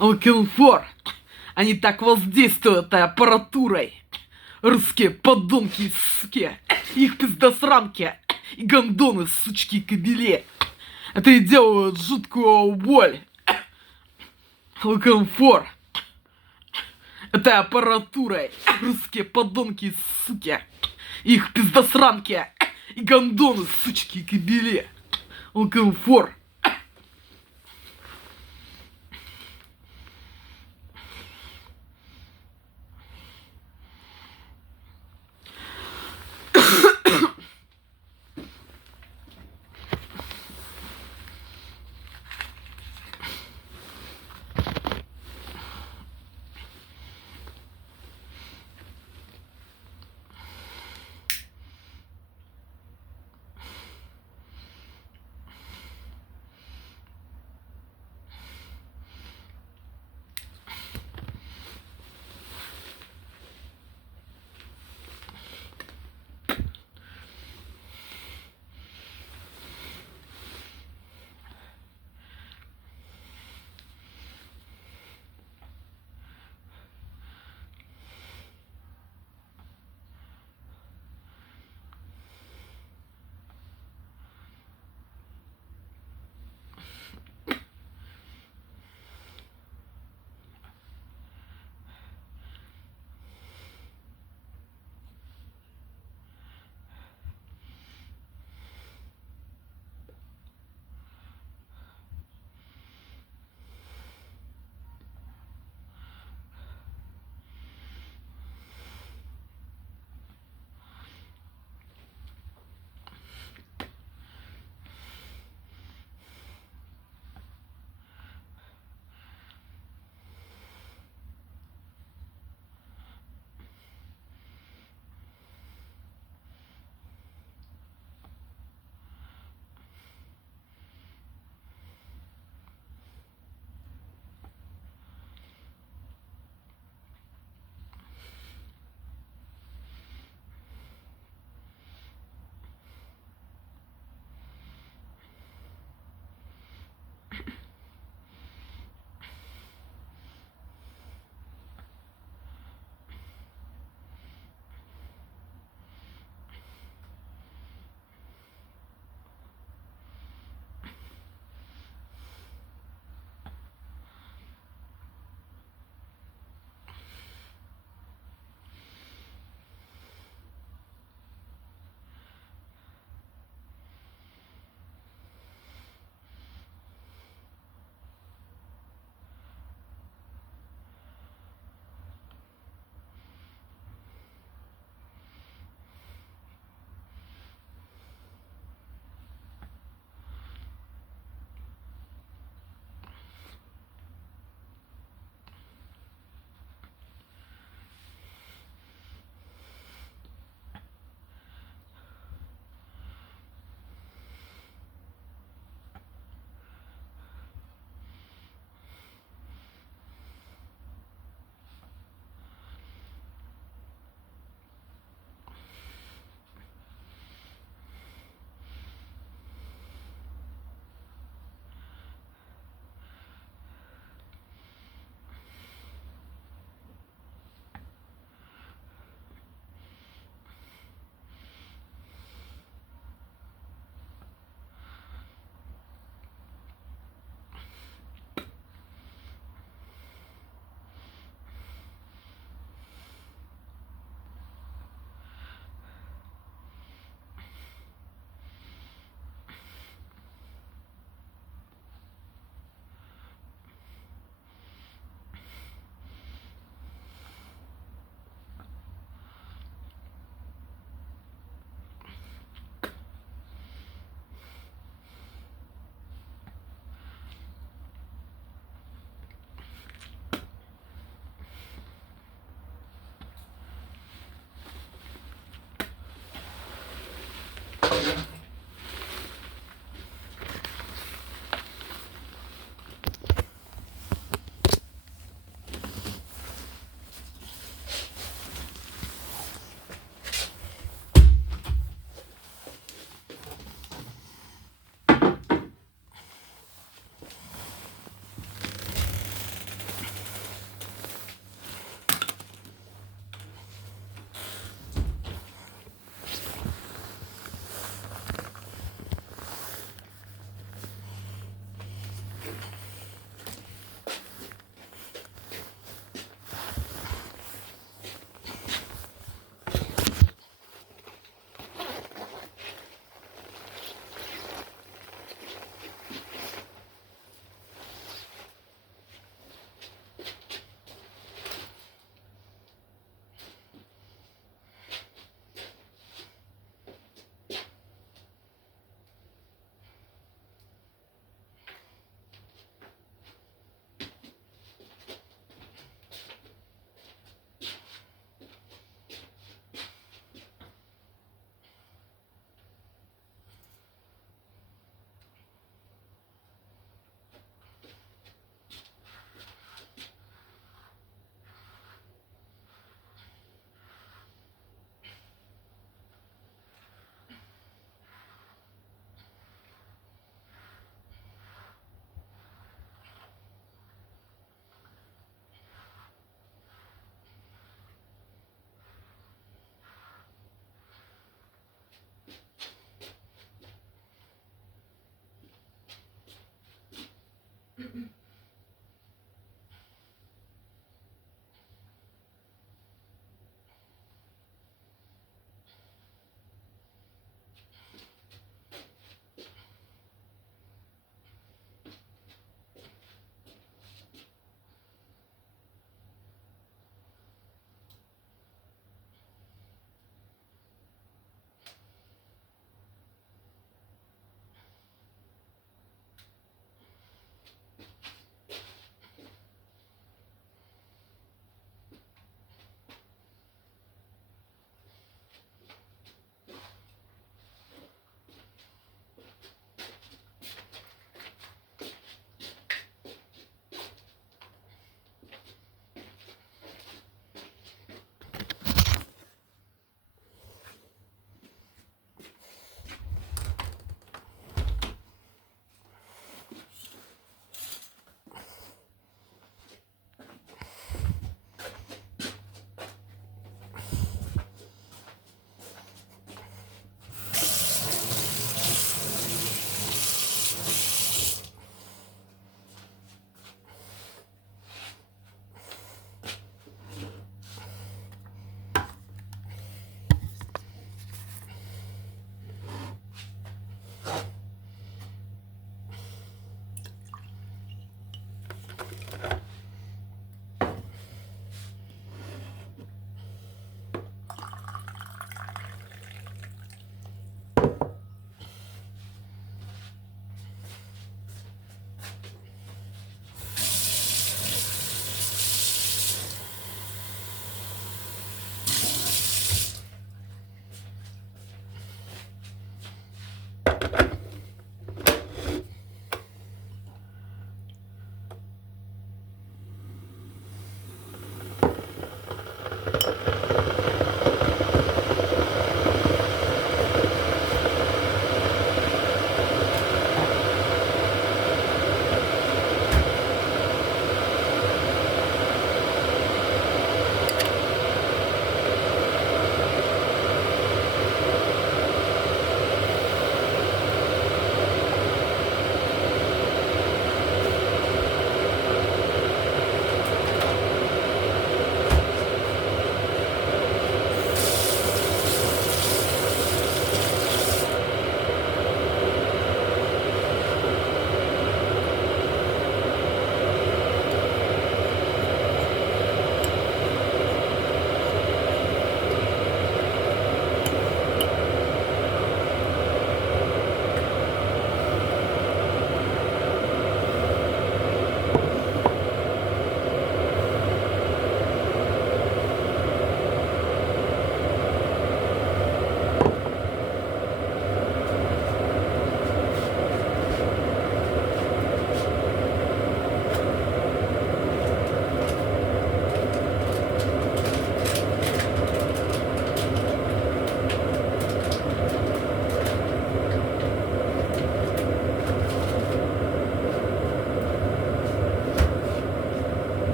Алкинфор. Они так воздействуют этой аппаратурой. Русские подонки, суки. Их пиздосранки. И гондоны, сучки и кобели. Это и делают жуткую боль. Алкинфор. Этой аппаратурой. Русские подонки, суки. Их пиздосранки. И гондоны, сучки и кобели. Алкинфор.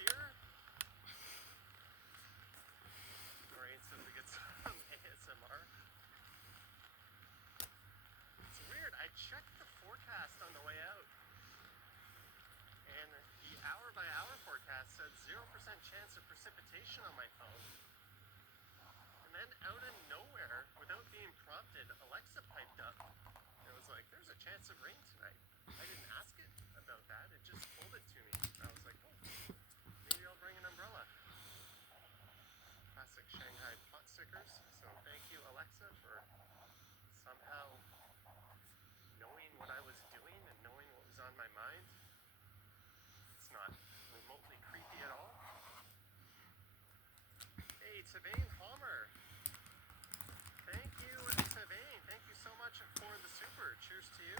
here. Lorraine says we get some ASMR. It's weird. I checked the forecast on the way out, and the hour-by-hour forecast said 0% chance of precipitation on my phone. And then out of nowhere, without being prompted, Alexa piped up. It was like, there's a chance of rain tonight. I didn't ask it about that. It just told it to me. I was like, oh, maybe I'll bring an umbrella. Classic Shanghai pot stickers. So thank you, Alexa, for somehow knowing what I was doing and knowing what was on my mind. It's not remotely creepy at all. Hey, Tavane Palmer. Thank you, Tavane. Thank you so much for the super. Cheers to you.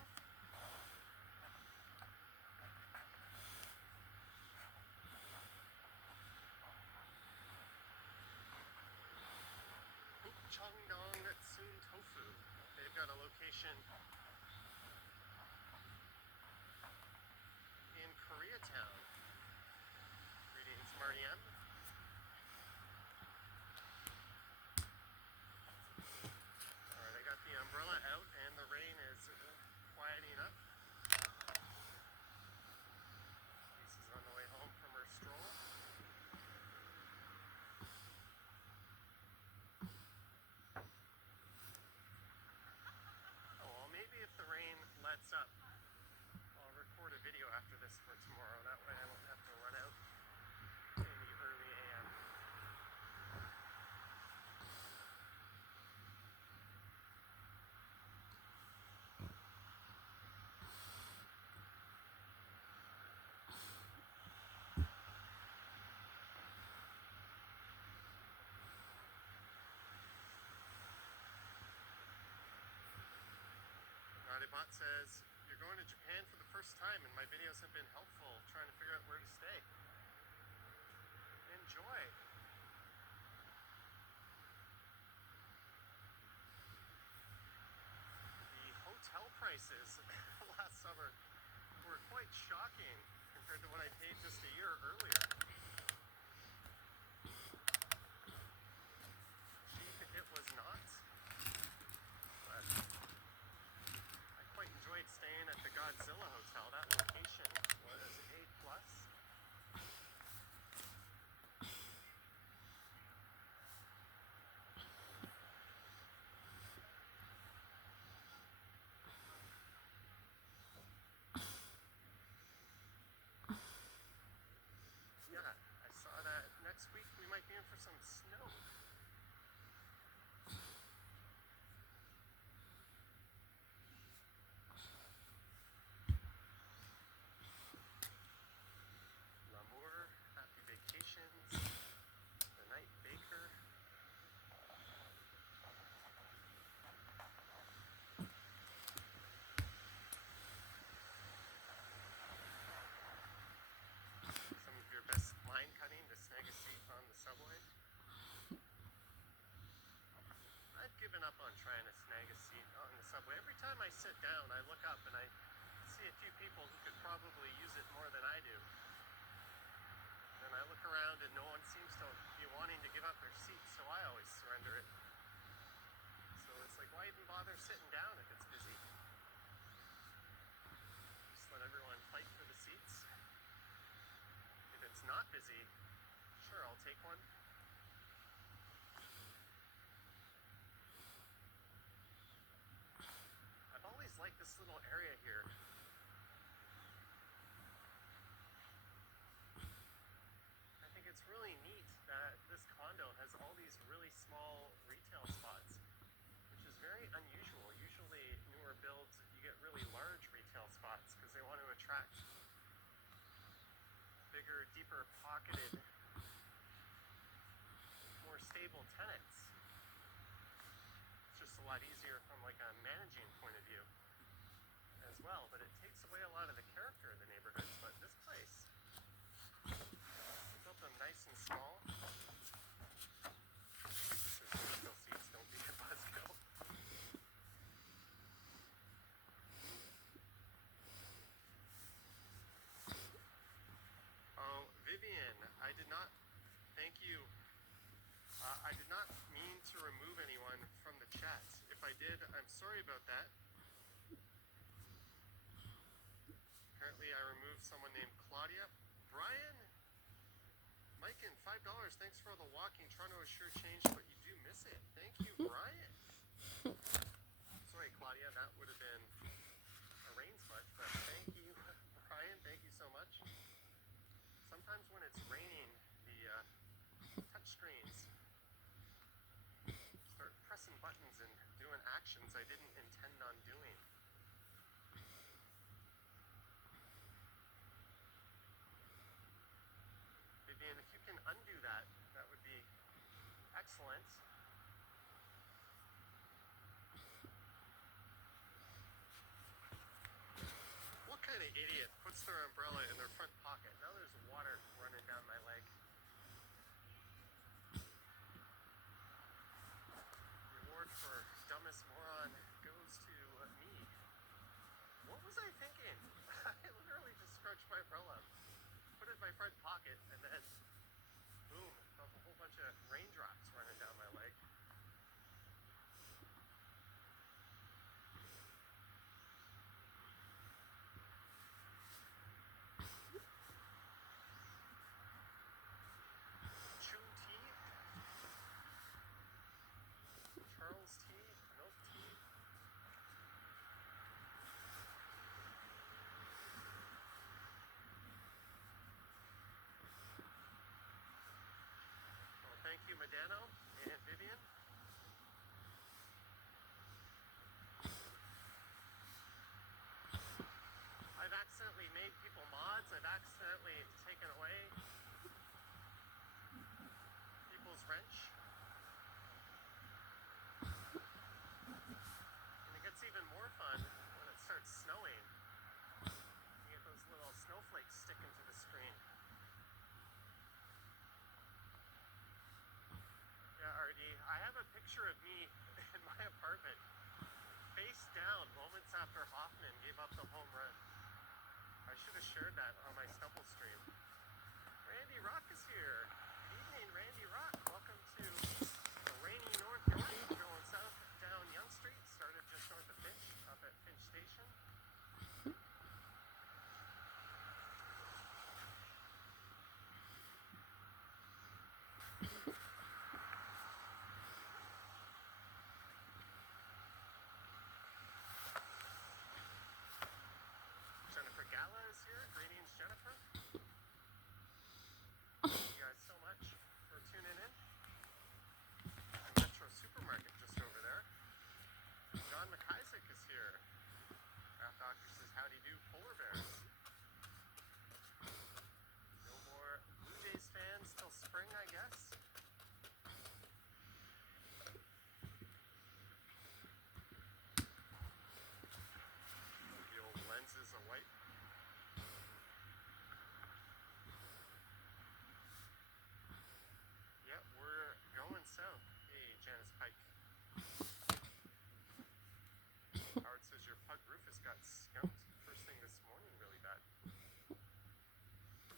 Chongdong Tsun Tofu. They've got a location in Koreatown. Greetings, Marty M. Alright, I got the umbrella out and the rain is quieting up. Lisa's on the way home from her stroll. Oh, well, maybe if the rain lets up, I'll record a video after this for tomorrow. That way I won't have to run out in the early AM. Bot says, you're going to Japan for the first time and my videos have been helpful trying to figure out where to stay. Enjoy. The hotel prices last summer were quite shocking compared to what I paid just a year earlier. Cheap it was not, but I quite enjoyed staying at the Godzilla Hotel. That location was A+. Yeah, I saw that next week we might be in for some snow. L'amour, happy vacations, the night baker. Some of your best line cutting to snag a seat on the subway. I've given up on trying to snag a seat on the subway. Every time I sit down, I look up and I see a few people who could probably use it more than I do. And I look around and no one seems to be wanting to give up their seat, so I always surrender it. So it's like, why even bother sitting down if it's busy? Just let everyone fight for the seats. If it's not busy, sure, I'll take one. I've always liked this little area here. I think it's really neat that this condo has all these really small retail spots, which is very unusual. Usually newer builds, you get really large retail spots because they want to attract bigger, deeper pocketed, more stable tenants. It's just a lot easier from like a managing point of view as well, but it takes away a lot of the character of the neighborhoods. But this place, built them nice and small. There's no seats, don't be a buzzkill. Oh, Vivian, I did not mean to remove anyone from the chat. If I did, I'm sorry about that. Apparently I removed someone named Claudia. Brian, Mike, and $5. Thanks for all the walking. Toronto is sure changed, but you do miss it. Thank you, Brian. Sorry, Claudia, that would have been a rain smudge, but thank you, Brian. Thank you so much. Sometimes when it's raining, the touch screens start pressing buttons and doing actions I didn't intend on doing. Vivian, if you can undo that, that would be excellent. What kind of idiot puts their umbrella in their front pocket? Now there's water running down my leg. Reward for dumbest moron goes to me. What was I thinking? I literally just scrunched my umbrella, put it in my front pocket, and then boom, felt a whole bunch of raindrops running down my leg. Chum tea, Charles tea, milk tea. Well, thank you, Medano and Vivian. I've accidentally made people mods. I've accidentally taken away people's wrench. And it gets even more fun when it starts snowing. You get those little snowflakes sticking to the screen. Yeah, RD, I have a picture of me in my apartment, face down, moments after Hoffman gave up the home run. I should have shared that on my Stumble stream. Randy Rock is here. Good evening, Randy Rock. Welcome to the rainy North York. Going south down Yonge Street. Started just north of Finch, up at Finch Station. Jennifer Gala is here. Greetings, Jennifer. Thank you guys so much for tuning in. Metro Supermarket just over there. John McIsaac is here. Rap Doctor says, howdy do, polar bears. No more Blue Jays fans till spring, I guess. The old lenses are white. Yep, we're going south. Hey, Janice Pike. Howard says your pug Rufus got skunked first thing this morning really bad.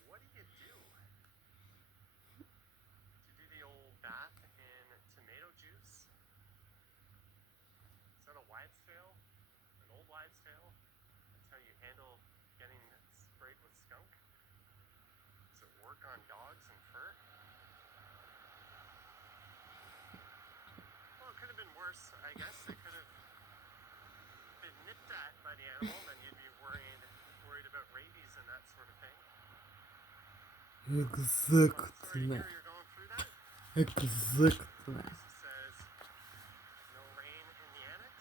What do you do? To do the old bath in tomato juice? Is that a wives' tale? An old wives' tale? That's how you handle getting sprayed with skunk? Does it work on dogs and fur? Well, it could have been worse, I guess. It could have been nipped at by the animal, and then you'd be worried about rabies and that sort of thing. Well, sorry to Exactly. hear you're going through that. Exactly. Lisa says, no rain in the annex?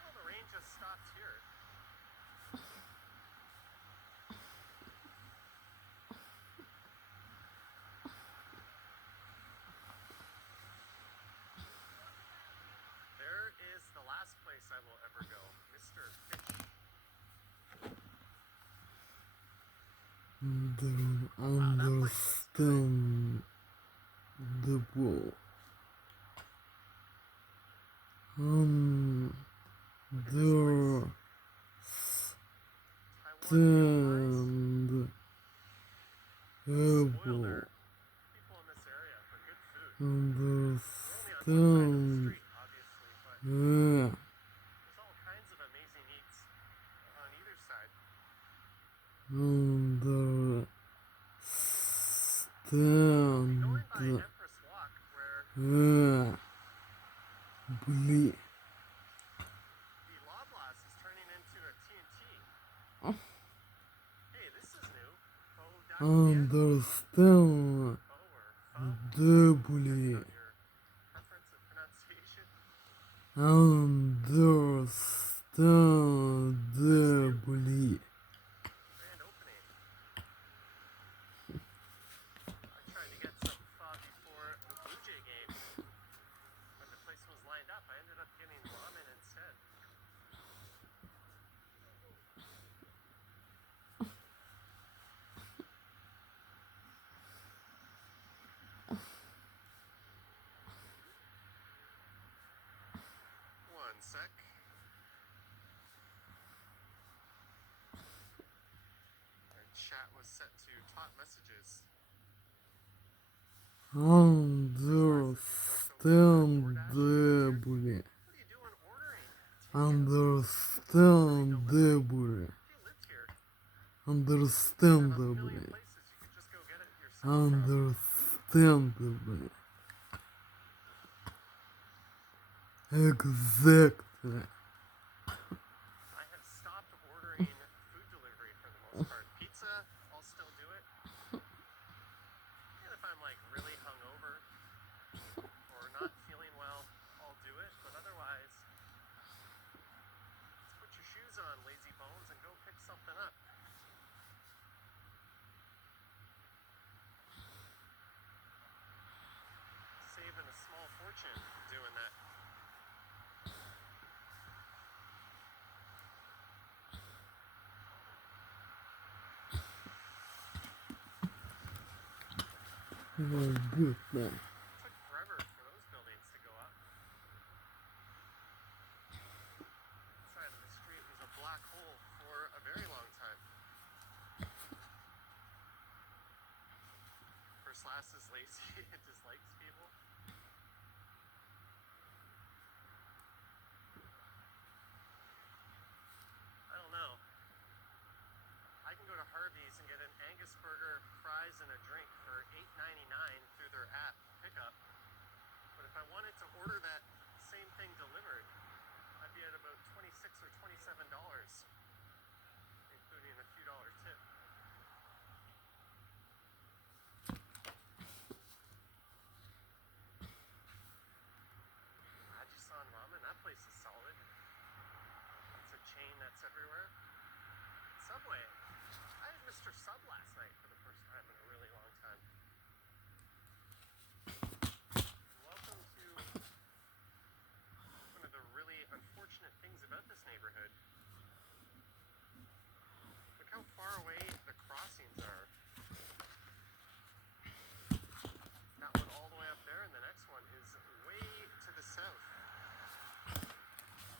Well, the rain just stopped here. There is the last place I will ever go, Mr. Fish. Don't Wow, that place looks good. understand the war. Look at this place. Understand Taiwan meal pies. the Spoiled war. our people in this area for good food. We're only on one side of the understand, street, obviously, but there's all kinds of amazing eats on either side. understand, Going by Empress Walk, where блин, the Loblaws is turning into a TNT. Hey, this is new. understand, да, блин, Your preference of pronunciation. understand, да, блин. Grand opening. I tried to get some pho before the Blue Jay game. When the place was lined up, I ended up getting ramen instead. One sec. Our chat was set to top messages. Understandable. What are you doing ordering? Understandable. If you lived here, you have a Understandable. million places you could just go get it yourself from. Understandable. Exactly. I have stopped ordering food delivery for the most part. Pizza, I'll still do it. And if I'm like really hungover or not feeling well, I'll do it. But otherwise, let's put your shoes on, lazy bones, and go pick something up. Saving a small fortune doing that. Good. It took forever for those buildings to go up. Side of the street was a black hole for a very long time. First Class is lazy and dislikes people. I don't know. I can go to Harvey's and get an Angus burger, fries, and a drink for $8.99 through their app pickup. But if I wanted to order that same thing delivered, I'd be at about $26 or $27, including a few dollar tip. Ajisan Ramen, that place is solid. It's a chain that's everywhere. Subway. I had Mr. Sub last night for the first time in a really long time. Welcome to one of the really unfortunate things about this neighborhood. Look how far away the crossings are. That one all the way up there, and the next one is way to the south.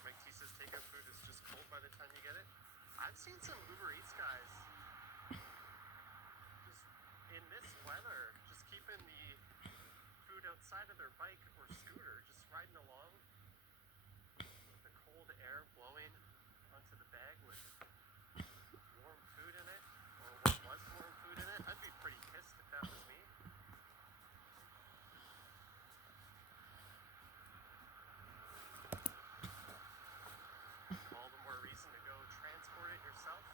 Mike T says takeout food is just cold by the time you get it. I've seen some Uber Eats guys just in this weather, just keeping the food outside of their bike or scooter, just riding along with the cold air blowing onto the bag with warm food in it, or what was warm food in it. I'd be pretty pissed if that was me. All the more reason to go transport it yourself.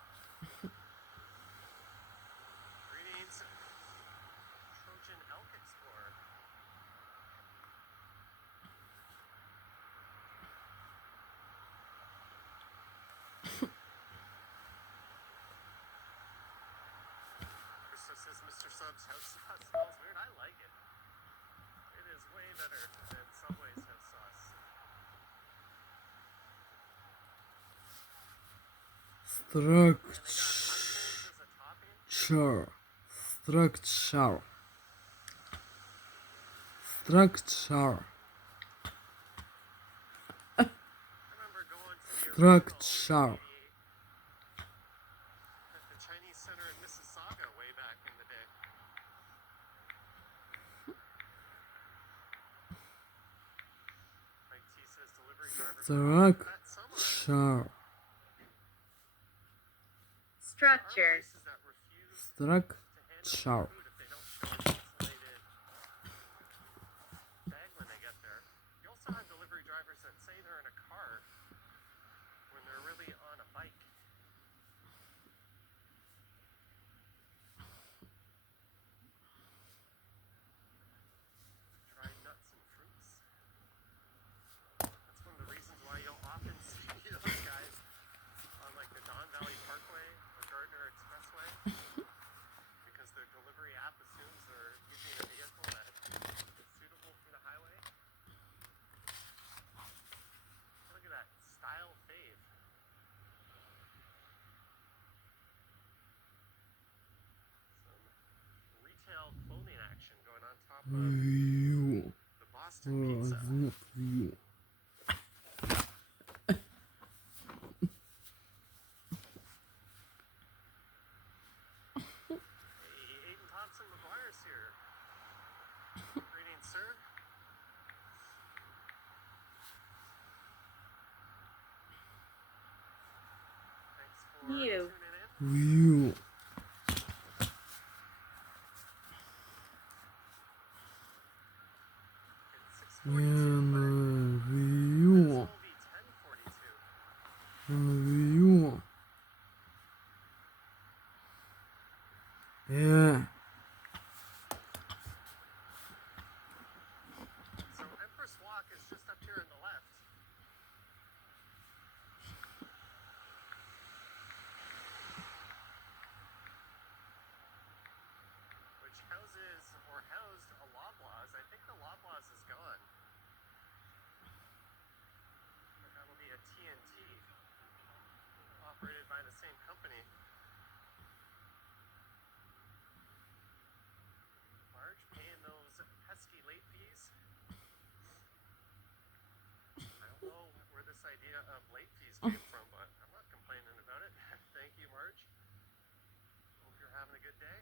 Greetings, Trojan Elk Explorer. Christo says Mr. Sub's house sauce smells weird. I like it. It is way better than Subway's house sauce. And they got mushrooms as a topping. Structure. I remember going to the original Structure. 88 at the Chinese Center in Mississauga way back in the day. Structure. Structure. Places that refuse to hand Structure. over food if they don't show an insulated bag when they get there. You also have delivery drivers that say they're in a car when they're really on a bike. Dried nuts and fruits. That's one of the reasons why you'll often see those guys on like the Don Valley Parkway or Gardner Expressway because their delivery app assumes they're using a vehicle that is suitable for the highway. Look at that style fave. Some retail clothing action going on top of View. the Boston pizza. Not view. Hey, Aiden Thompson McGuire's here. Greetings, sir. Thanks for You. tuning in. View. It's 6:42, but And it's view. only 10:42. And view. Yeah. So Empress Walk is just up here on the left. Which houses or housed a Loblaws. I think the Loblaws is gone. But that'll be a TNT operated by the same company. Marge paying those pesky late fees. I don't know where this idea of late fees came from, but I'm not complaining about it. Thank you, Marge. Hope you're having a good day.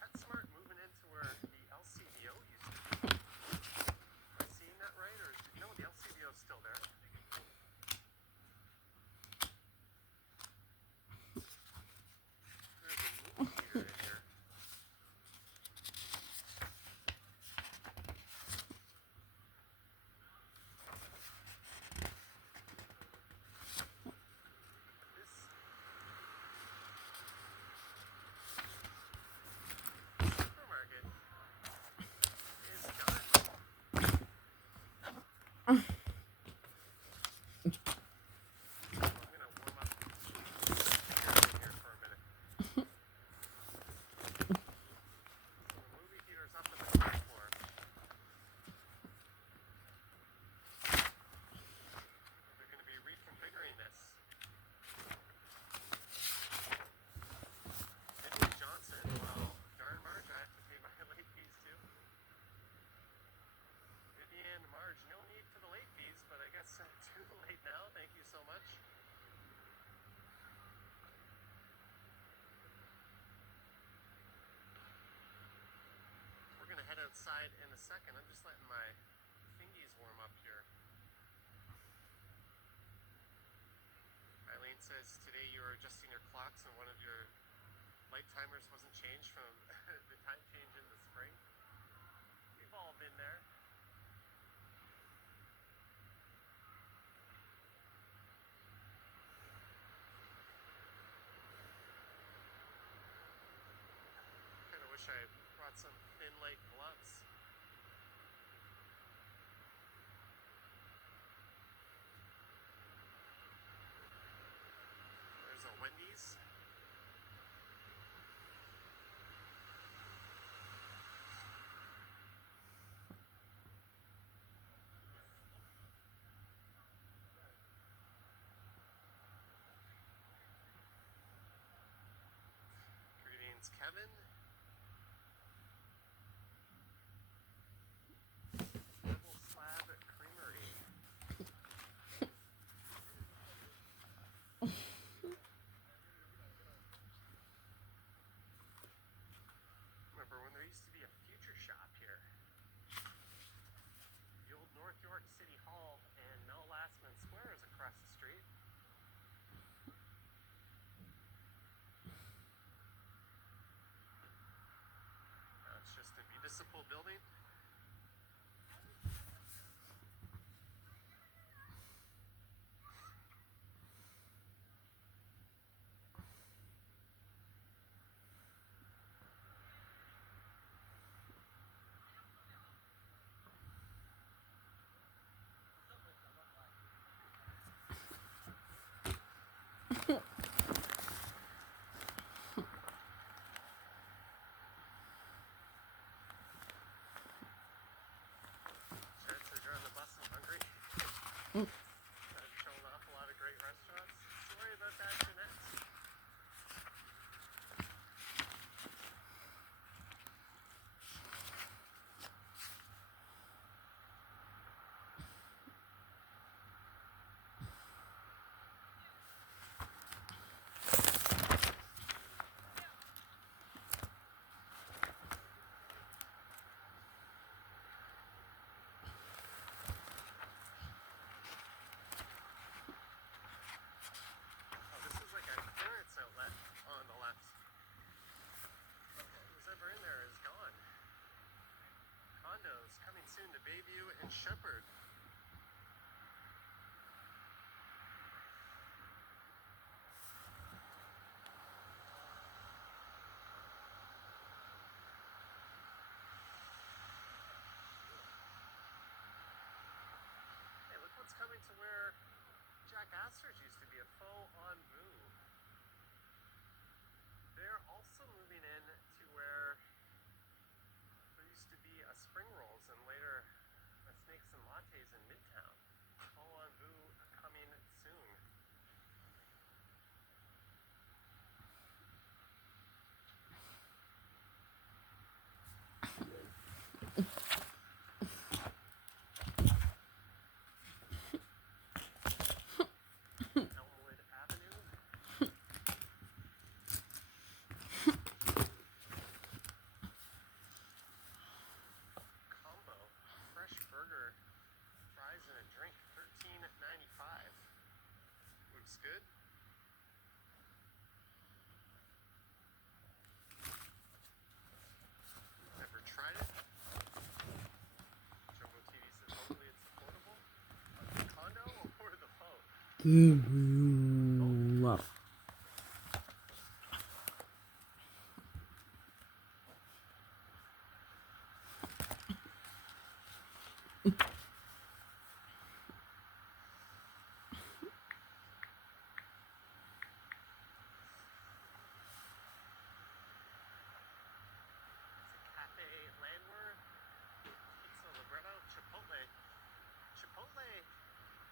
PetSmart moving into where the LCBO used to be. Am I seeing that right? Or no, the LCBO is still there. There's a movie theater in here. This supermarket is done. I'm gonna warm up here for a minute. So the movie theater's up on the top floor. They're gonna be reconfiguring this. Vivian Johnson, well, darn Marge, I have to pay my late fees too. Vivian, Marge, no need for the late fees, but I guess too late now. Thank you so much. We're gonna head outside in a second. I'm just letting my fingies warm up here. Eileen says today you were adjusting your clocks and one of your light timers wasn't changed from the time change in the spring. We've all been there. Kinda wish I brought some thin leg gloves. There's a Wendy's. Greetings, Kevin. Double Slab Creamery. Remember when there used to be a future shop here? Demiyorlar. Cafe Landwehr, Pizza Libretto, Chipotle. Chipotle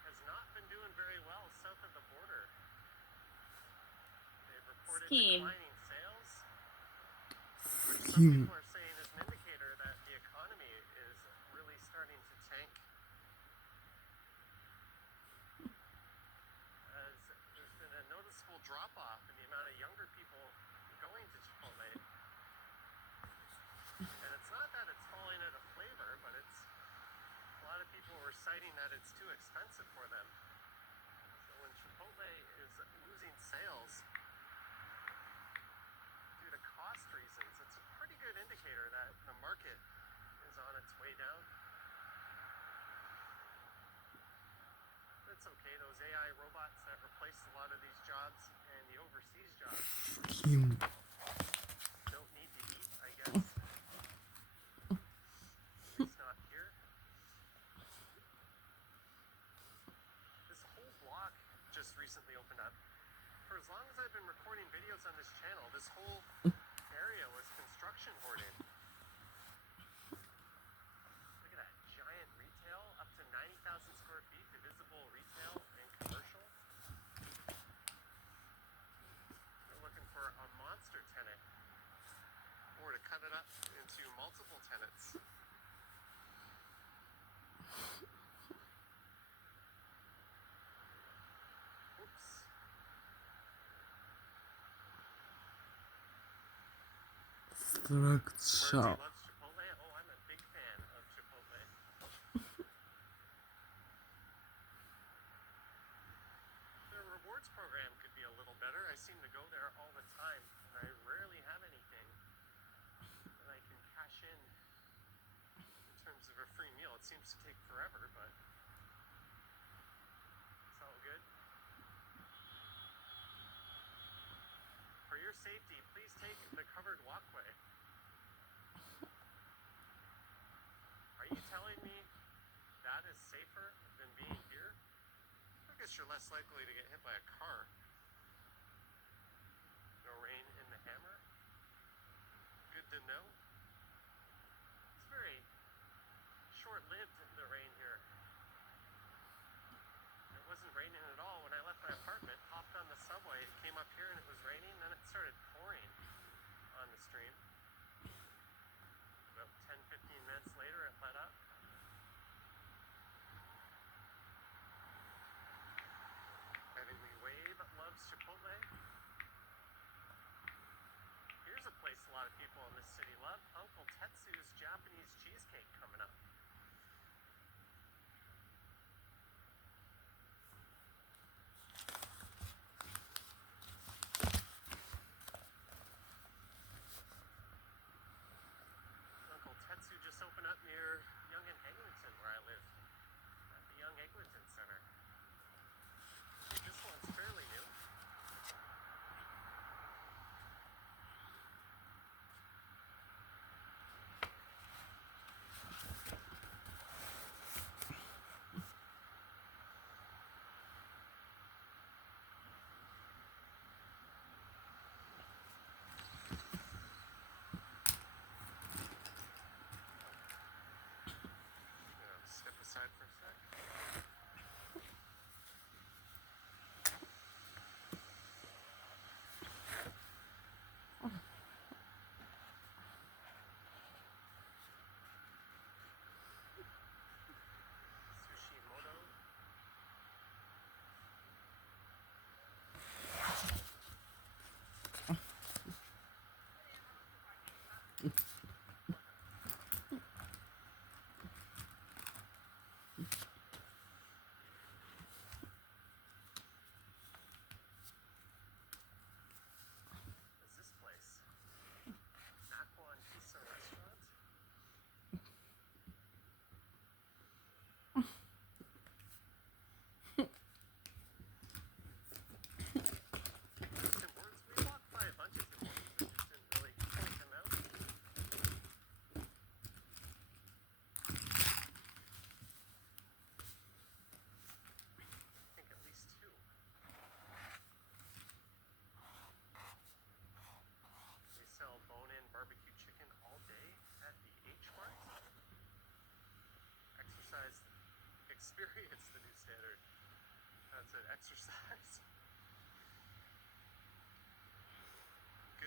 has not been doing very well south of the border. They've reported Scheme. declining sales, which some Scheme. people are saying is an indicator that the economy is really starting to tank. As there's been a noticeable drop-off in the amount of younger people going to Chipotle. And it's not that it's falling out of flavor, but it's a lot of people were citing that it's too expensive for them. So when Chipotle is losing sales due to cost reasons, it's a pretty good indicator that the market is on its way down. It's okay, those AI robots that replace a lot of these jobs and the overseas jobs Scheme. don't need to eat, I guess. It's not here. This whole block just recently opened up. For as long as I've been recording videos on this channel, this whole area was construction hoarding. Look at that giant retail, up to 90,000 square feet, divisible retail and commercial. They're looking for a monster tenant or to cut it up into multiple tenants. Oops. Structure. Marty loves Chipotle. Oh, I'm a big fan of Chipotle. Their rewards program could be a little better. I seem to go there all the time, and I rarely have anything that I can cash in terms of a free meal. It seems to take forever, but it's all good. For your safety, please take the covered walkway. Are you telling me that is safer than being here? I guess you're less likely to get hit by a car. No rain in the hammer. Good to know. It's very short-lived, the rain here. It wasn't raining at all when I left my apartment, hopped on the subway, it came up here and it was raining, then it started pouring on the stream. About 10-15 minutes later it let up. Having me wave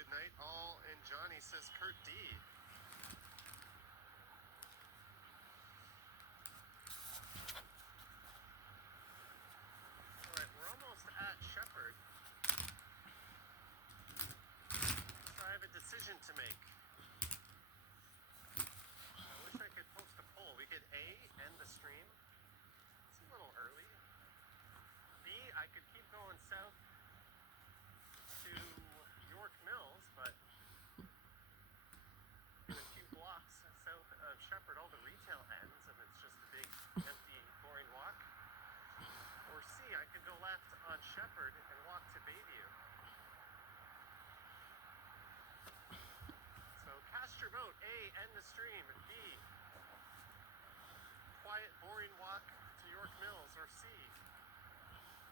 Good night, all, and Johnny says Kurt D. Alright, we're almost at Shepherd. So I have a decision to make. I wish I could post a poll. We could A, end the stream. It's a little early. B, I could keep going south to York Mills, but in a few blocks south of Shepherd, all the retail ends, and it's just a big, empty, boring walk. Or C, I could go left on Shepherd and walk to Bayview. So cast your vote. A, end the stream. B, quiet, boring walk to York Mills. Or C,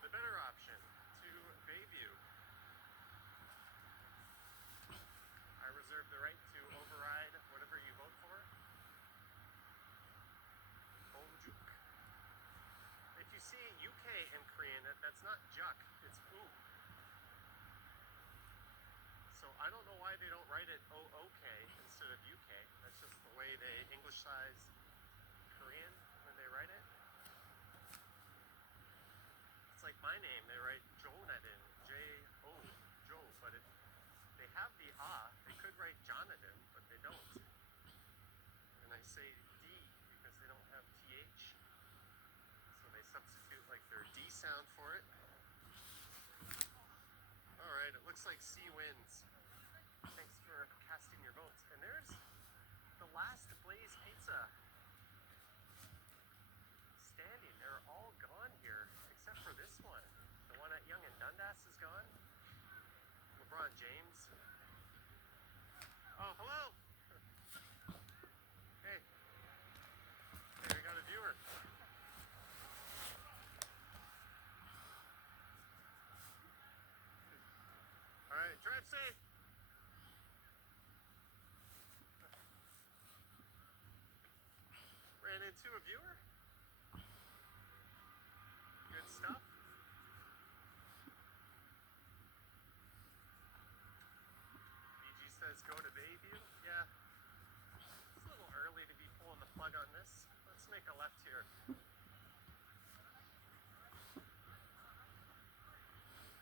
the better option, to Bayview. I reserve the right to override whatever you vote for. Omjuk. If you see UK in Korean, that's not juk, it's oo. So I don't know why they don't write it OOK instead of UK. That's just the way they Englishsize Korean when they write it. It's like my name, they write Jonathan, J-O, Joe, but they have the they could write Jonathan, but they don't. And I say D because they don't have TH. So they substitute like their D sound for it. Alright, it looks like C wins. Thanks for casting your votes. And there's the last Blaze Pizza standing. They're all gone here, except for this one. The one at Yonge and Dundas is gone. LeBron James. Oh, hello! Hey. Hey, we got a viewer. Alright, drive safe! Ran into a viewer? Good stuff. BG says go to Bayview. Yeah. It's a little early to be pulling the plug on this. Let's make a left here.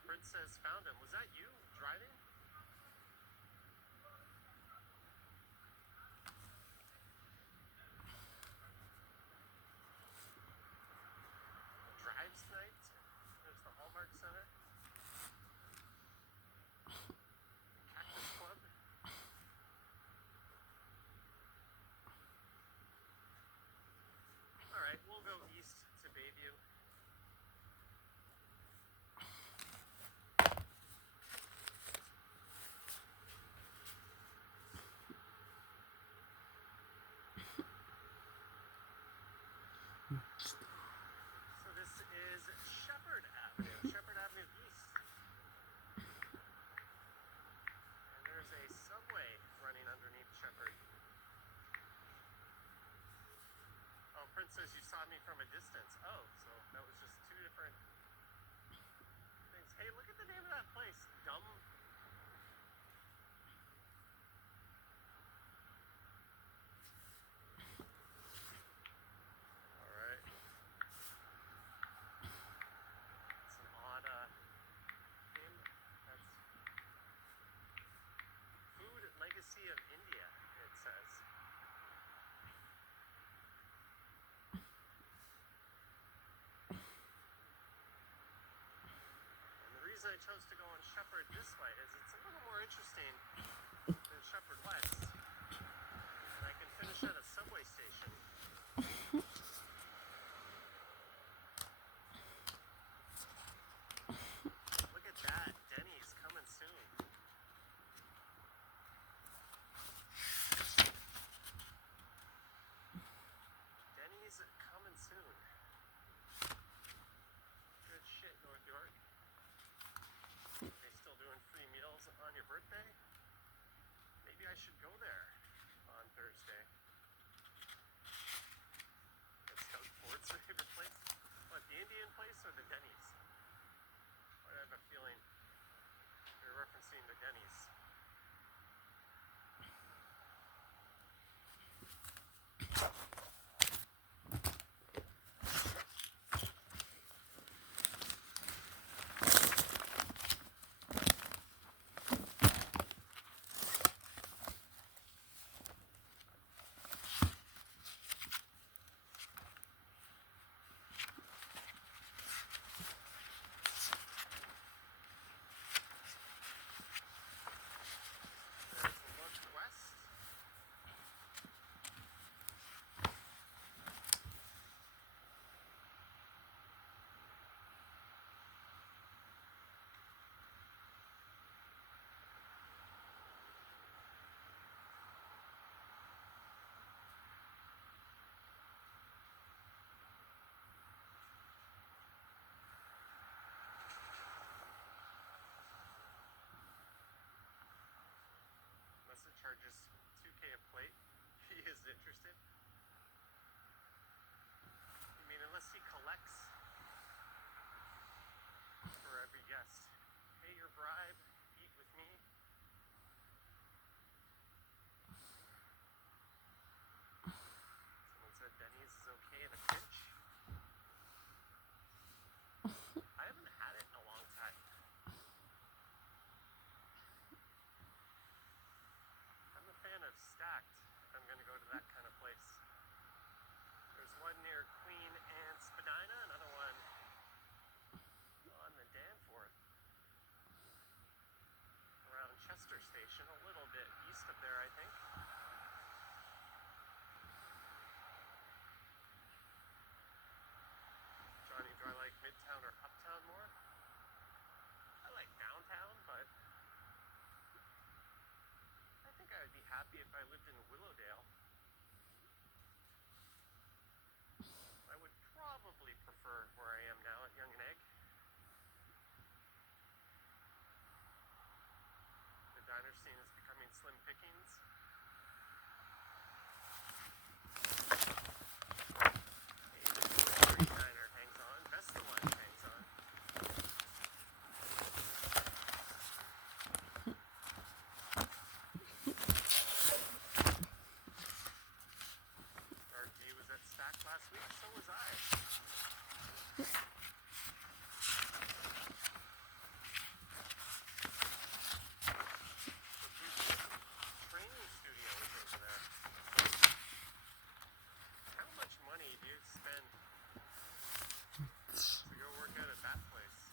Prince says found him. Was that you driving? Drives tonight. There's the Hallmark Center. Cactus Club. Alright, we'll go east to Bayview. So this is Shepherd Avenue, Shepherd Avenue East. And there's a subway running underneath Shepherd. Oh, Prince says you saw me from a distance. Oh, so that was just two different things. Hey, look at the name of that place. Dumb. Alright. It's an odd name. That's Food Legacy of India, it says. And the reason I chose to go on Shepherd this way is it's a little more interesting than Shepherd West. And I can finish at a subway station. Look at that. Denny's coming soon. Denny's coming soon. Good shit, North York. They still doing free meals on your birthday? Maybe I should station a little bit east of there, I think. Johnny, do I like Midtown or Uptown more? I like downtown, but I think I would be happy if I lived in Willowdale. I would probably prefer where I am now at Young and Egg. The diner scene is becoming slim pickings. Hey, the diner hangs on. Vesta Line hangs on. RG was at Stack last week, so was I. Training studio is over there. How much money do you spend to go work out at that place?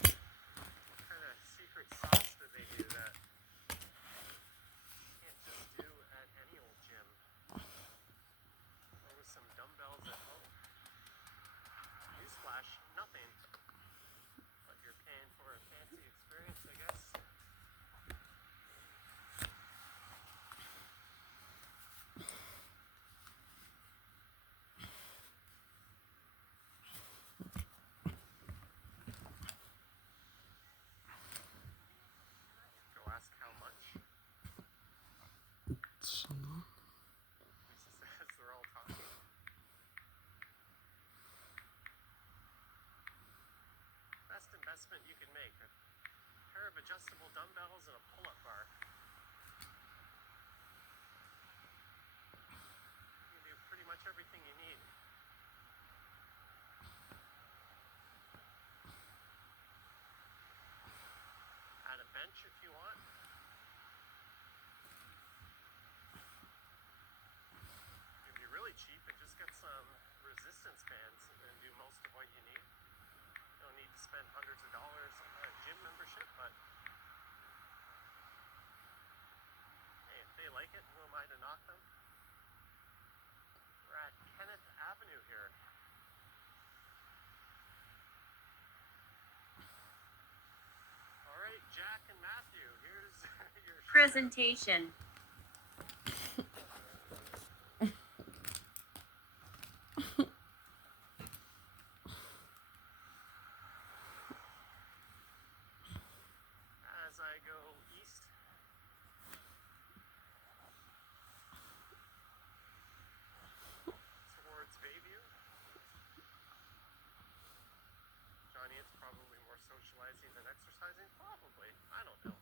What kind of secret sauce do they do that you can't just do at any old gym? Or with some dumbbells at home? Newsflash, nothing. But you're paying for a fancy experience, I guess. Go ask how much. Cena. Lisa says they're all talking. Best investment you can make. A pair of adjustable dumbbells and a pull-up bar. You can do pretty much everything you need. Add a bench if you want. It'd be really cheap and just get some resistance bands and do most of what you need. You don't need to spend hundreds of dollars on a gym membership, but hey, if they like it, who am I to knock them? We're at Kenneth Avenue here. All right, Jack and Matthew, here's your shout-out. Presentation. As I go east, towards Bayview. Johnny, it's probably more socializing than exercising. Probably. I don't know.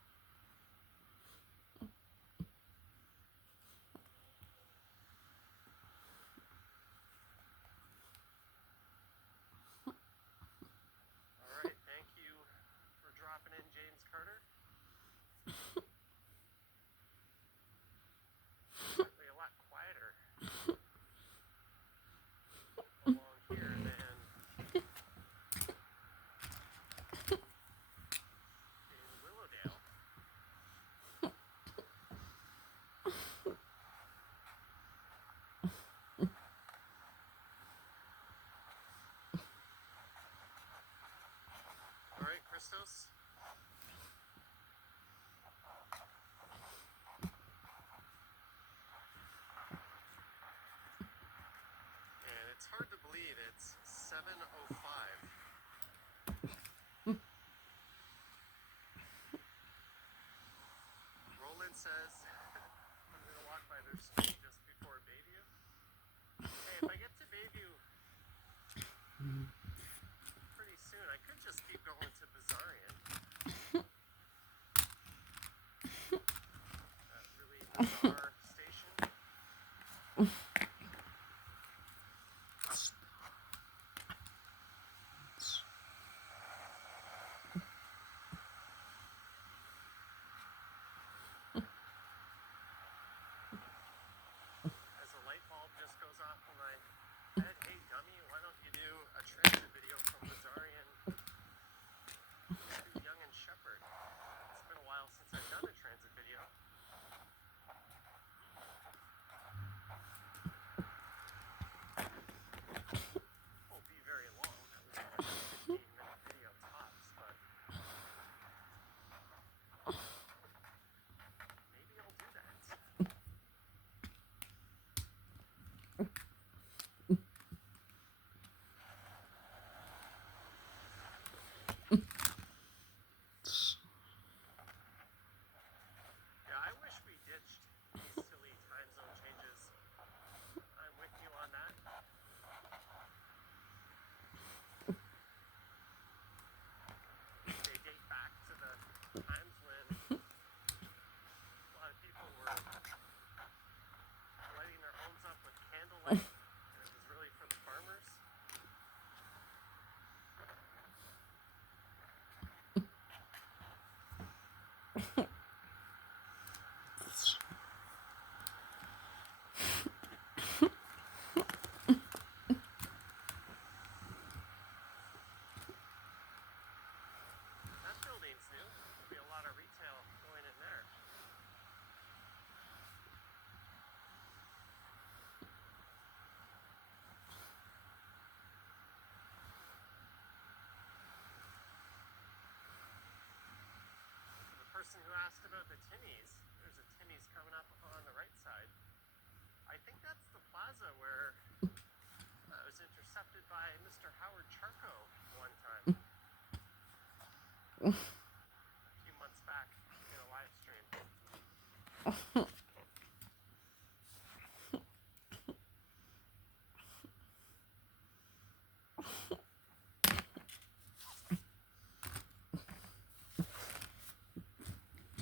All right. Thank you for dropping in, James Carter. Certainly a lot quieter along here than in Willowdale. All right, Christos. And it's hard to believe it's 7:05. Roland says I'm gonna walk by their street just before Bayview. Hey, if I get to Bayview pretty soon, I could just keep going to Bazarian. That really bizarre station. As a light bulb just goes off in my head, hey dummy, why don't you do asked about the Timmies. There's a Timmy's coming up on the right side. I think that's the plaza where I was intercepted by Mr. Howard Charco one time. A few months back in a live stream.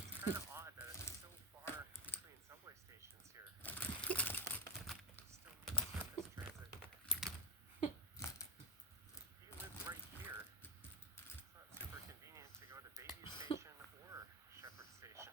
It's kind of odd that it's so far between subway stations here. Still need surface transit. He lives right here. It's not super convenient to go to Bayview Station or Shepherd Station.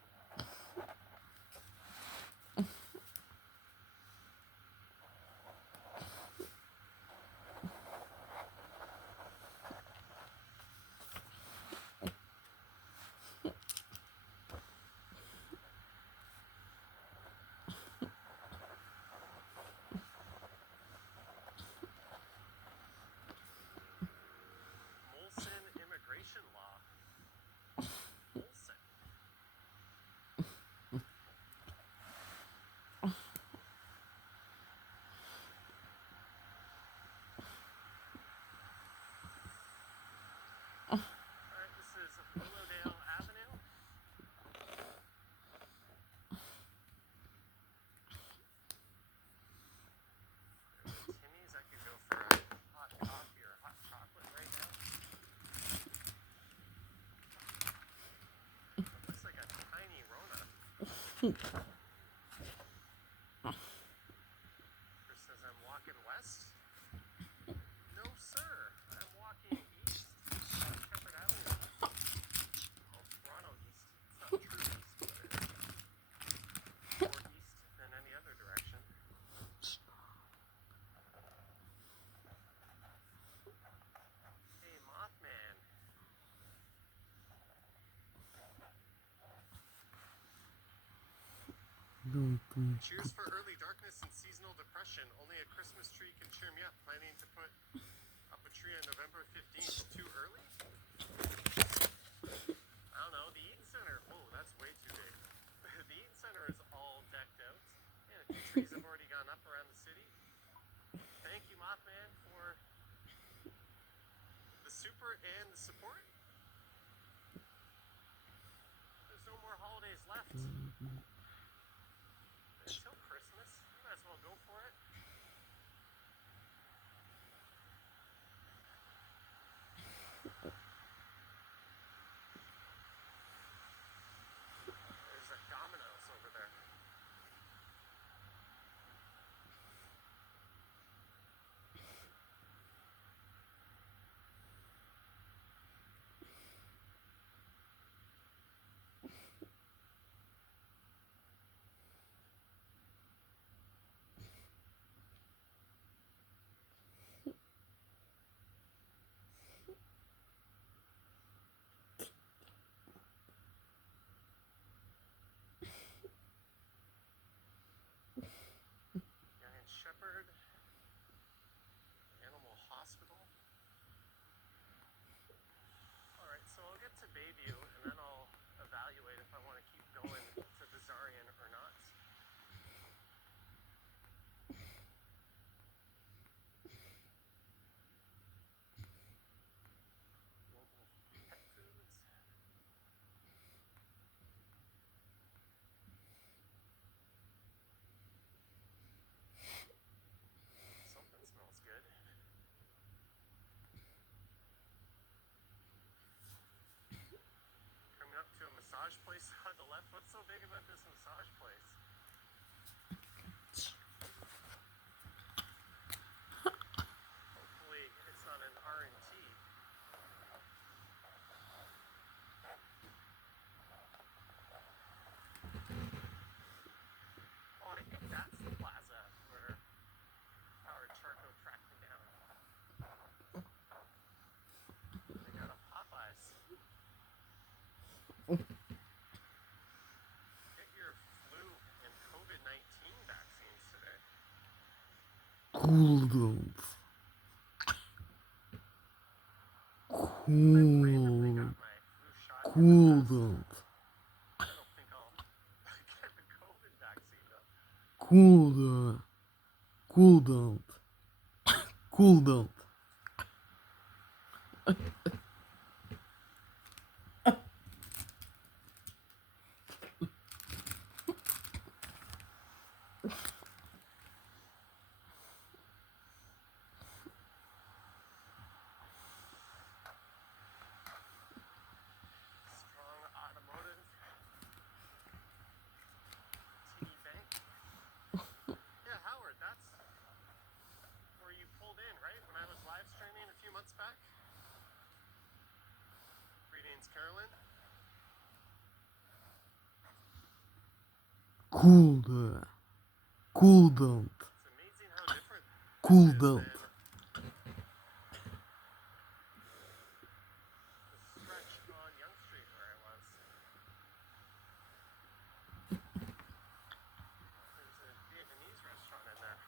Molson immigration law. Molson. Alright, this is Willowdale Avenue. Timmy's, I could go for a hot coffee or hot chocolate right now. It looks like a tiny Rona. Chris says I'm walking west. No, sir. I'm walking east. Shepherd Avenue. Oh, Toronto east. It's not true east, but it's more east than any other direction. Hey, Mothman. Cheers for early darkness and seasonal depression. Only a Christmas tree can cheer me up. Planning to put up a tree on November 15th. Too early? I don't know. The Eaton Center. Oh, that's way too big. The Eaton Center is all decked out. Yeah, the trees have already gone up around the city. Thank you, Mothman, for the super and the support. There's no more holidays left. Until Christmas, you might as well go for it. There's a Domino's over there. Giant Shepherd. Animal Hospital. Alright, so I'll get to Bayview and then I'll evaluate if I want to keep going to Bizarrian or not. Local pet foods. Something smells good. Coming up to a massage place on the left. What's so big about this massage place? Hopefully it's not an R&T. Oh, I think that's the plaza where Howard Charco tracked me down. They got a Popeyes. Get your flu and COVID-19 vaccines today. Cool downs. I randomly got Cool. my flu shot. Cool downs. That'll Cool down. Cool down. Cool down. Strong automotive. TD Bank. Yeah, Howard, that's where you pulled in, right? When I was live streaming a few months back. Greetings, Carolyn. Cool down. Cool down. It's amazing how different Cool this is down. than the stretch on Young Street where I was. There's a Vietnamese restaurant in there.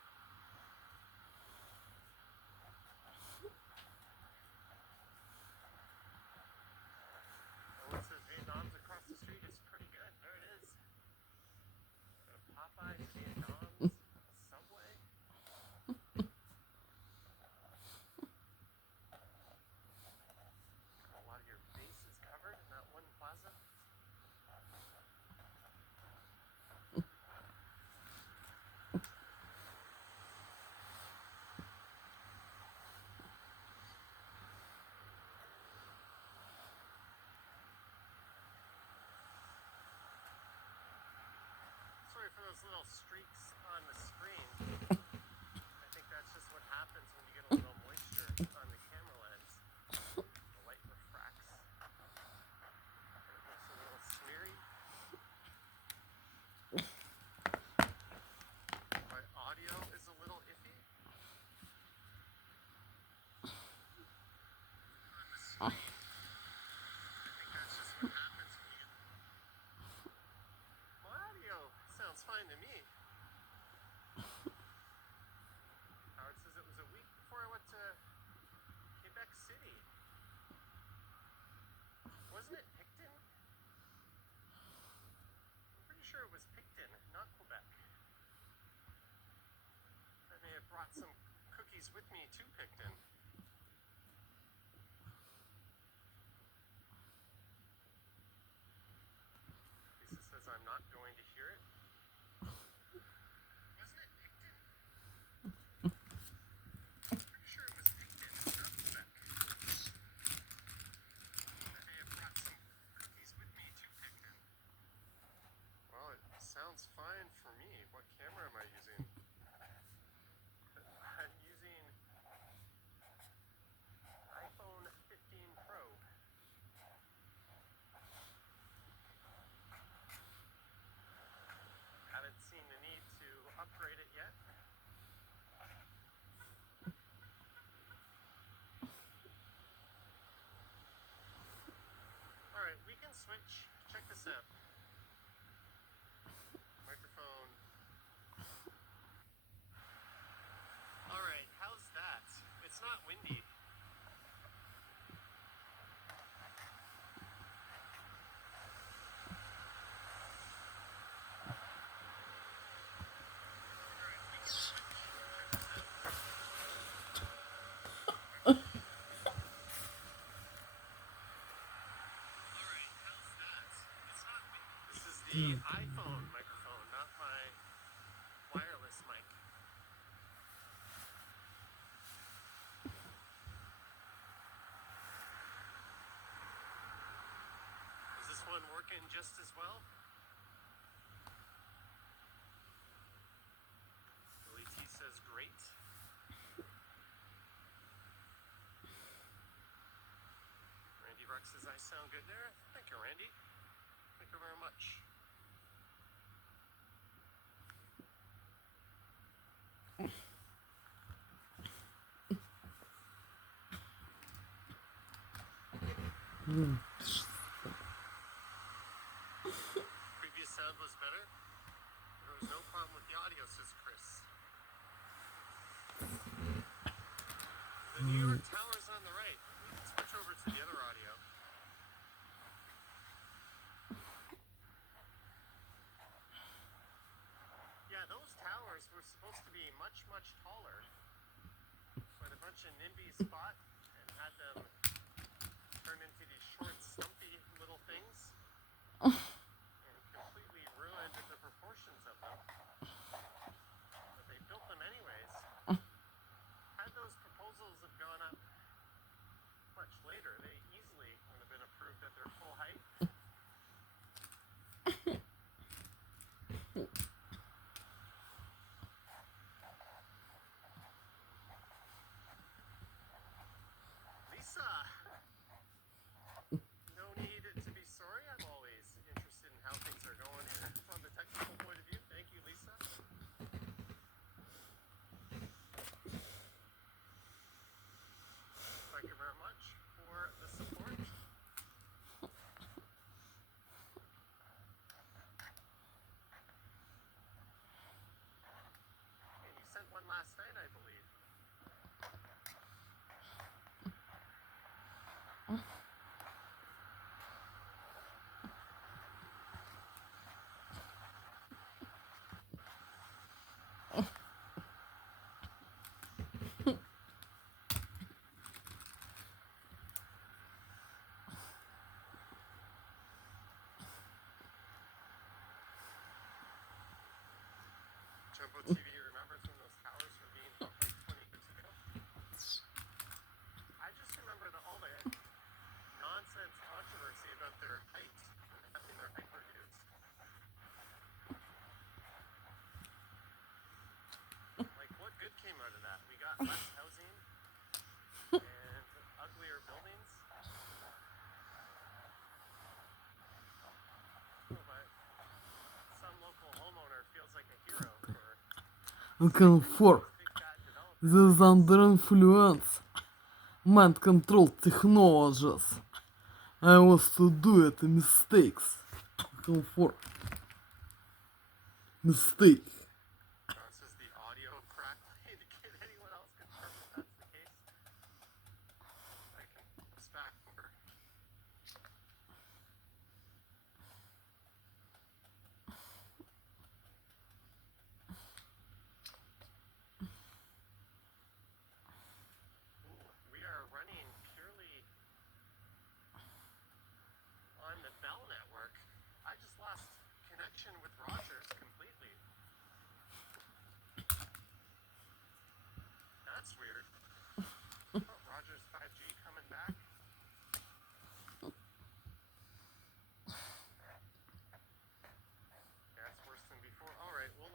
Someone says Vietnam's across the street. It's pretty good. There it is. Popeyes, Vietnam's, Subway. A lot of your bases covered in that one plaza. Sorry for those little streaks on the screen. I think that's just what happens when you get a little moisture on the camera lens. The light refracts. And it looks a little smeary. My audio is a little iffy. On the screen. I think that's just what happens when you get. My audio sounds fine to me. Howard says it was a week before I went to Quebec City. Wasn't it Picton? I'm pretty sure it was Picton, not Quebec. I may have brought some cookies with me to Picton. Lisa says I'm not going to hear it. Wasn't it Picton? Pretty sure it was Picton, not Quebec. I may have brought some cookies with me to Picton. Well, it sounds fine for me. What camera am I using? I'm using iPhone 15 Pro. Haven't seen the need to upgrade it yet. Alright, we can switch. Check this out. Microphone. Alright, how's that? It's not windy. Alright, we can switch. Check this out. Alright, how's that? It's not windy. This is the iPhone microphone, not my wireless mic. Is this one working just as well? Billy T says great. Randy Ruck says I sound good there. Thank you, Randy. Thank you very much. Previous sound was better. There was no problem with the audio, says Chris. The New York Tower's on the right. We can switch over to the other audio. Yeah, those towers a NIMBY spot and had them turn into these short, stumpy little things and completely ruined the proportions of them. But they built them anyways. Had those proposals have gone up much later, they easily would have been approved at their full height. Lisa, no need to be sorry. I'm always interested in how things are going from the technical point of view. Thank you, Lisa. Thank you very much for the support. And you sent one last night, I believe. Jumbo TV remembers when those towers were being built like 20 years ago. I just remember all the nonsense controversy about their height and having their height reduced. Like, what good came out of that? We got less housing and uglier buildings. Oh, but some local homeowner feels like a hero for Комфорт. big bad developers. This is under influence. Mind control technologies. I was to do it mistakes. Comfort. Mistake. Says the audio crackling. Can anyone else confirm if that's the case? I can post back over. We are running purely on the Bell network. I just lost connection with Rogers completely. That's weird. Oh, Rogers 5G coming back. Yeah, it's worse than before. All right, we'll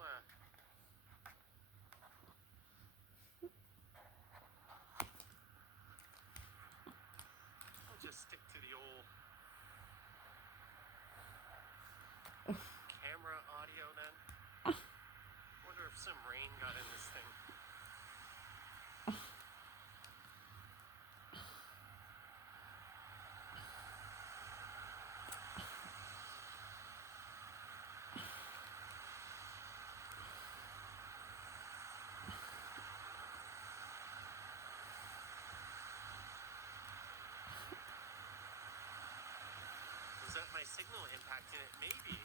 I'll just stick to the old camera audio then. Wonder if some rain got in this thing. Is that my signal impacting it? Maybe.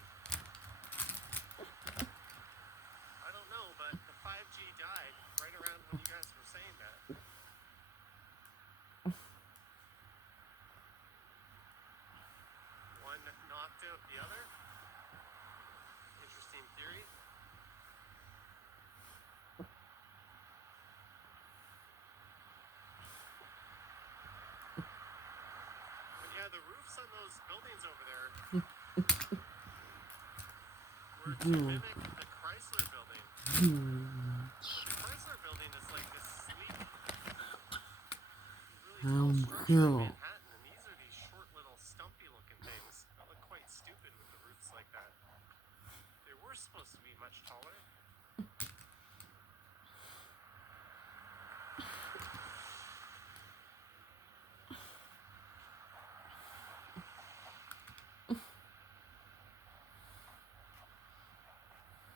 I don't know, but the 5G died right around when you guys were saying that. One knocked out the other. Interesting theory. But yeah, the roofs on those buildings over there were to mimic the Chrysler building. But the Chrysler building is like this sleek, really tall structure in Manhattan, and these are these short little stumpy looking things that look quite stupid with the roofs like that. They were supposed to be much taller.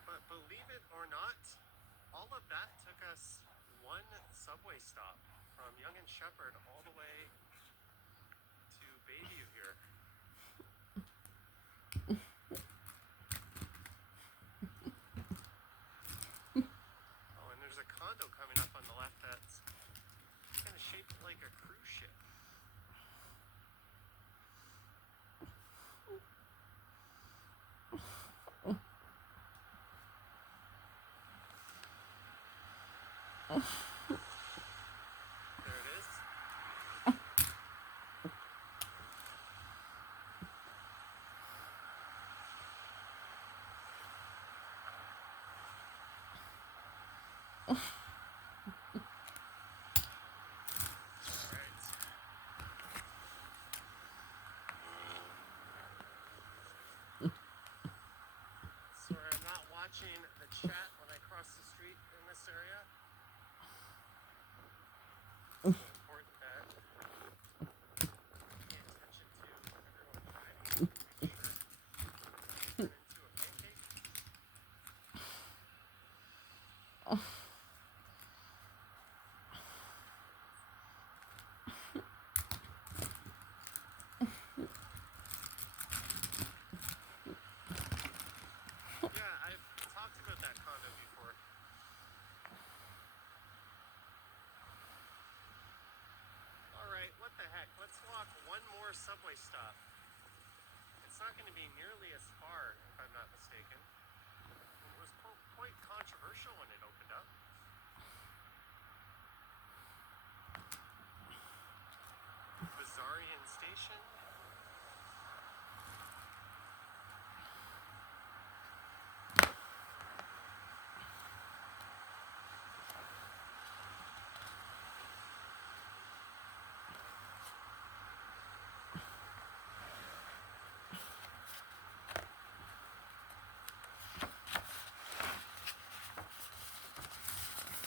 But believe it or not, all of that took us one subway stop from Yonge and Sheppard all the way to Bayview here. Oh, and there's a condo coming up on the left that's Sorry, I'm not watching the chat when I cross the street in this area. It's important that I pay attention to everyone driving. Make sure I turn into a pancake. Yeah, I've talked about that condo before. Alright, what the heck? Let's walk one more subway stop. It's not going to be nearly as far, if I'm not mistaken. It was quite controversial when it opened up. Bizarrian Station.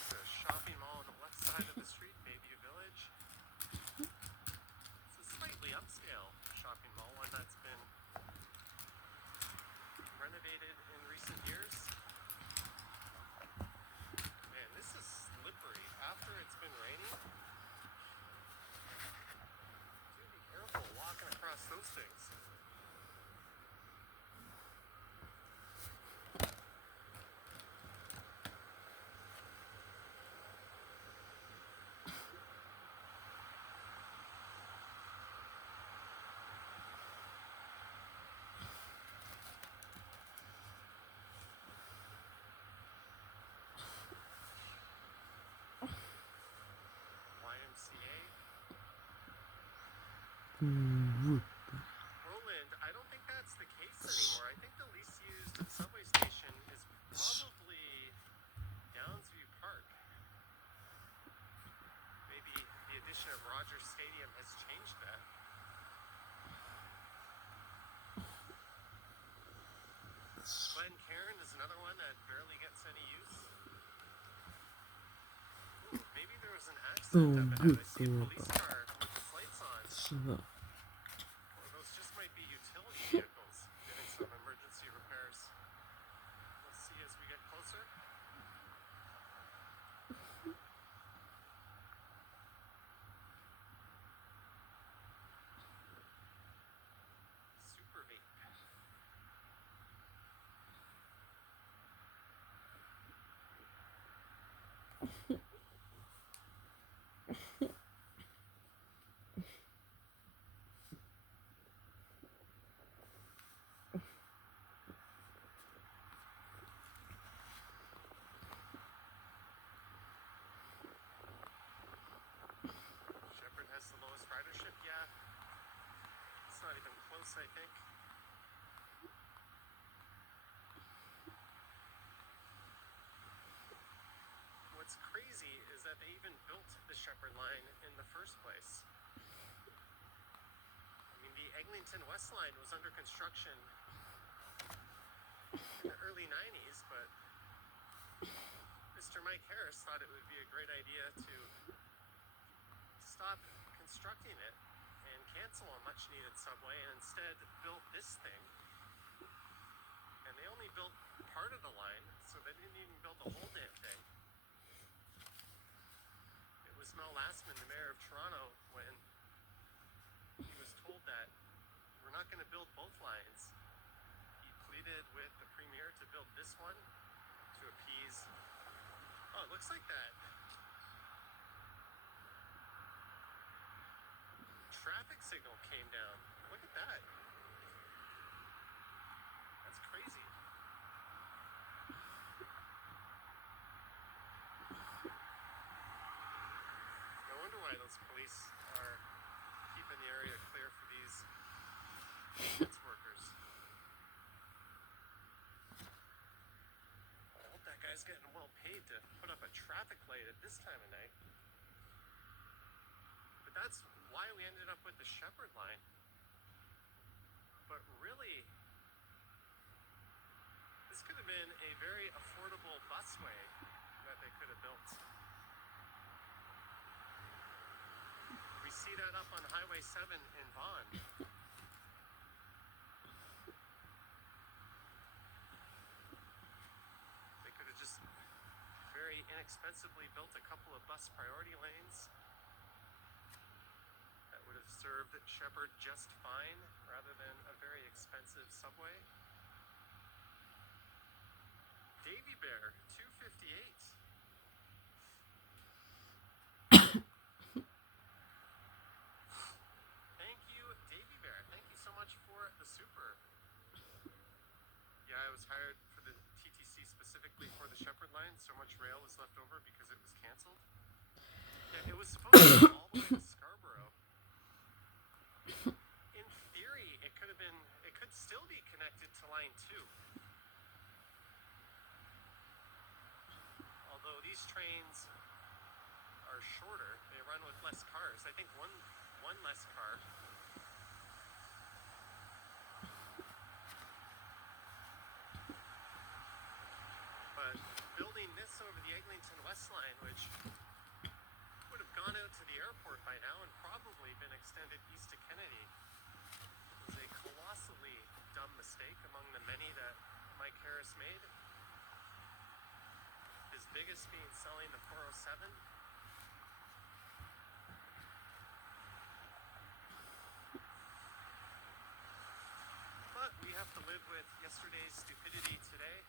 There's a shopping mall on the left side of the street, Bayview Village. It's a slightly upscale shopping mall, one that's been renovated in recent years. Man, this is slippery after it's been raining. Do be careful walking across those things. YMCA. Вот. Roland, I don't think that's the case anymore. I think the least used subway station is probably Downsview Park. Maybe the addition of Rogers Stadium has changed that. Glen Cairn is another one that barely gets any use. Ooh, maybe there was an accident up ahead. I see a police car with its lights on. Сюда. Or those just might be utility vehicles getting some emergency repairs. Let's see as we get closer. Super vape. Shepherd has the lowest ridership, yeah. It's not even close, I think. What's crazy is that they even built the Shepherd line in the first place. I mean, the Eglinton West line was under construction in the early 90s, but Mr. Mike Harris thought it would be a great idea to stop constructing it and cancel a much needed subway and instead build this thing. And they only built part of the line, so they didn't even build the whole damn thing. It was Mel Lastman, the mayor of Toronto, when he was told that we're not going to build both lines. He pleaded with the premier to build this one to appease. Oh, it looks like that traffic signal came down. Look at that. That's crazy. No wonder why those police are keeping the area clear for these maintenance workers. I hope that guy's getting well paid. made to put up a traffic light at this time of night. But that's why we ended up with the Shepherd line. But really, this could have been a very affordable busway that they could have built. We see that up on Highway 7 in Vaughan. They could have just very inexpensively built a couple of bus priority lanes that would have served Shepherd just fine rather than a very expensive subway. Davy Bear, 258. Thank you, Davy Bear. Thank you so much for the super. Yeah, I was hired for the TTC specifically for the Shepherd line. So much rail was left over because it was canceled. Yeah, it was supposed to go all the way to Scarborough. In theory, it could still be connected to line 2. Although these trains are shorter, they run with less cars. I think one less car. But building this over the Eglinton West line, which would have gone out to the airport by now and probably been extended east to Kennedy, was a colossally dumb mistake among the many that Mike Harris made. His biggest being selling the 407. But we have to live with yesterday's stupidity today.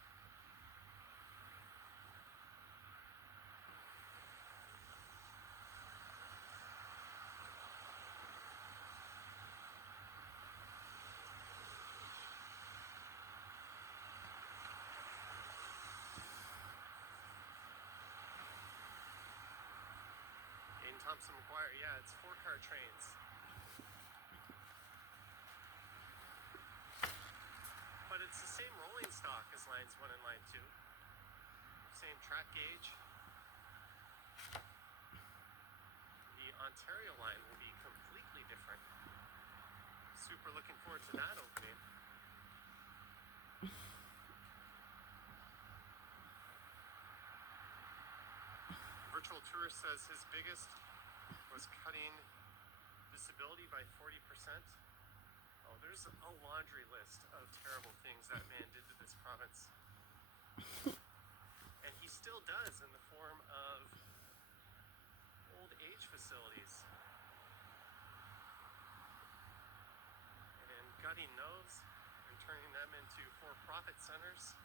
Thompson McGuire, yeah, it's 4-car trains. But it's the same rolling stock as lines 1 and line 2. Same track gauge. The Ontario line will be completely different. Super looking forward to that opening. Virtual Tourist says his biggest was cutting disability by 40%. Oh, there's a laundry list of terrible things that man did to this province. And he still does in the form of old age facilities. And gutting those and turning them into for-profit centers.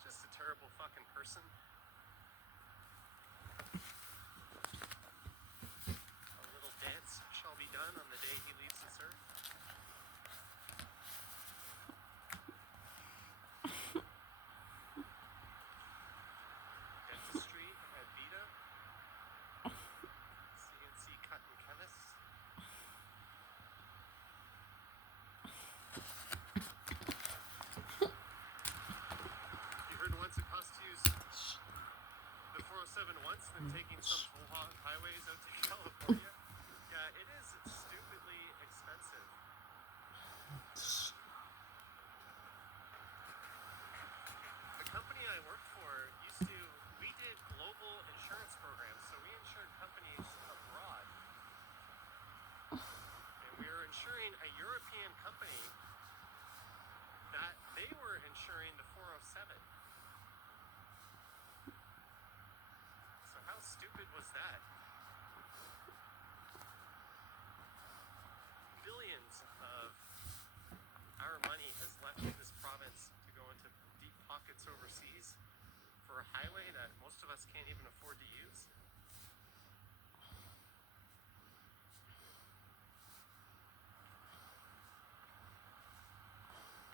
Just a terrible fucking person. Shall be done on the day he leaves this earth. Dentistry at Vita. CNC cut and chemist. You heard once it cost to use the 407 once, then taking some toll highways out to California. Yeah, it is stupidly expensive. The company I worked for we did global insurance programs, so we insured companies abroad. And we were insuring a European company that they were insuring the 407. So how stupid was that? Billions of our money has left this province to go into deep pockets overseas for a highway that most of us can't even afford to use.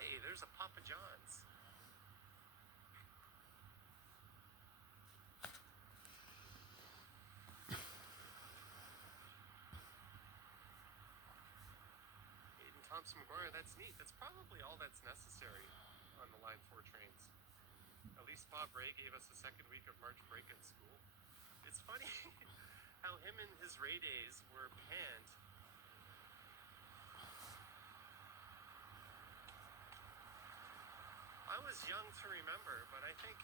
Hey, there's a Papa John's. Thompson McGuire, that's neat. That's probably all that's necessary on the Line 4 trains. At least least Bob Ray gave us a second week of March break at school. It's funny how him and his Ray days were panned. I was young to remember, but I think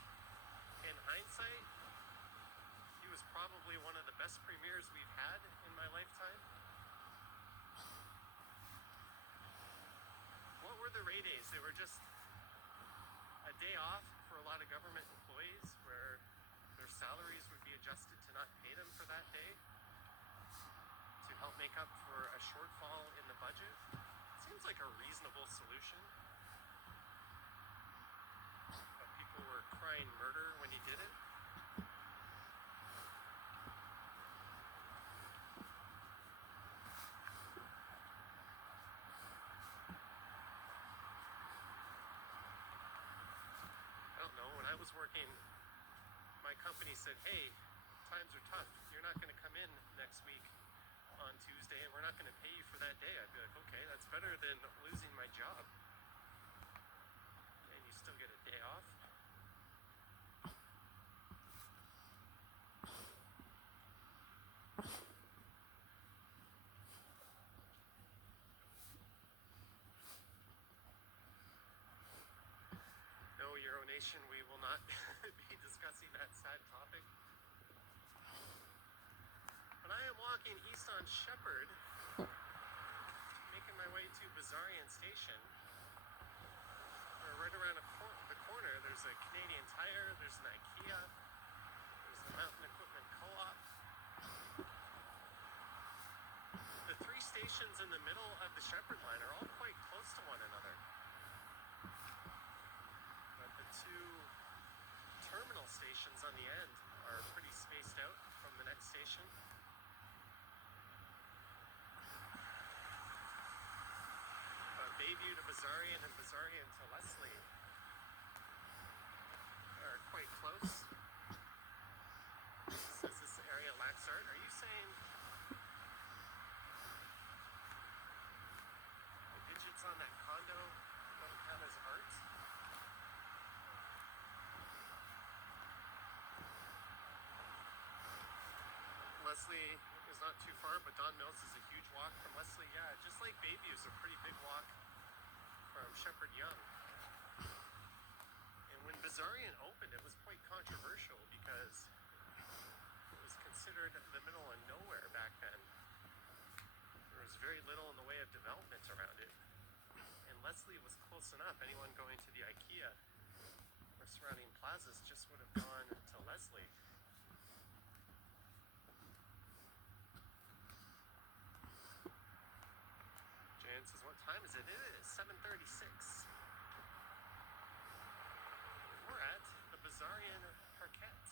in hindsight, he was probably one of the best premiers we've had in my lifetime. What were the Ray days? They were just a day off for a lot of government employees where their salaries would be adjusted to not pay them for that day to help make up for a shortfall in the budget. Seems like a reasonable solution. But people were crying murder when he did it. I don't know, when I was working, my company said, hey, times are tough. You're not going to come in next week on Tuesday and we're not going to pay you for that day. I'd be like, okay, that's better than losing my job. And you still get a day off. No, Euro Nation, we will not be discussing that sad topic. But I am walking east on Shepherd, making my way to Bazarian Station. Right around the corner, there's a Canadian Tire, there's an IKEA, there's the Mountain Equipment Co-op. The three stations in the middle of the Shepherd line are all quite close to one another. But the two terminal stations on the end are pretty spaced out from the next station. Bayview to Bazarian and Bazarian to Leslie are quite close. Says this area lacks art. Are you saying the digits on that condo don't count as art? Leslie is not too far, but Don Mills is a huge walk from Leslie. Yeah, just like Bayview is a pretty big walk from Shepherd Young. And when Bazarian opened, it was quite controversial because it was considered the middle of nowhere back then. There was very little in the way of development around it. And Leslie was close enough. Anyone going to the IKEA or surrounding plazas just would have gone to Leslie. Jan says, what time is it? It is 7:36. We're at the Bazarian Parkette.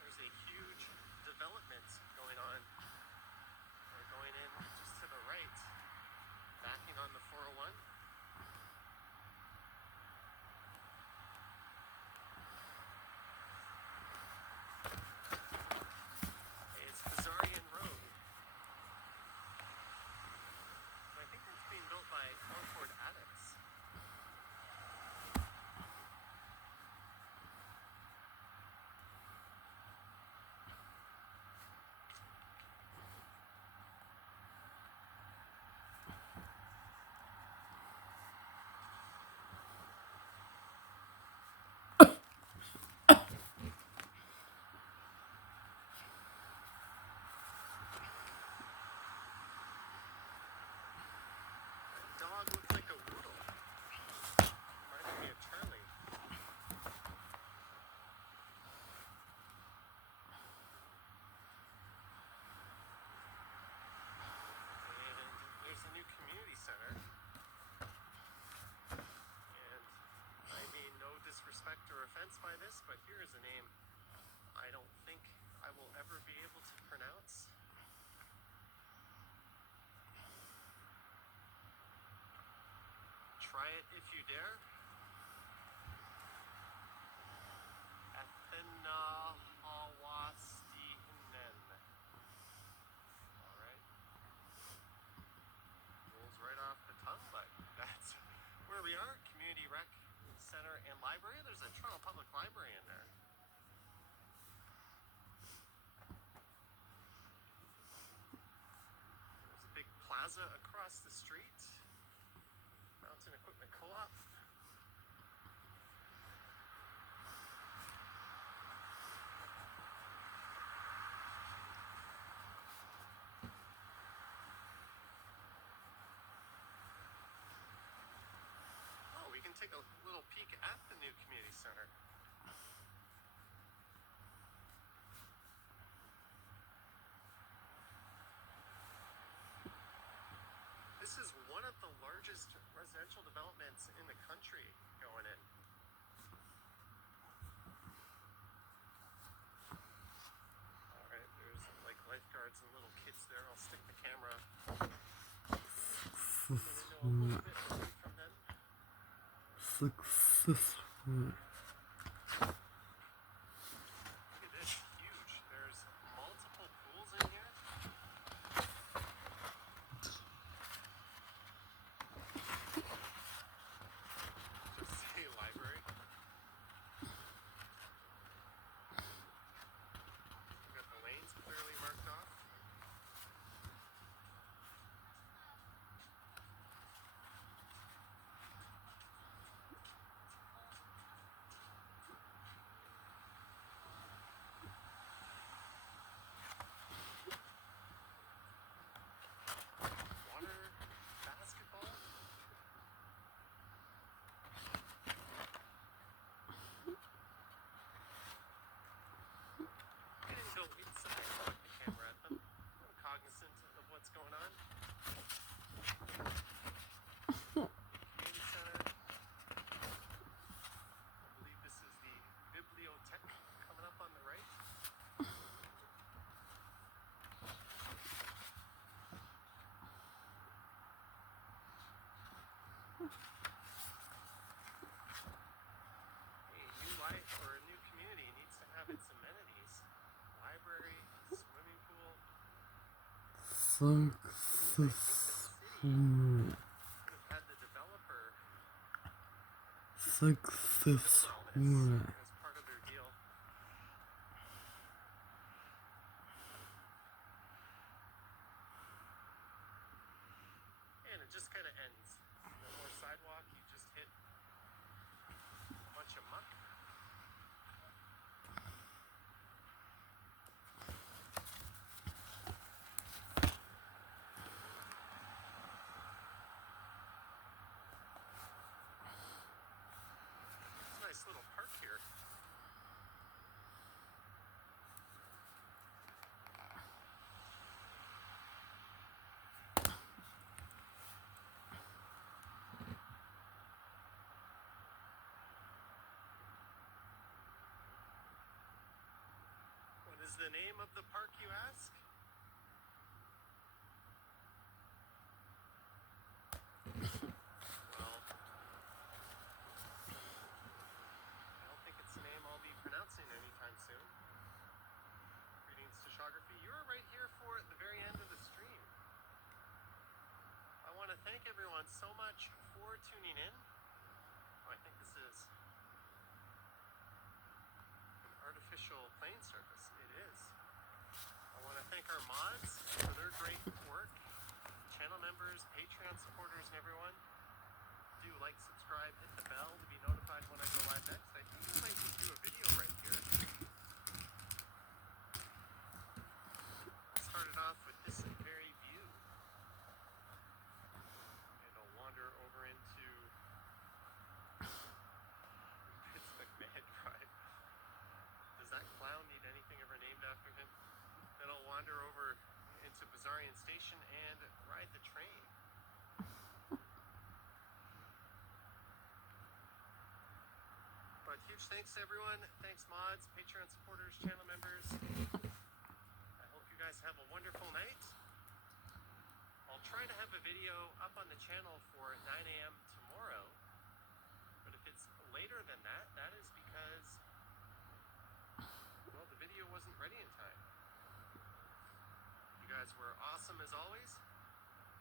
There's a huge development going on. We're going in just to the right, backing on the 401. It's Bazarian Road. I think it's being built by Concord Adams. Dog looks like a poodle. Reminded me of Charlie. And there's a new community center. And I mean no disrespect or offense by this, but here is a name I don't think I will ever be able to pronounce. Try it if you dare. Athenahawastinen. Alright. Rolls right off the tongue, but that's take a little peek at the new community center. This is one of the largest residential developments in the country going in. All right, there's like lifeguards and little kids there. I'll stick the camera in the window a little bit away from them. Successful. Look at this, huge. There's multiple pools in here. Just say library. We've got the lanes clearly marked off. Water, basketball. I didn't go inside and point the camera at them. I'm cognizant of what's going on. Community center. I believe this is the bibliothèque coming up on the right. Hey, a new life or a new community needs to have its amenities. Library, swimming pool. Successful. Could have had the developer build all Successful. this as part of their deal. And it just kind of ends. No more sidewalk, you just hit a bunch of muck. It's a nice little park here. What is the name of the park, you ask? Well, I don't think it's a name I'll be pronouncing anytime soon. Greetings to Shography. You are right here for the very end of the stream. I want to thank everyone so much for tuning in. Oh, I think this is an artificial plane surface. It is. I want to thank our mods for their great work, channel members, Patreon supporters, and everyone. Do like, subscribe, hit the bell to be notified when I go live next. I think I might just do a video right here. I'll start it off with this very view. And I'll wander over into Pittsburgh Drive. Does that clown need anything ever named after him? Then I'll wander over into Bazarian Station and ride the train. But huge thanks to everyone. Thanks mods, Patreon supporters, channel members. I hope you guys have a wonderful night. I'll try to have a video up on the channel for 9 a.m. tomorrow. But if it's later than that, that is because, well, the video wasn't ready in time. You guys were awesome as always.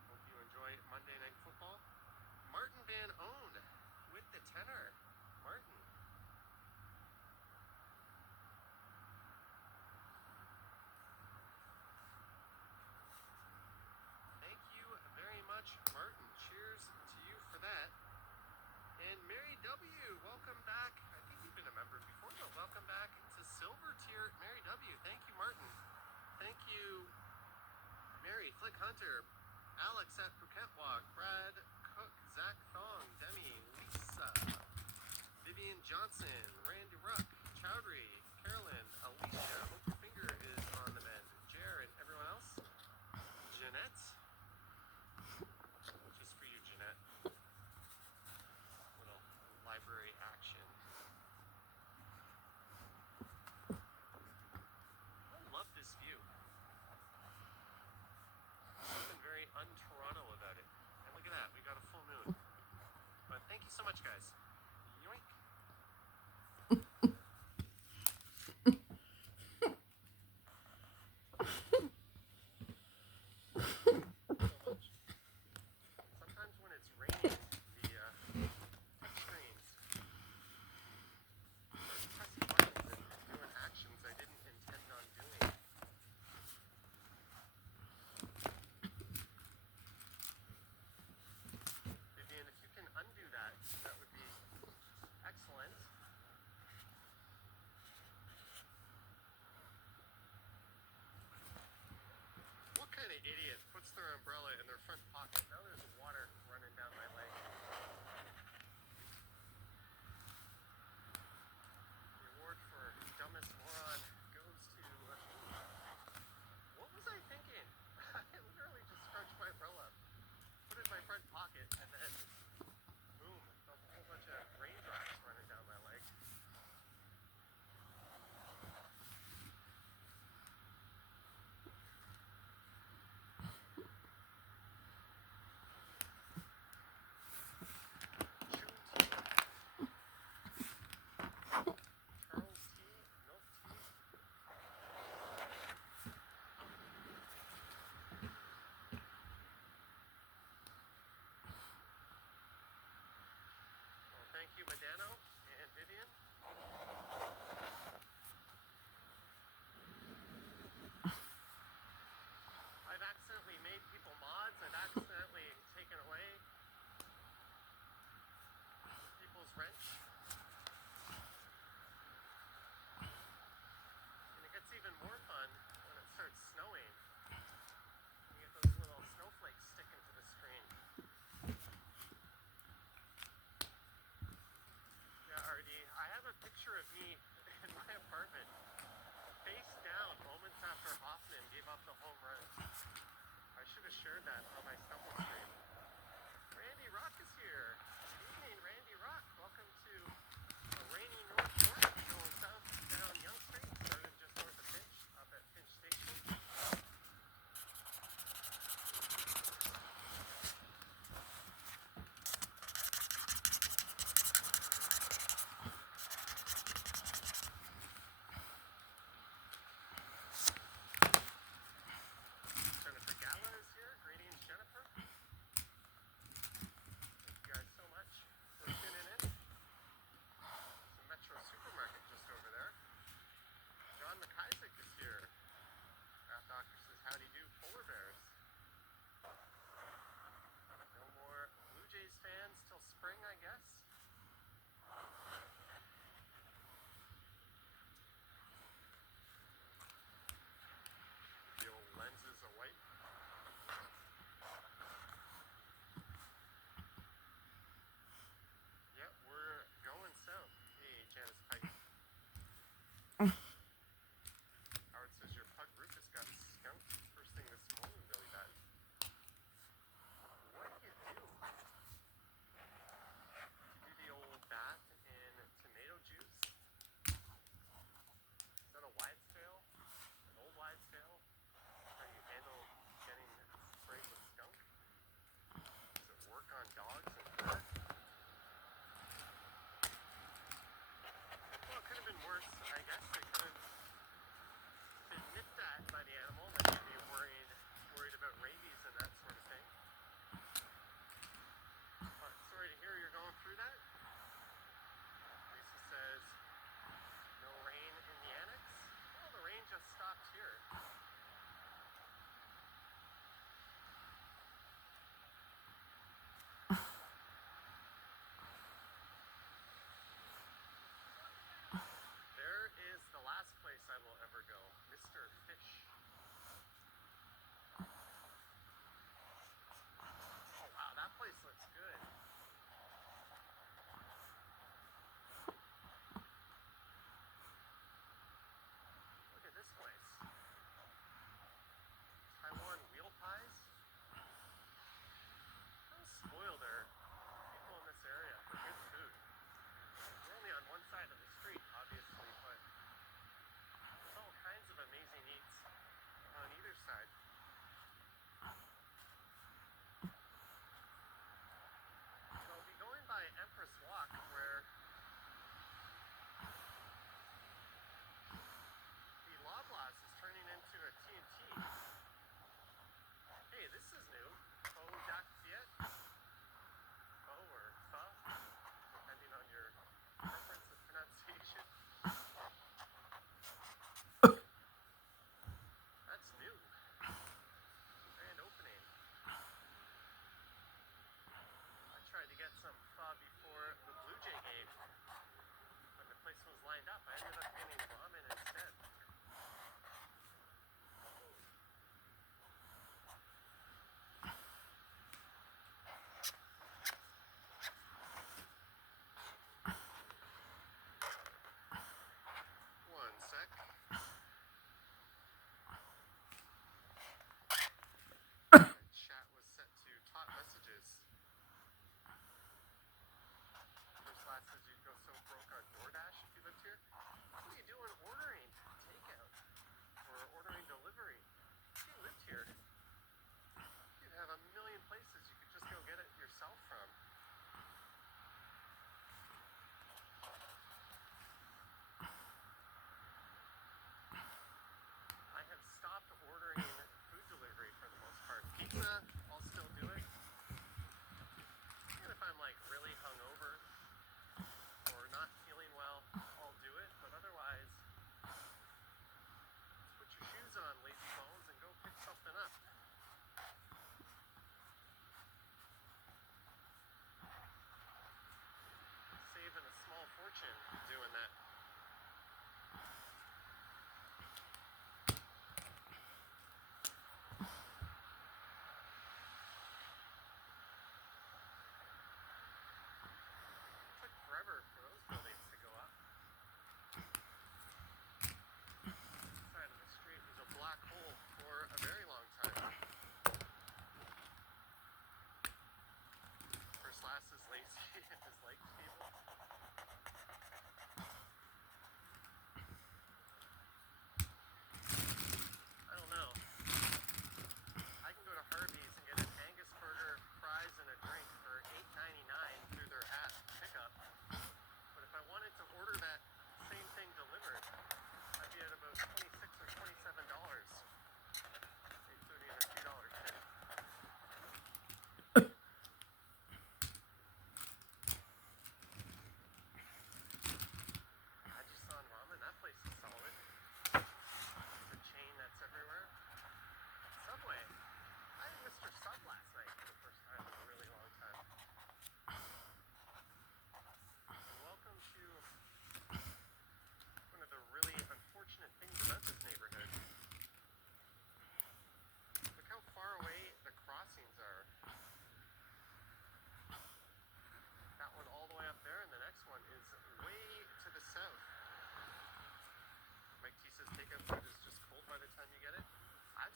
Hope you enjoy Monday Night Football. Martin Van Own with the tenor. Martin. Thank you very much, Martin. Cheers to you for that. And Mary W., welcome back. I think you've been a member before, but welcome back to Silver Tier, Mary W. Thank you, Martin. Thank you, Mary, Flick Hunter, Alex at Phuket Walk, Brad Cook, Zach Thong, Demi, Lisa. Johnson, Randy Ruck, Chowdhury, Carolyn, Alicia, hope your finger is on the mend. Jer and everyone else. Jeanette. Just for you, Jeanette. Little library action. I love this view. Something very un-Toronto about it. And look at that, we got a full moon. But thank you so much, guys. Yoink. Sometimes when it's raining, the touch screens start pressing buttons and doing actions I didn't intend on doing. Vivian, if you can undo that, that would be excellent. What kind of idiot puts their umbrella in their front pocket? Now there's water running down my leg. The award for dumbest moron goes to... what was I thinking? I literally just scrunched my umbrella, put it in my front pocket, and then boom, a whole bunch of raindrops running down my leg. Thank you, Madano and Vivian. I've accidentally made people mods. I've accidentally taken away people's wrench. And it gets even more fun when it starts snowing. You get those little snowflakes sticking to the screen. Yeah, Artie, I have a picture of me in my apartment, face down, moments after Hoffman gave up the home run. I should have shared that on my Stumble stream. Randy Rock is here. Good evening, Randy Rock. Welcome to a rainy North York, going south down Yonge Street, started just north of Finch, up at Finch Station. Jennifer Gala is here. Greetings, Jennifer.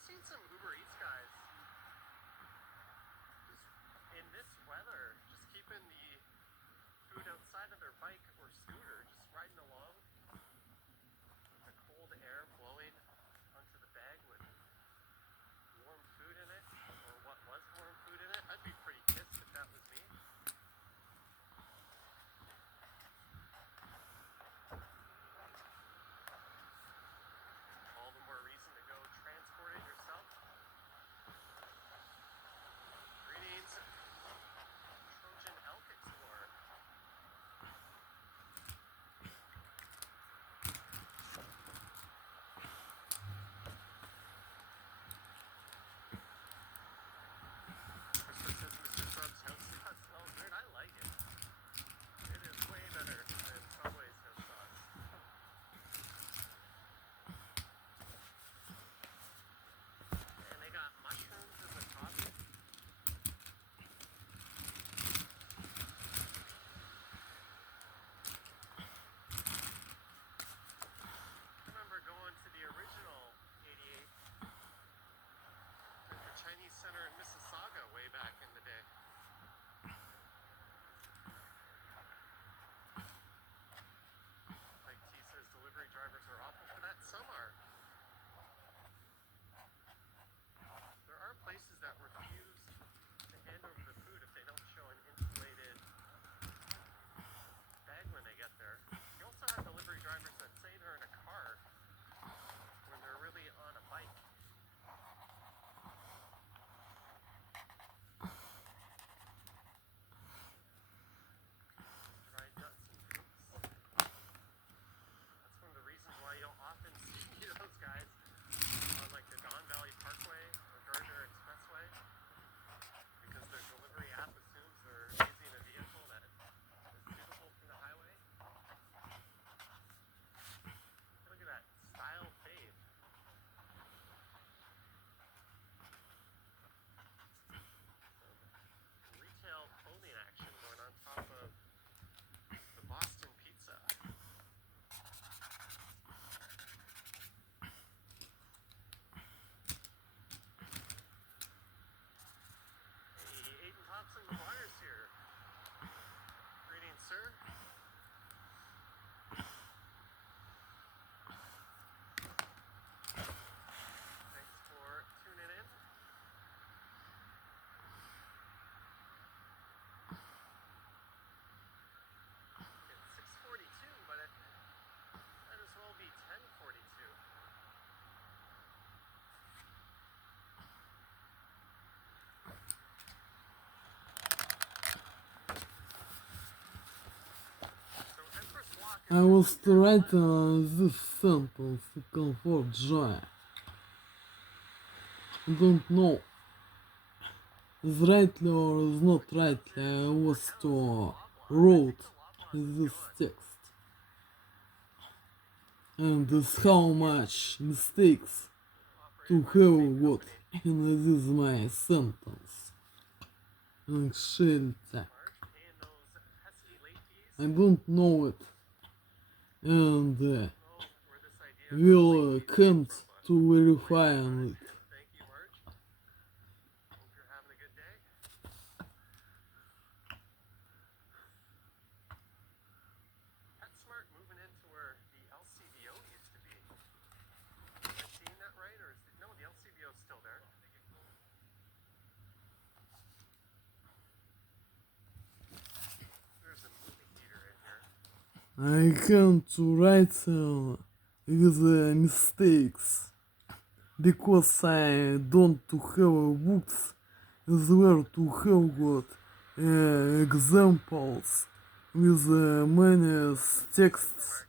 seen some Uber Eats guys just in this weather, just keeping the food outside of their bike or scooter, just riding along with the cold air blowing onto the bag with warm food in it, or what was warm food in it. I'd be pretty pissed if that was me. All the more reason to go transport it yourself. Greetings, Trojan Elk Explorer. Krista says Mr. Sub's house sauce smells weird. I like it. It is way better than Subway's house sauce. And they got mushrooms as a topping. I remember going to the original 88 at the Chinese Center in Mississauga way back in the day. Like T says, delivery drivers are awful for that. Some are. There are places that refuse to hand over the food if they don't show an insulated bag when they get there. You also have delivery drivers that say they're in a car when they're really on a bike. Dried nuts and fruits. That's one of the reasons why you don't often see those guys on like the Don Valley Parkway or Gardner Expressway, because their delivery app assumes they're using a vehicle that is suitable for the highway. Look at that style fade. Some retail clothing action going on top of the Boston pizza. Hey, Aiden Thompson McGuire's here. Greetings, sir. Thanks for tuning in. It's 6:42, but it might as well be 10:42. So Empress Walk is I was to write this sentence to comfort Joy. I don't know. Is rightly or is not rightly, I was to wrote this text. And is how much mistakes to have got in this my sentence. Actually, paying those pesky late fees. I don't know it. And Know where this idea of will late fees can't came from, to verify on it. Thank you, Marge. Hope you're having a good day. PetSmart moving into where the LCBO used to be. Am I seeing that right, or is it, no? The LCBO is still there. There's a movie theater in here. I can't to write with mistakes because I don't to have books is where to have got examples with many texts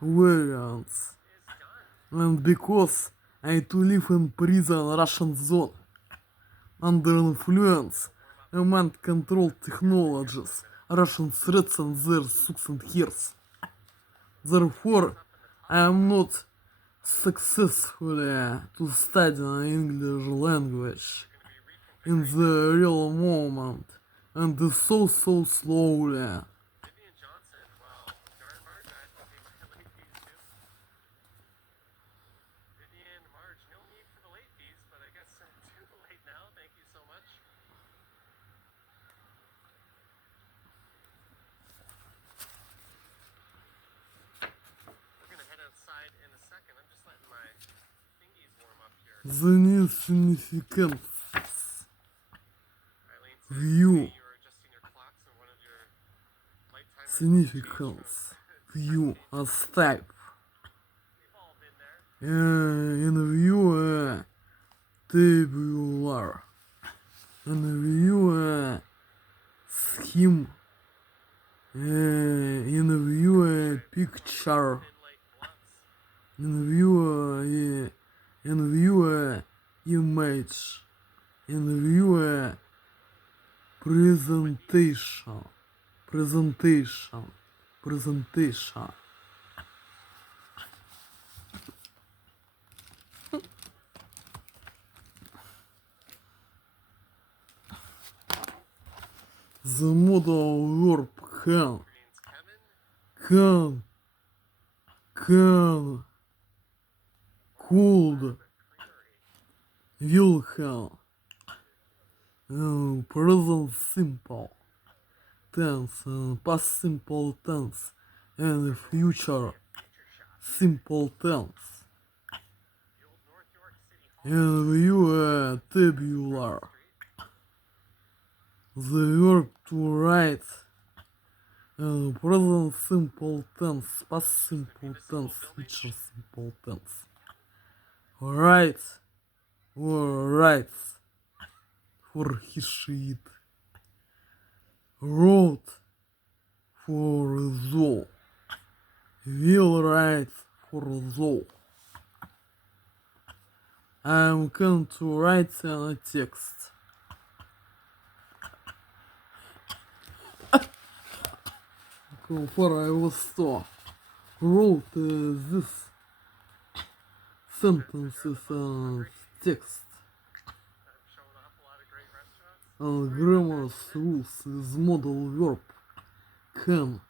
variants, Is done. and because I to live in prison Russian zone under influence mind control technologies Russian threats and their sucks and hairs. Therefore, I am not successfully to study English language in the real moment and so slowly. Vivian Johnson, well, darn Marge, I have to pay my late fees too. Vivian, Marge, no need for the late fees, but I The significance Eileen said view. you were adjusting your clocks and one of your light timers Significance view as type. We've all been there. In view tabular. In view scheme. In view picture. Been late once. In view image. In view presentation. Presentation. Presentation. The modal verb can. Means Kevin. Could, will have, present simple tense, past simple tense, and future simple tense. The old North York City Hall. And view tabular. The verb to write, present simple tense, past simple tense, future simple tense. Write or writes for he, she, it. Wrote for thou. Will write for thou. I'm going to write a text. Before I was wrote this sentences and text. I've shown off a lot of great restaurants. Grammar's rules is modal verb can.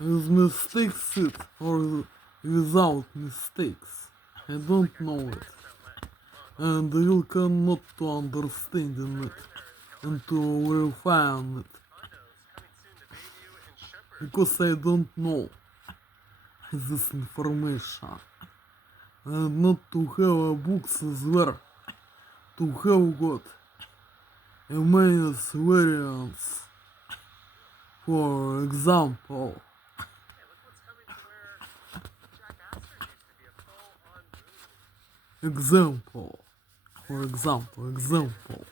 With mistakes it or without mistakes. I don't know it. And you cannot to understand in it and to verify on it. Condos coming soon to Bayview and Shepherd. Because I don't know this information. And not to have a books there. To have got a many variants. For example. Hey, look what's coming to where Jack Astor used to be a full-on booth. Example. For example.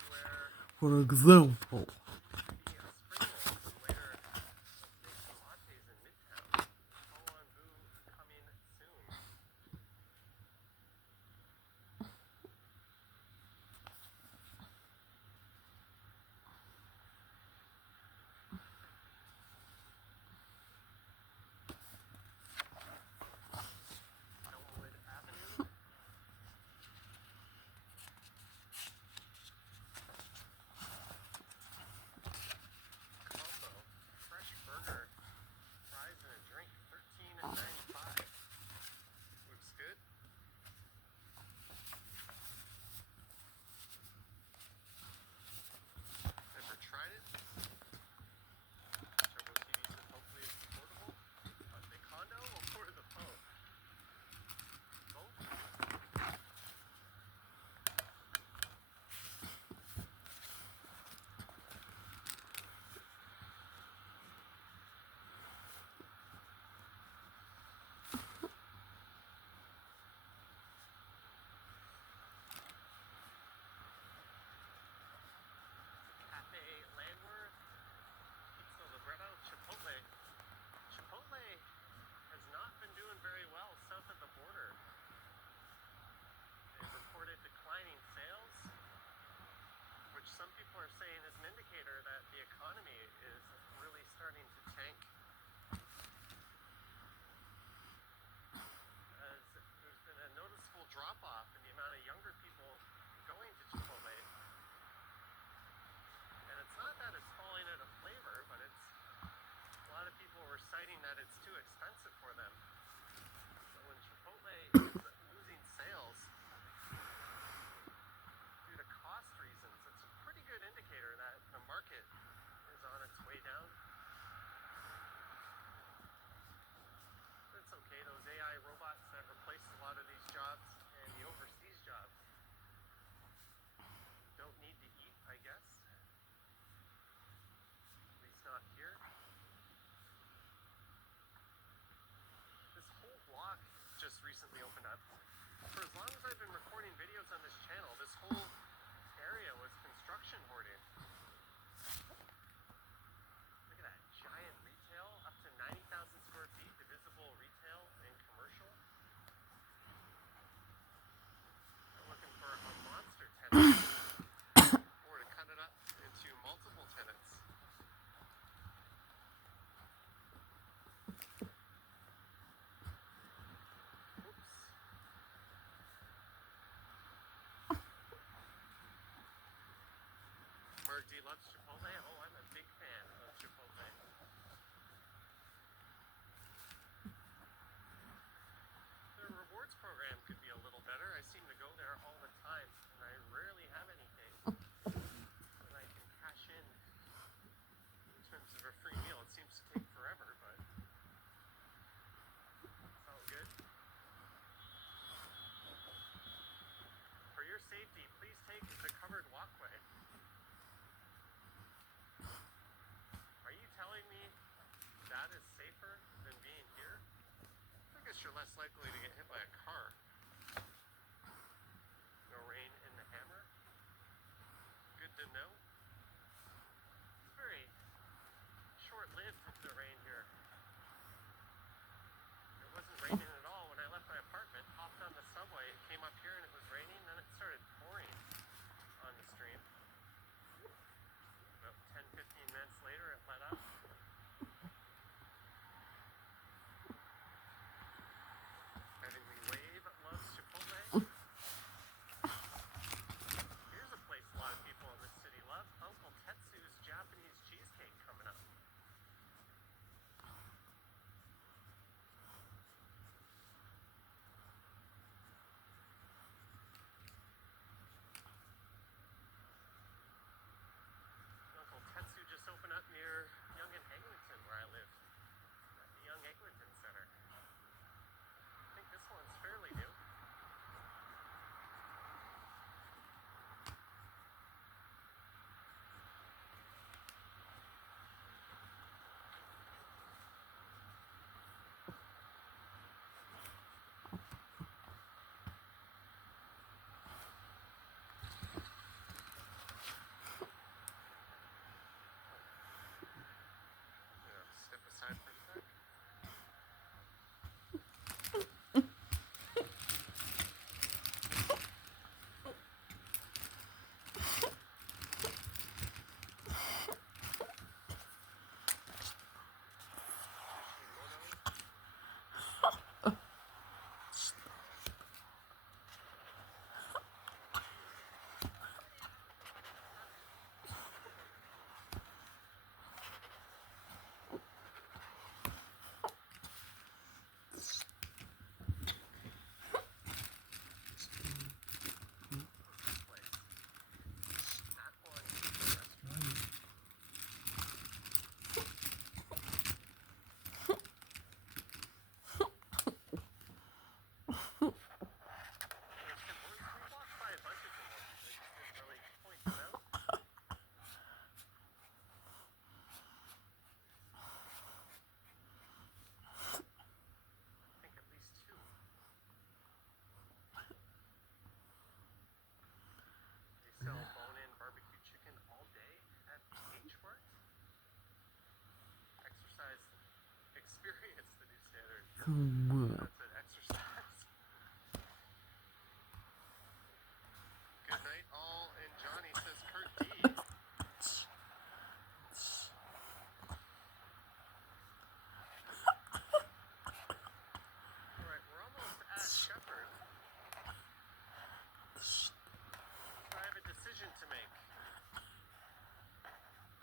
For example. Sprinkles and later make some lattes in Midtown. Full-on booth coming soon. Elmwood Avenue. videos on this channel. This whole area was construction hoarding. Look at that giant retail, up to 90,000 square feet, divisible retail and commercial. I'm looking for a monster tenant or to cut it up into multiple tenants. Oops. Mark D loves Chipotle. Oh, I'm a big fan of Chipotle. Their rewards program could be a little better. I seem to go there all the time, and I rarely have anything that I can cash in terms of a free meal. It seems to take forever, but it's all good. For your safety, please take the covered walkway. Are you telling me that is safer than being here? I guess you're less likely to get hit by a car. No rain in the hammer. Good to know. It's very short-lived, the rain here. It wasn't raining at all when I left my apartment, hopped on the subway, it came up here and it was raining, then it started pouring on the stream. About 10-15 minutes later it let up. I think we wave loves Chipotle. Here's a place a lot of people in this city love. Uncle Tetsu's Japanese cheesecake coming up. Uncle Tetsu just opened up near Yonge and Eglinton where I live. At the Young Eglinton Center. I think this one's fairly new. Step aside for a sec. Sell bone-in barbecue chicken all day at H-Mart. Exercise experience, the new standard. Come on. That's an exercise. Good night, all. And Johnny says Kurt D. All right, we're almost at Shepherd. I have a decision to make.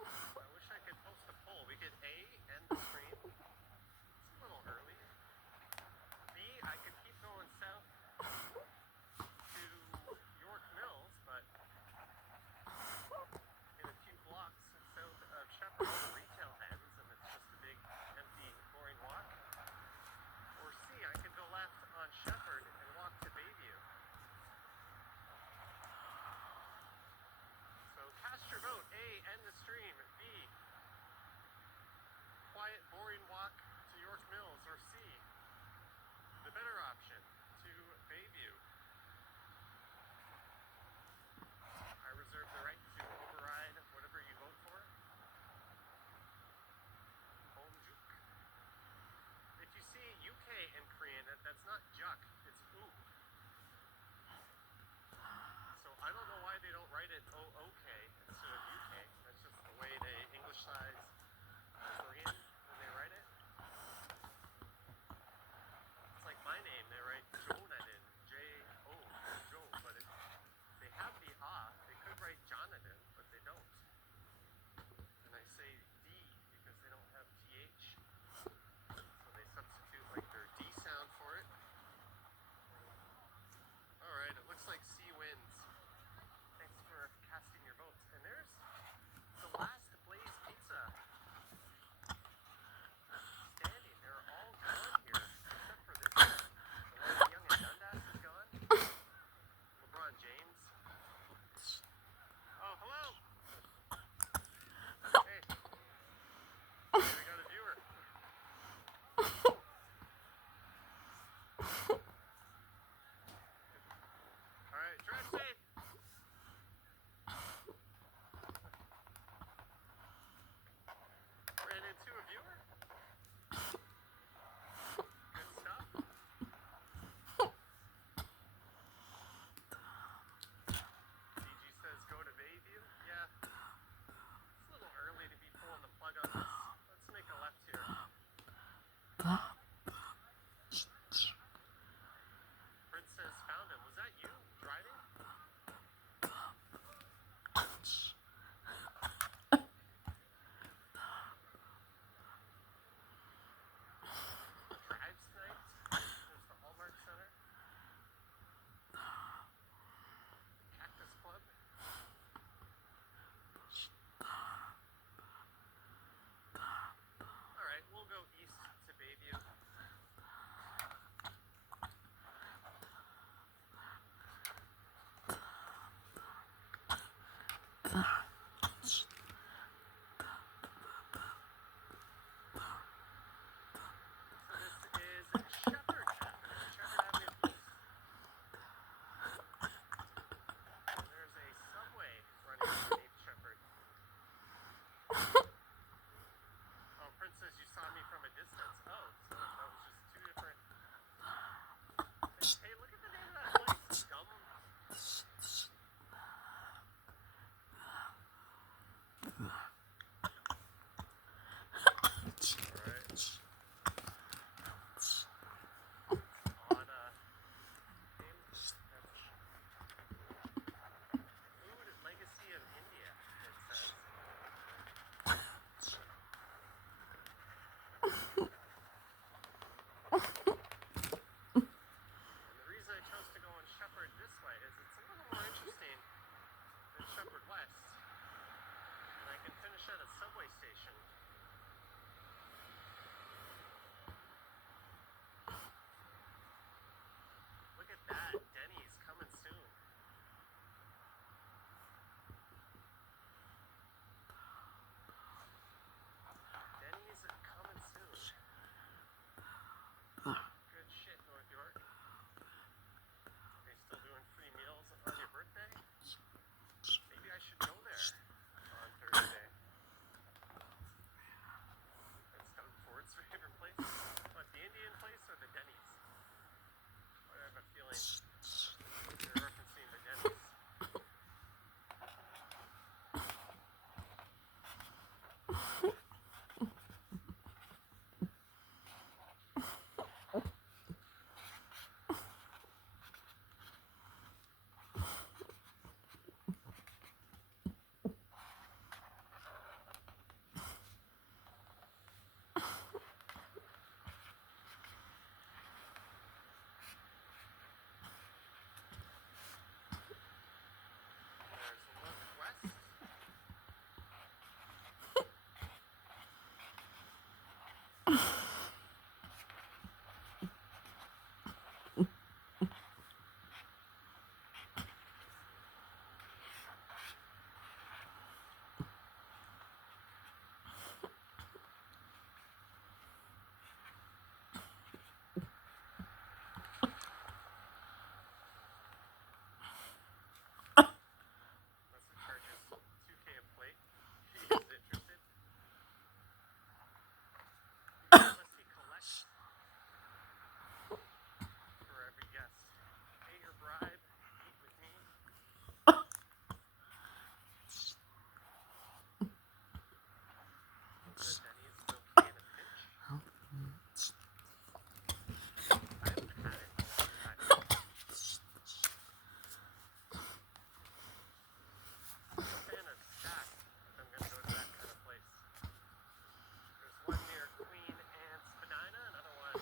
I wish I could post a poll. We could A, end the stream. It's a little early. saw me from a distance. Oh, so that was just two different. Hey, look at the name of that place. Dumb. On Food Legacy of India, it says. And the reason I chose to go on Shepherd this way is it's a little more interesting than Shepherd West. And I can finish at a subway station. Look at that. Denny's coming soon. Denny's are coming soon. Good shit, North York. They still doing free meals on your birthday? Maybe I should go there on Thursday. That's Doug Ford's favorite place. What, the Indian place or the Denny's? I have a feeling they're referencing the Denny's. There's a look west. Must have charges $2K a plate. She is interested. Policy collect for every guest. Pay your bribe, eat with me. The Denny's is okay in a pinch. I haven't had it in a long time. I'm a fan of Stack, if I'm gonna go to that kind of place. There's one near Queen Anne's Spadina, another one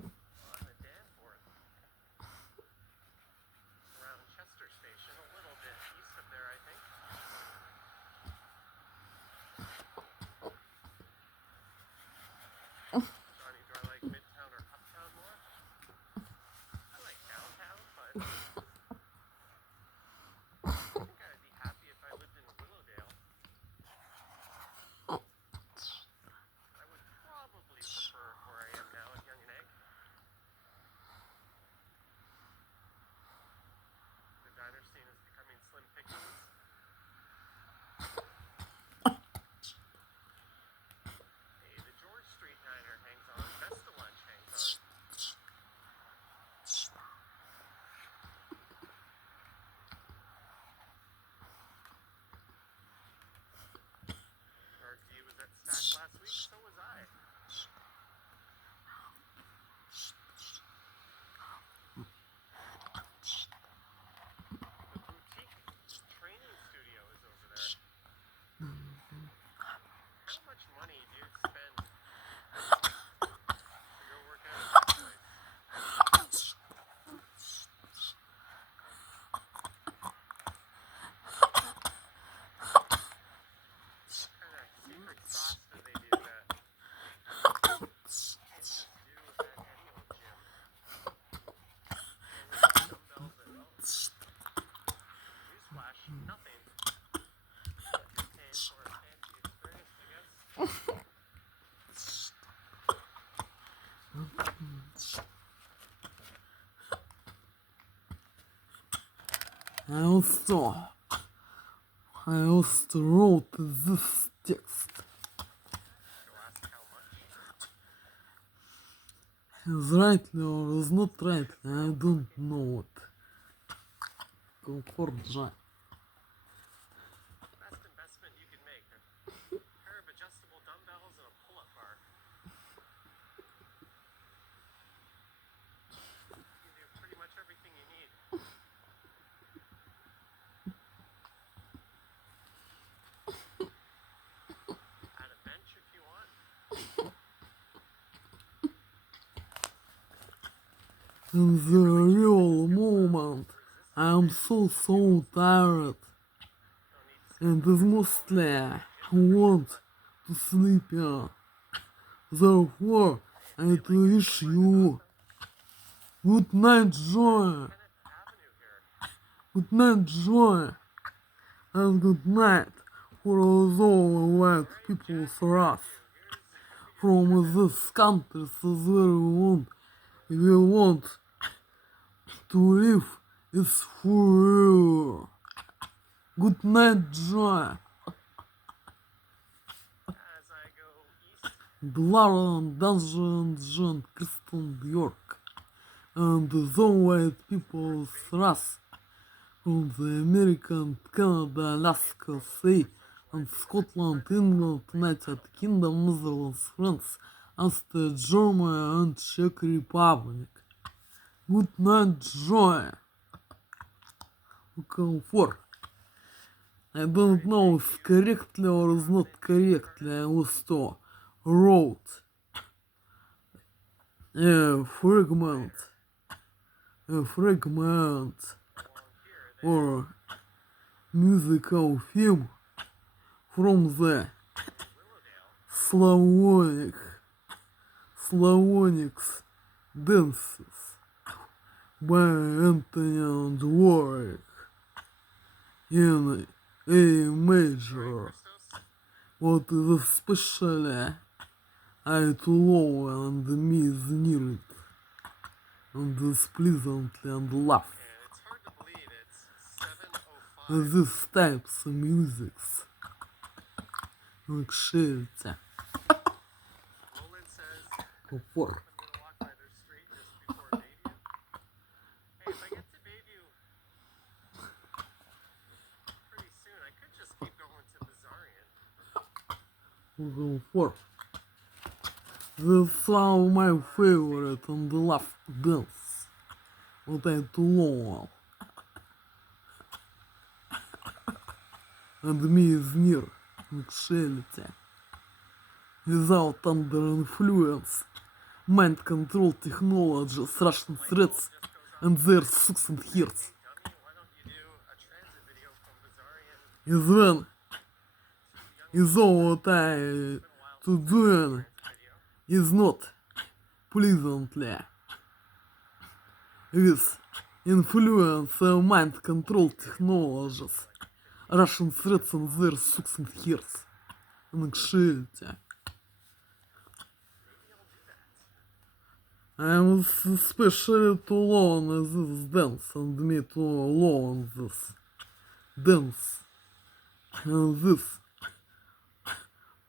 on the Danforth. Around Chester Station, a little bit east of there, I think. Johnny, do I like Midtown or Uptown more? I like downtown, but I think I'd be happy if I lived in Willowdale. I would probably prefer where I am now at Young and Egg. The diner scene is becoming slim pickings. Hey, the George Street Diner hangs on. Vesta Lunch hangs on. RG was at Stack last week, so was I. The boutique training studio is over there. How much money do you spend to go work out at this place? What kind of secret sauce do they do that? Can't just do at any old gym. Only dumbbells and newsflash, nothing. But you're paying for a fancy experience, I guess. I also wrote this text. Go ask how Is rightly or is not rightly, I don't know it. Comfort Джай. Best investment you can make. A pair of adjustable dumbbells and a pull-up bar. You do pretty much everything you need. Add a bench if you want. In the real moment, I am so tired. And it's mostly I want to sleep here. Therefore, I wish you good night, joy. Avenue here. Good night, joy. And good night for all those white people for us. From this country is where we want to live is for you. Good night, joy. As I go east, Glaron, Dungeon, John, Kristen, York, and the white people's race from the American, Canada, Alaska, Sea, and Scotland, England, United Kingdom, Netherlands, France, Austria, Germany, and Czech Republic. Good night, joy. Comfort. I don't know if correctly or is not correctly. I was to wrote a fragment or musical film from the Slavonics dances by Anthony and Warwick in A major. What is especially I to low and me is near it, and is pleasantly and laugh. and it's hard to believe it's 7:05. These types of musics like shelter Roland says comfort. I'm gonna walk by their street just before Bayview. Hey, if I get to Bayview pretty soon, I could just keep going to Bazarian. Comfort. That's all my favorite and laugh dance. What I to low and me is near like shelter. Without under influence, mind control technologies, Russian threats, and their sucks and hearts. Gummy, why don't you do a transit video from Bazarian Is when is all what I to doing video? is not pleasantly with influence of mind control technologies, Russian threats and their sucks and hearts. And shelter. I am especially too long as this dance and me too long this dance and this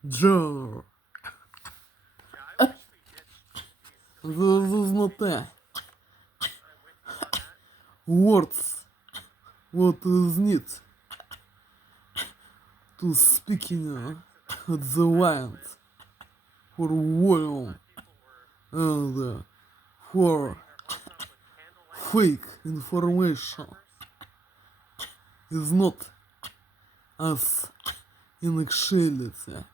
genre. Yeah, I wish we ditched these This is not a I'm with you on that. words what is need to speaking at the wind for volume People were and for hooked up with candlelight fake information is not as in actuality.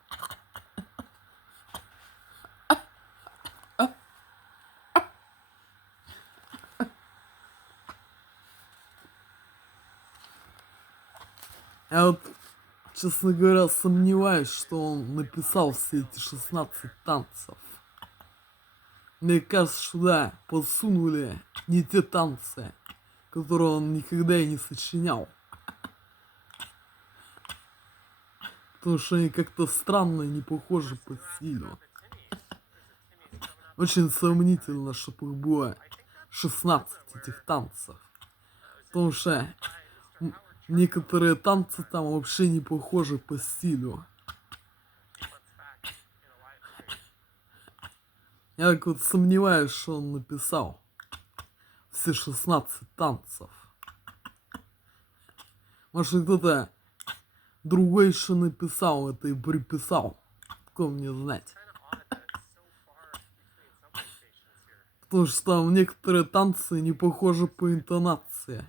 Я вот, честно говоря, сомневаюсь, что он написал все эти 16 танцев. Мне кажется, что да, подсунули не те танцы, которые он никогда и не сочинял. Потому что они как-то странно не похожи по стилю. Очень сомнительно, чтобы их было 16 этих танцев. Потому что некоторые танцы там вообще не похожи по стилю. Я так вот сомневаюсь, что он написал все 16 танцев. Может, кто-то другой еще написал это и приписал. Кто мне знать? Потому что там некоторые танцы не похожи по интонации.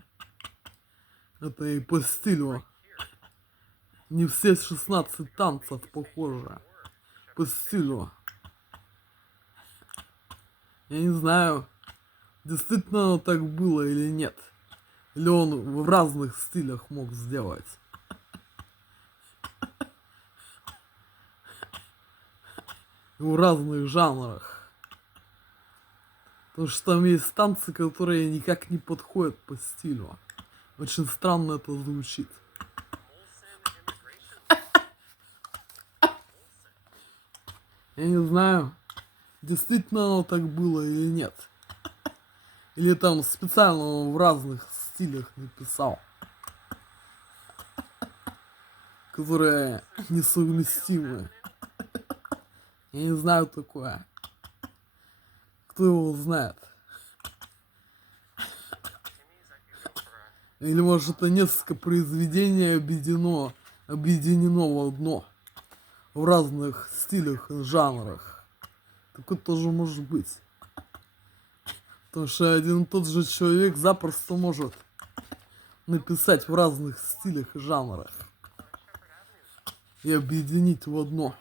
Это и по стилю. Не все 16 танцев похожи по стилю. Я не знаю, действительно оно так было или нет. Или он в разных стилях мог сделать. И в разных жанрах. Потому что там есть танцы, которые никак не подходят по стилю. Очень странно это звучит. Я не знаю, действительно оно так было или нет. Или там специально он в разных стилях написал. Которые несовместимы. Я не знаю такое. Кто его знает? Или может это несколько произведений объединено в одно. В разных стилях и жанрах. Такое тоже может быть. Потому что один и тот же человек запросто может написать в разных стилях и жанрах. И объединить в одно.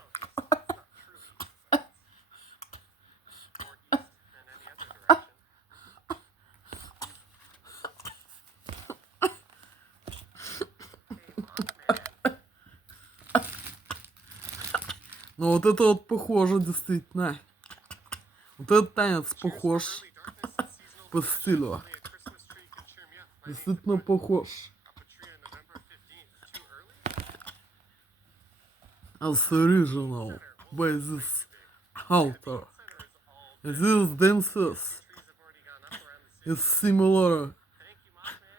Но вот это вот похоже действительно. Вот этот танец похож по стилю. Действительно похож. As original by this author. These dances is similar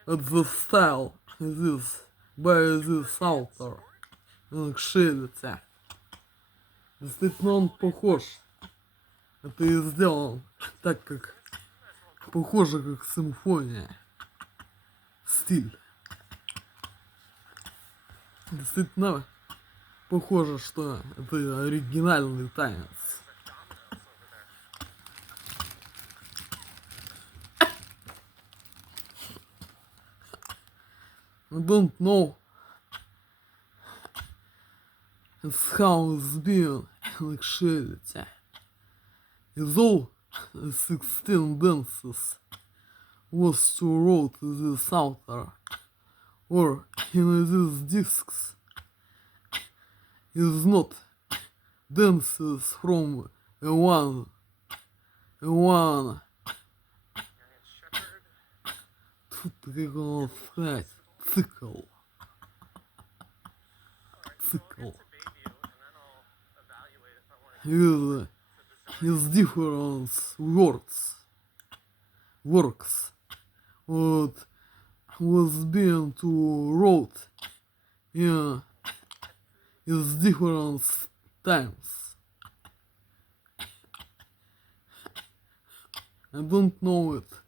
at the style this by this author. Шелится. Действительно он похож. Это и сделан так, как похоже, как симфония. Стиль. Действительно похоже, что это оригинальный танец. I don't know. It's how it's been like шелится. Is all 16 dances was to wrote this author or in these discs is not dances from a one Тьфу ты, как он сказать, цикл. Is different works what was being to wrote in is different times. I don't know it.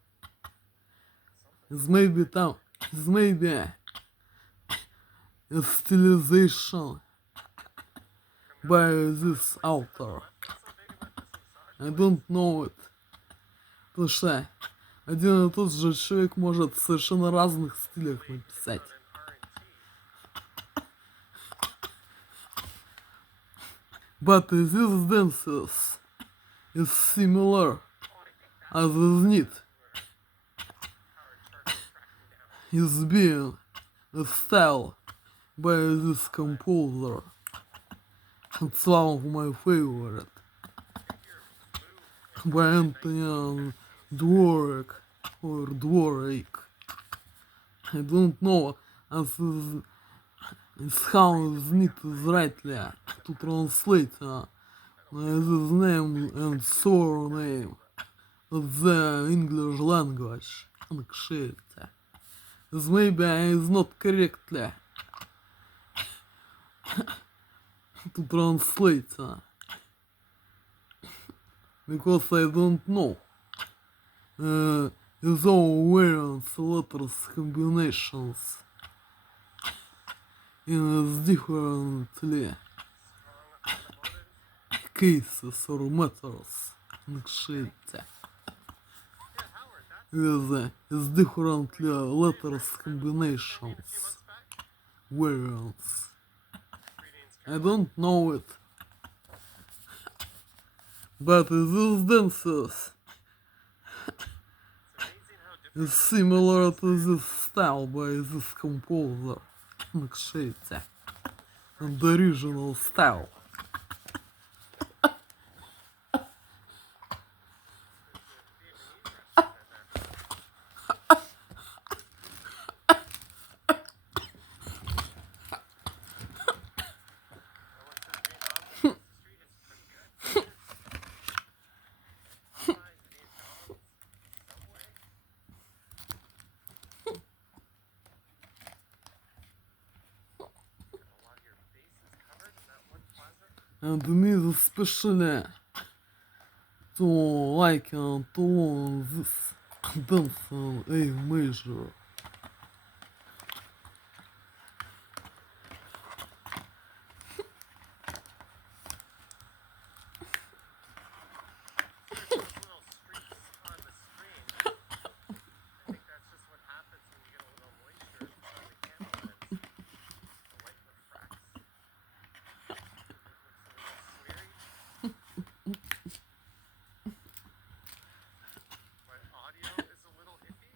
It's maybe a stylization by this author. I don't know it. Потому что один и тот же человек может в совершенно разных стилях написать. But these dances is similar as is need is being a style by this composer. It's one of my favorite. By Anthony Dvorak or Dvorak. I don't know as is how is need is rightly to translate this name and surname of the English language. This maybe is not correctly to translate. because I don't know. Is all variants letters combinations in differently cases or matters. Shit. Is differently letters combinations variants. I don't know it. But these dances is similar to this style by this composer. Shit. And the original style. And me especially to like to learn this dance on A major. Little streaks on the screen. I think that's just what happens when you get a little moisture on the camera lens. The light refracts. It looks a little smeary. My audio is a little iffy.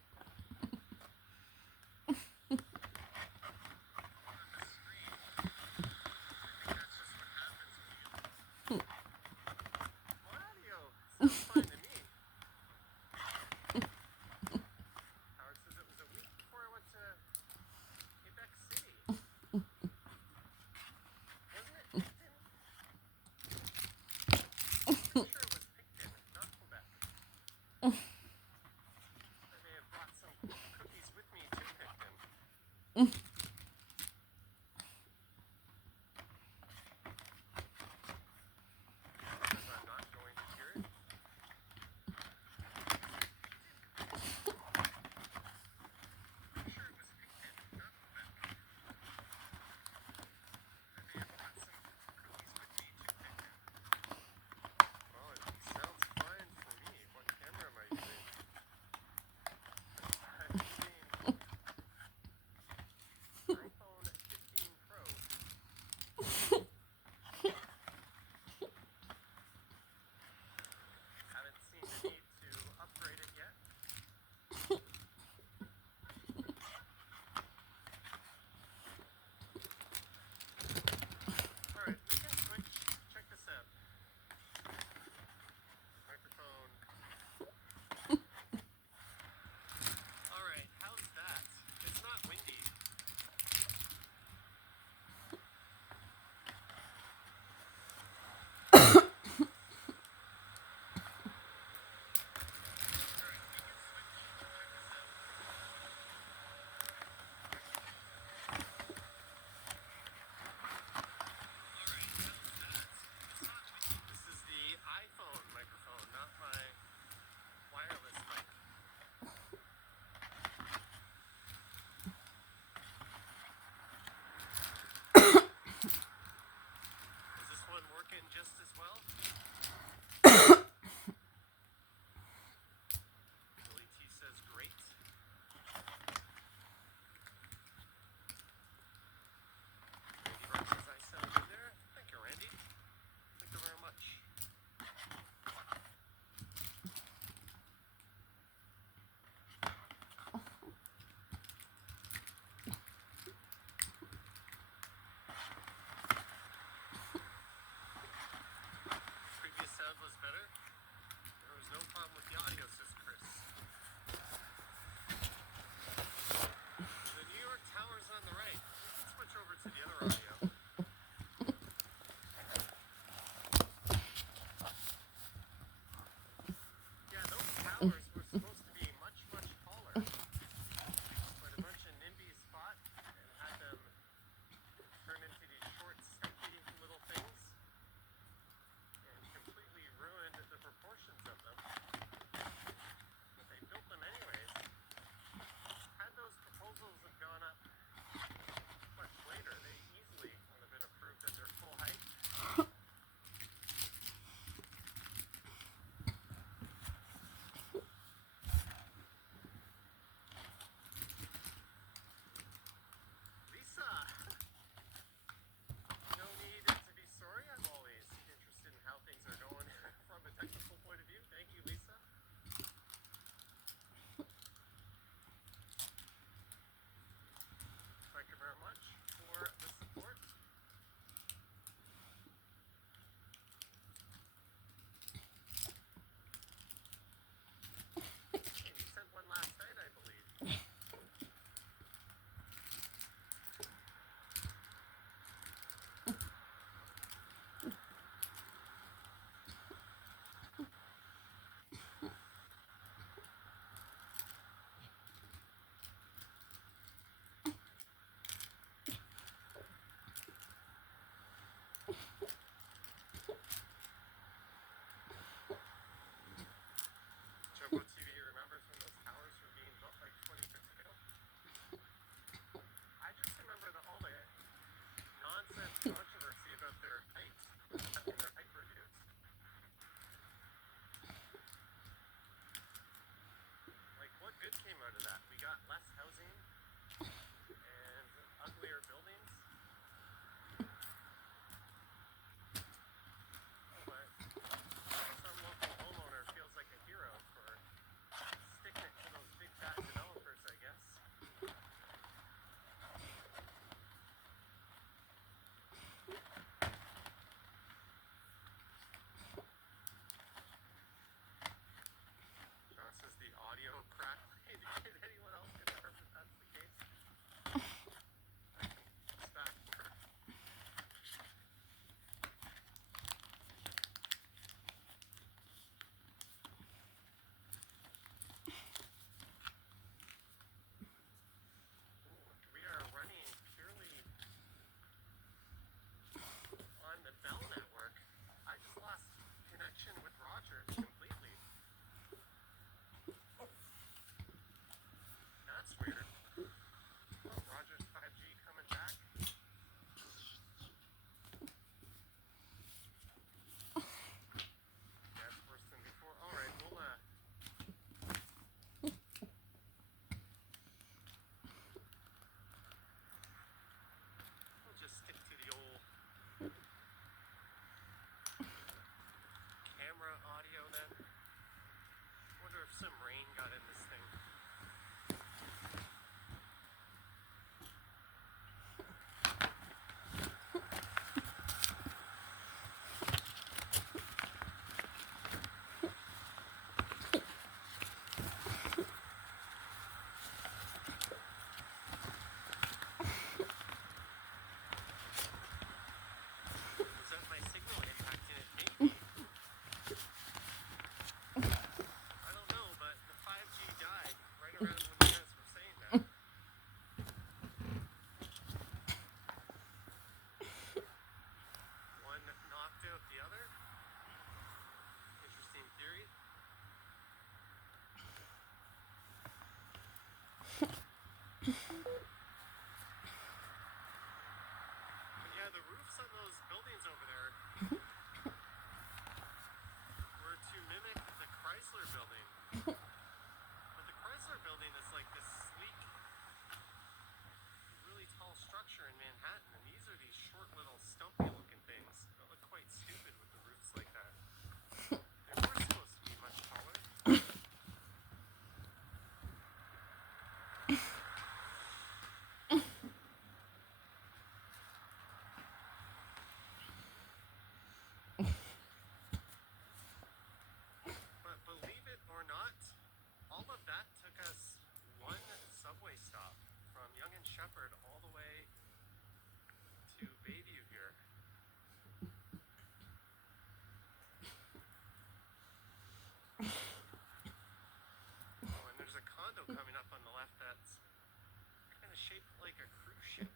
shaped like a cruise ship.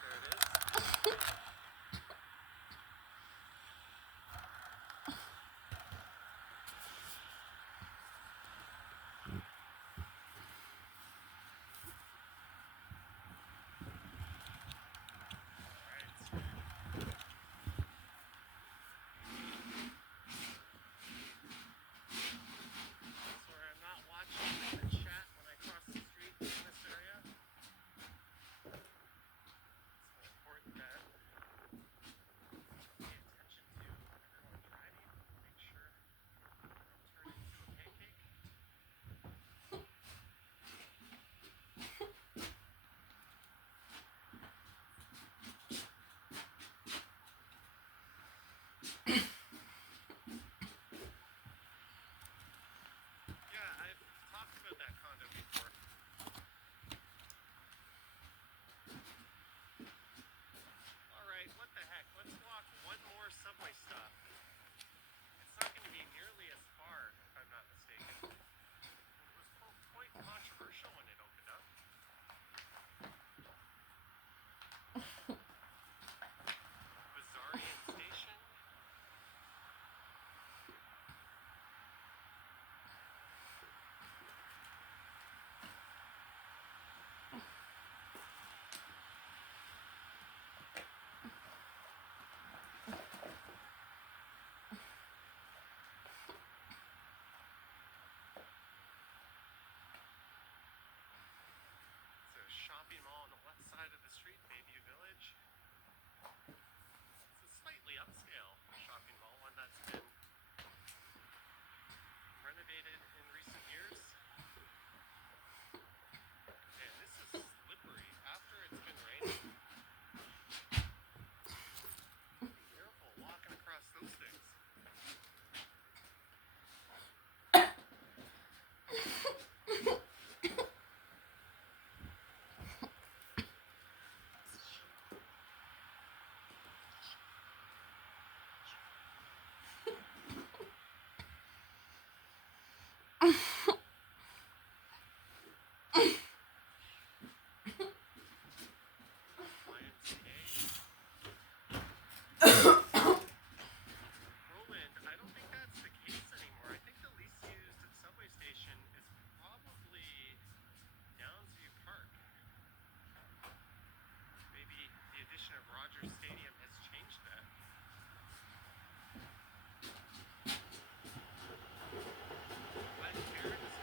There it is. Sorry, I'm not watching the chat when I cross the street in this area. It's important that pay attention to everyone driving. Make sure I don't turn into a pancake. Yeah, I've talked about that condo before. Alright, what the heck? Let's walk one more subway stop. It's not going to be nearly as far, if I'm not mistaken. It was quite controversial when it opened up. Bizarrian Station. It's a shopping mall on the left side of the street, Bayview Village. It's a slightly upscale shopping mall, one that's been renovated in recent years. And this is slippery after it's been raining. Be careful walking across those things. Roland, I don't think that's the case anymore. I think the least used subway station is probably Downsview Park. Maybe the addition of Rogers Stadium has changed that. Glen Cairn is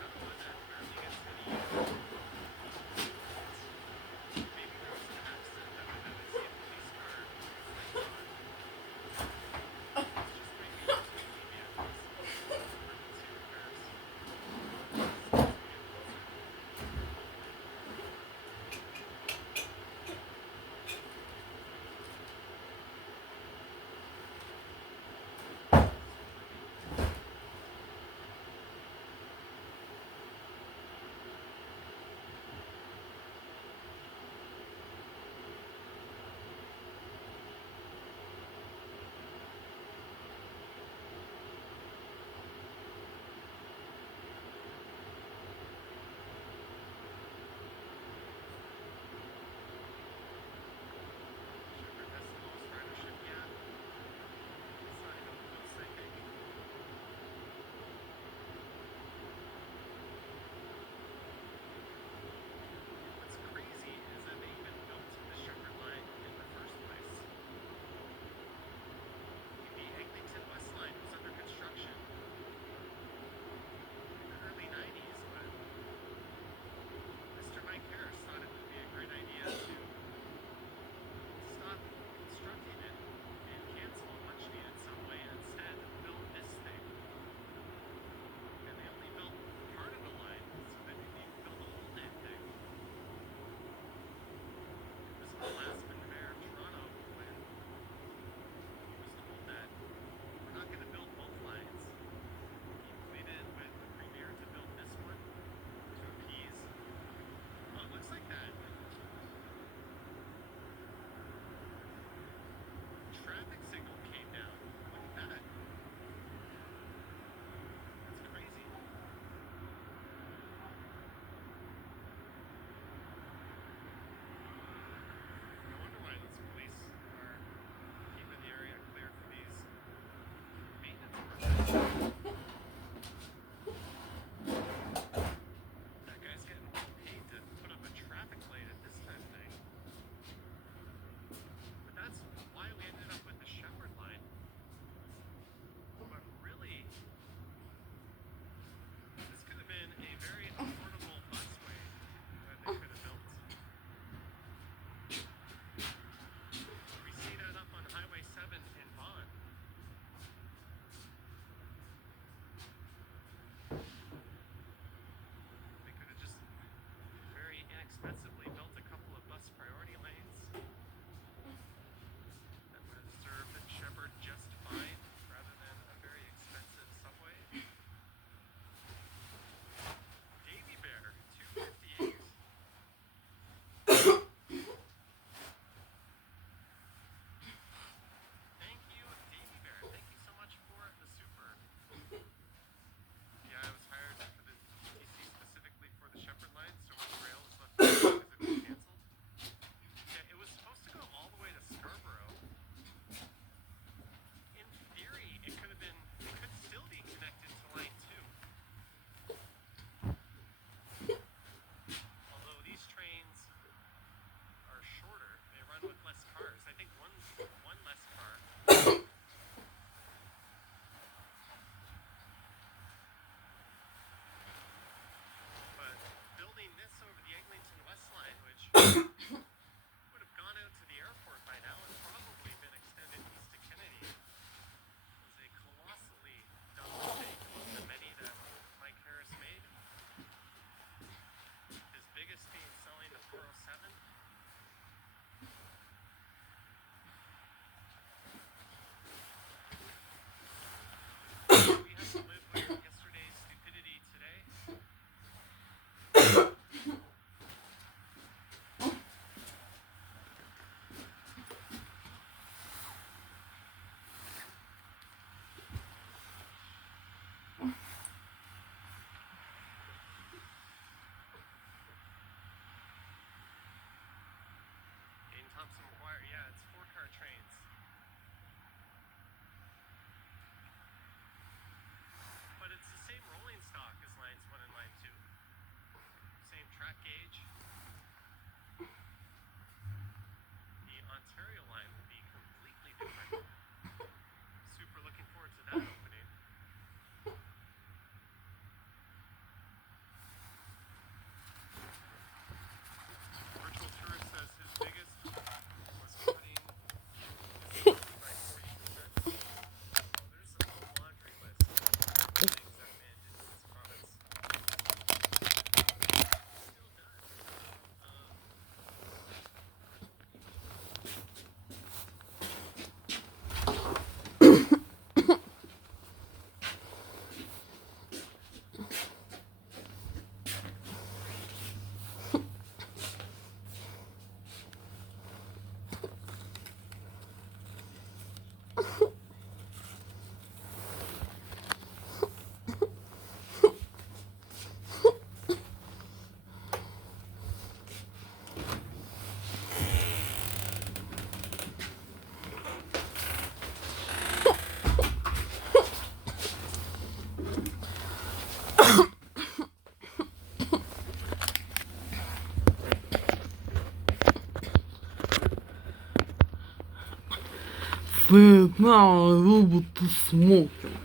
They now able to smoking.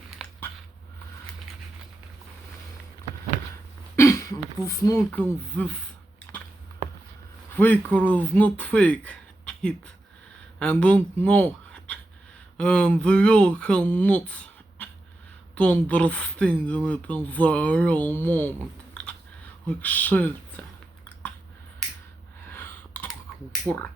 To smoking this fake or is not fake it. I don't know. And the world cannot to understand it in the real moment. Like shelter. Horror.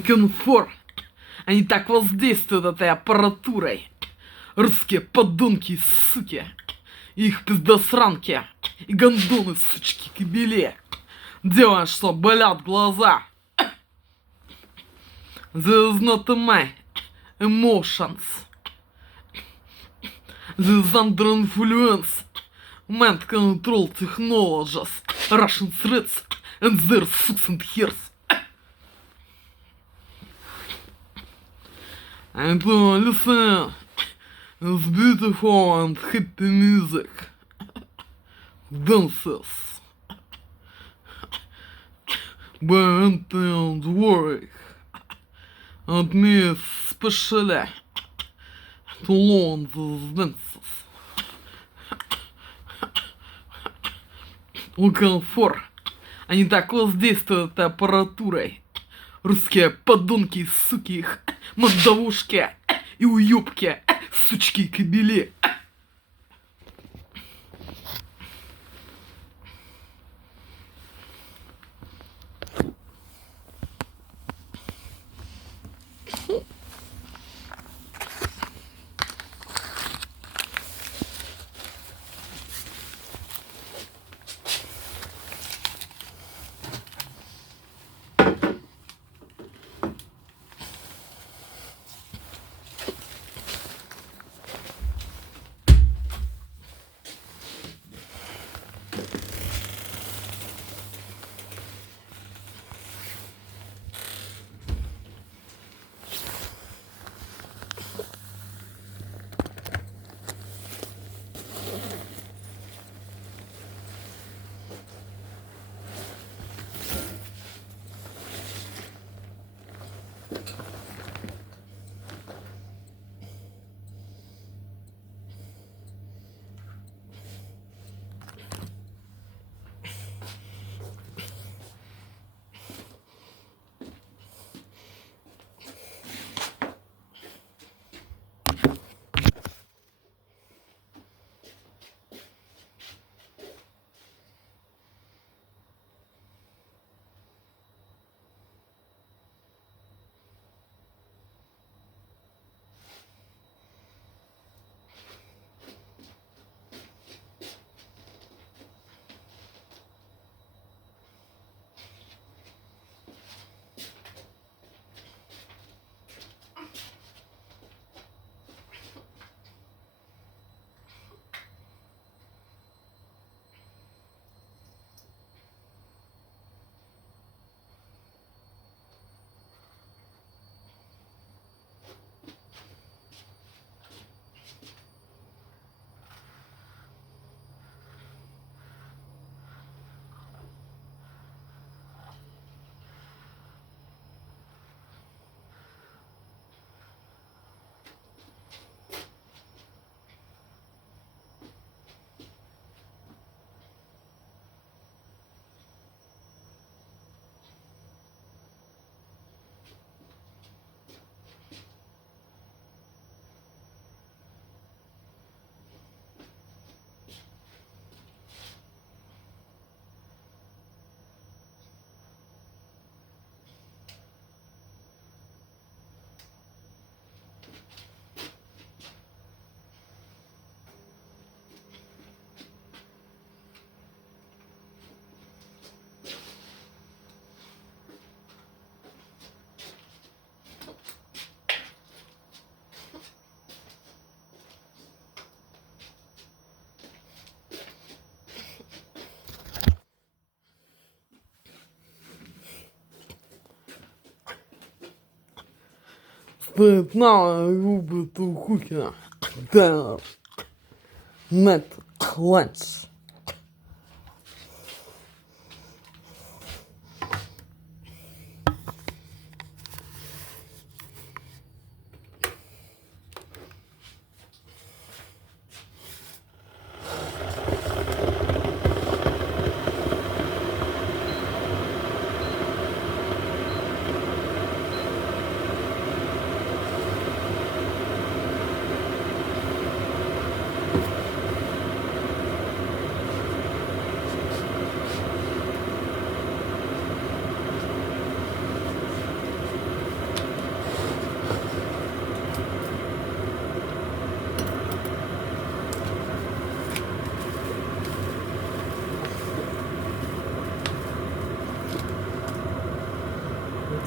Конфор. Они так воздействуют этой аппаратурой. Русские подонки, суки. Их пиздосранки. И гондоны, сучки, кобеле. Делают, что болят глаза. This is not my emotions. This is under influence. Mind control technologies. Russian threats and their sucks and hairs. And listen, it's beautiful and happy music, dances, by and work, and me especially to learn these dances. Looking for, они так воздействуют этой аппаратурой. Русские подонки, суки, их мандавушки и уёбки, сучки, кобели. Стоит на любит у Кукина. Да. Нет, ланч.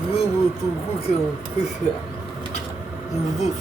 Любит у Кукина кофе. Индус.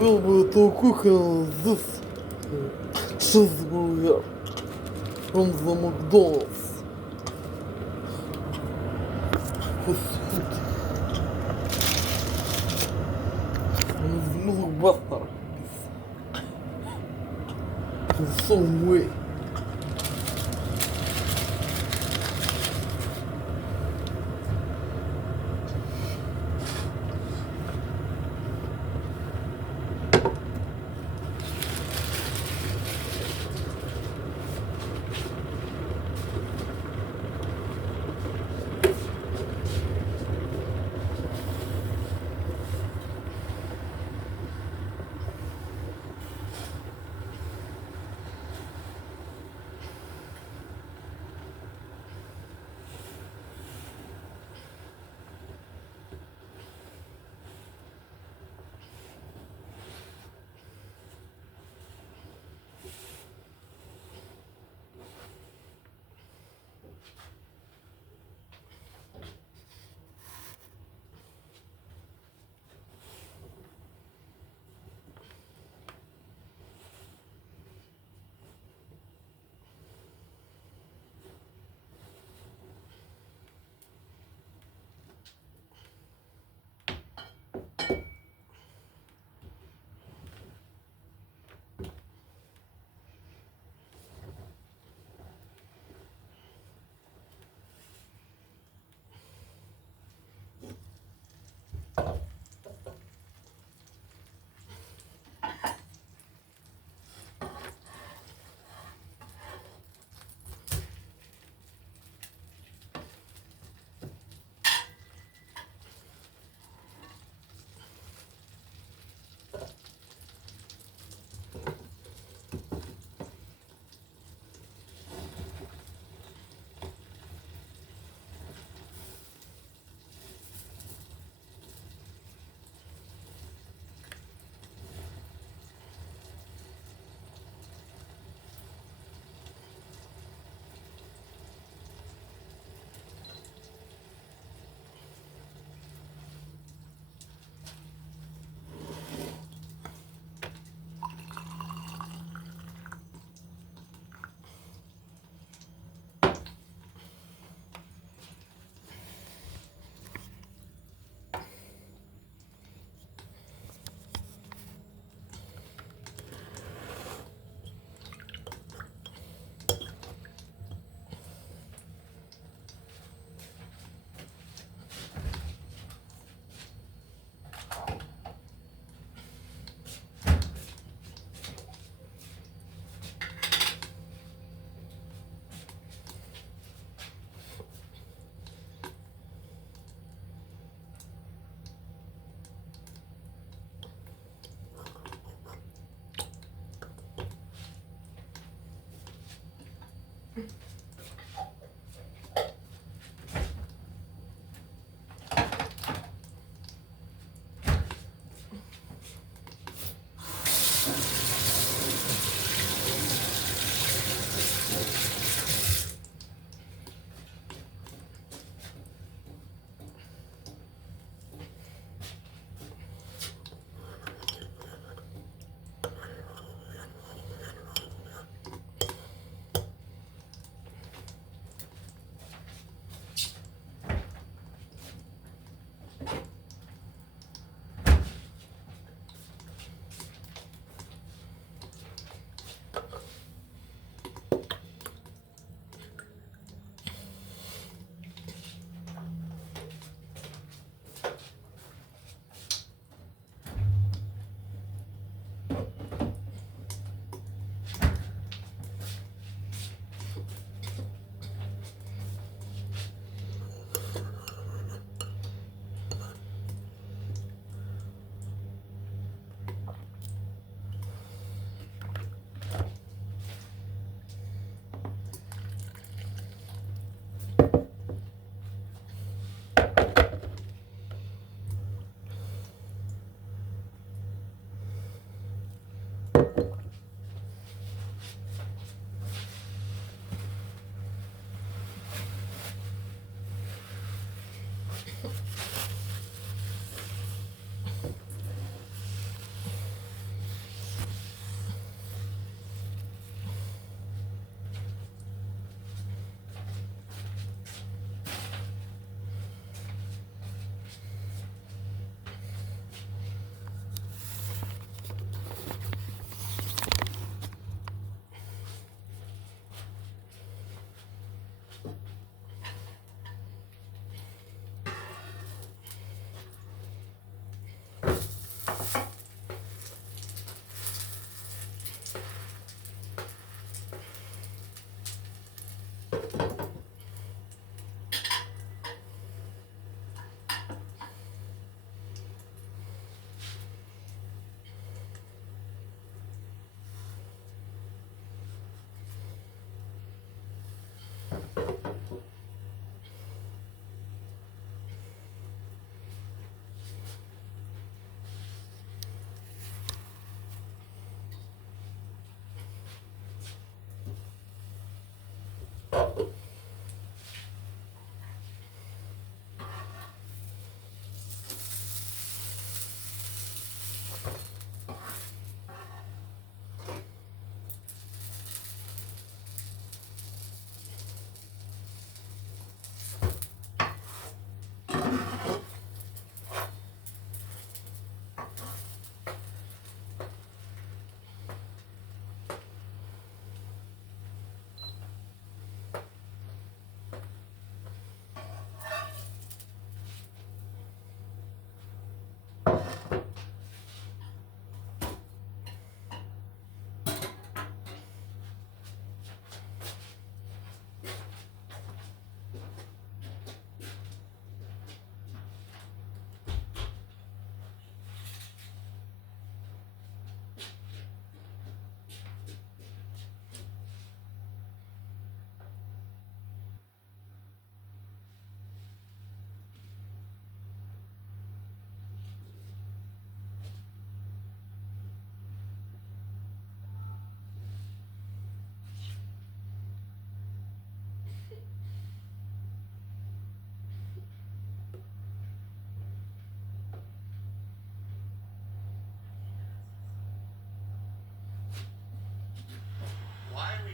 Любит у Кукина this cheeseburger from the McDonald's. Fast food. Blockbuster. In some way.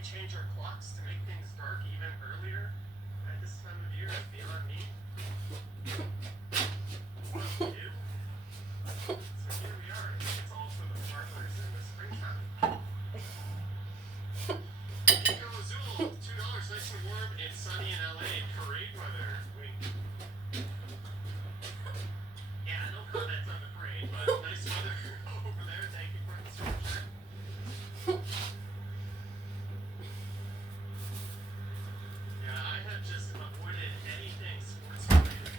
change our clocks to make things dark even earlier at this time of year is beyond me. What we do? So here we are. It's all for the sparklers in the springtime. Eco Azul, $2, nice and warm and sunny in LA. Parade weather. Yeah, no comments on the parade, but nice weather over there. Thank you for the description. Yeah, I have just avoided anything sports related.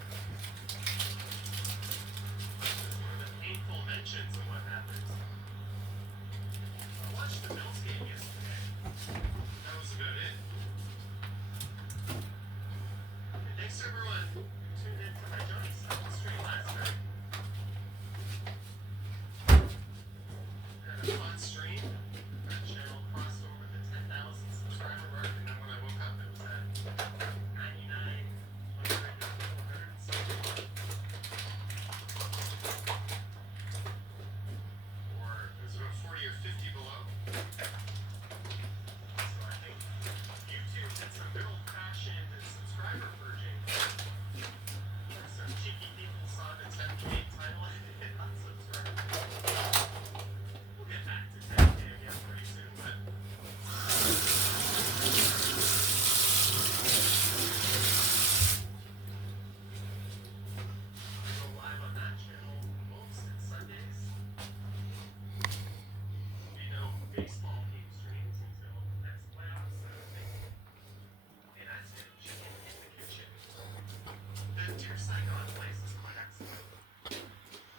on stream. That channel crossed over the 10,000 subscriber mark, and then when I woke up, it was at 99, 100 something. Or it was about 40 or 50 below. So I think YouTube did some good old-fashioned subscriber purging. Some cheeky people saw the 10K title and hit unsubscribe. We'll get back to 10K again pretty soon, but I go live on that channel most Sundays. You know, baseball team streams until next playoffs. So I think, hey, that's it. Chicken in the kitchen. The Deer Saigon place is quite excellent.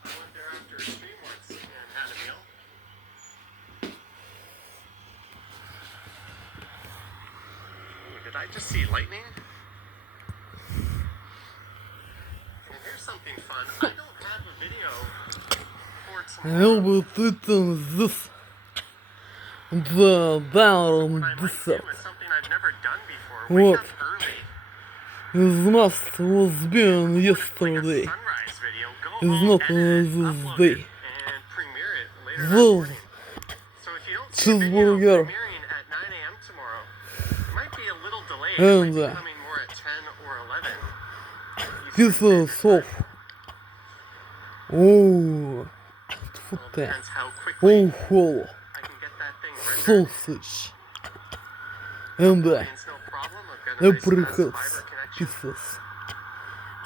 I went there after a stream once and had a meal. Ooh, did I just see lightning? And here's something fun. I don't have a video for Will tomorrow. be tweeting this the down What I might do desert. is something I've never done before. Wake What? up early, His mask was being like a yesterday. sunrise video, go It's home, not edit it, this upload day. it, and premiere it later that This morning. So if you don't see a video cheeseburger premiering at 9 a.m. tomorrow, it might be a little delayed. And, It might be coming more at 10 or 11. this is soft. Oh, Well, what depends how quickly oh, hollow I can get that thing rendered. sausage. And It's no problem. I've got a nice apricot fiber connection. pieces.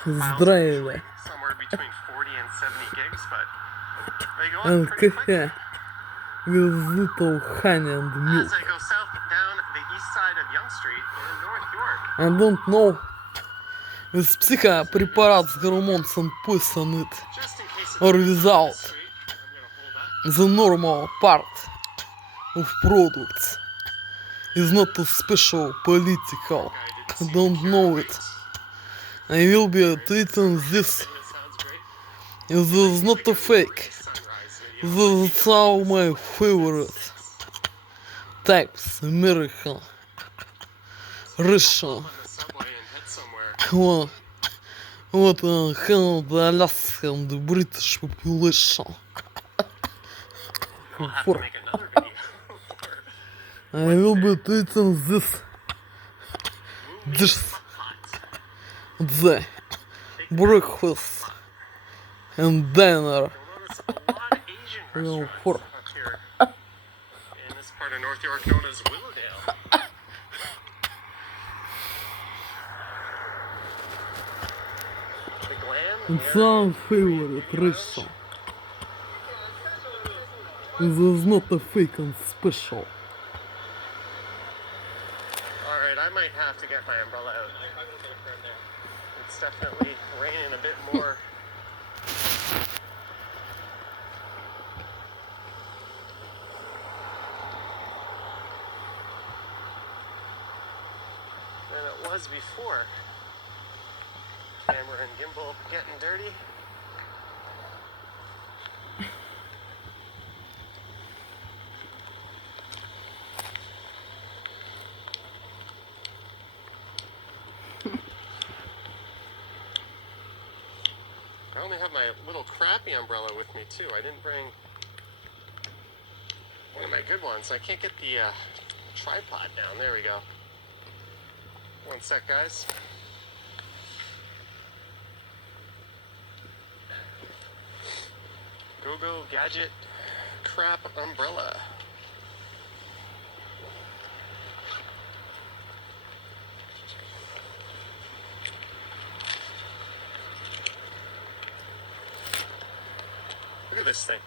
Files are Здравия. usually somewhere between 40 and 70 gigs, but they go And up pretty quick. coffee with little honey and As milk. I go south down the east side of Young Street in North York, I don't know. Is психопрепарат с гормоном poisoned just in case it's or on this without street, I'm gonna hold up. the normal part of products? Is not a special political. I don't know it. I will be tweeting this. And it sounds great. This is not a fake. Sunrise video. This is all my favorite types. American, Russian, On the subway and head somewhere. what Canada, Alaska, and the British population. I'll have For to make another video. I will be tweeting this. The breakfast and dinner. You'll notice a lot of Asian Well, restaurants for- up here in this part of North York known as Willowdale. The Glam, the It's our favorite restaurant. This is not a fake and special. Alright, I might have to get my umbrella out. It's definitely raining a bit more. Than it was before. Camera and gimbal getting dirty. I only have my little crappy umbrella with me too. I didn't bring one of my good ones. I can't get the tripod down. There we go. One sec, guys. Go gadget crap umbrella. Look at this thing.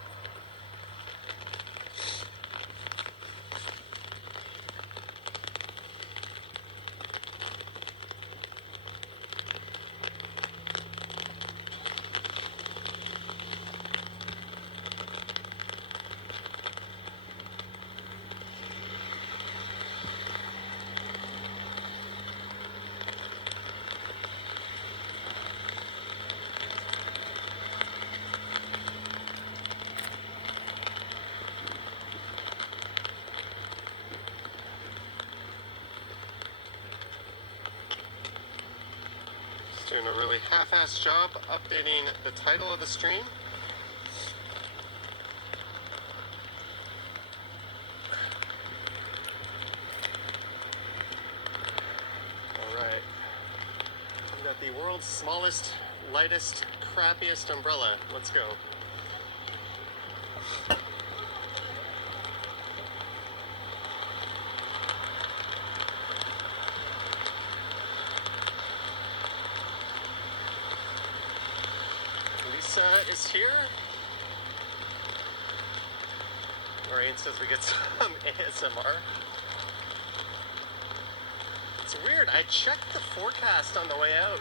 doing a really half-assed job updating the title of the stream. Alright. We got the world's smallest, lightest, crappiest umbrella. Let's go. Lisa is here. Lorraine says we get some ASMR. It's weird, I checked the forecast on the way out,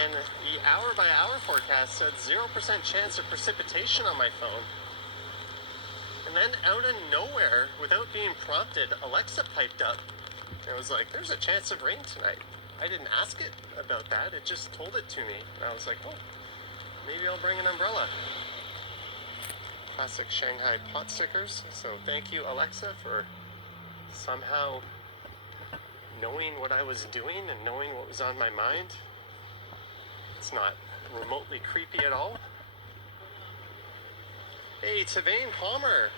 and the hour-by-hour forecast said 0% chance of precipitation on my phone. And then out of nowhere, without being prompted, Alexa piped up. And it was like, there's a chance of rain tonight. I didn't ask it about that, it just told it to me. And I was like, oh, maybe I'll bring an umbrella. Classic Shanghai pot stickers. So thank you, Alexa, for somehow knowing what I was doing and knowing what was on my mind. It's not remotely creepy at all. Hey, Tavane Palmer.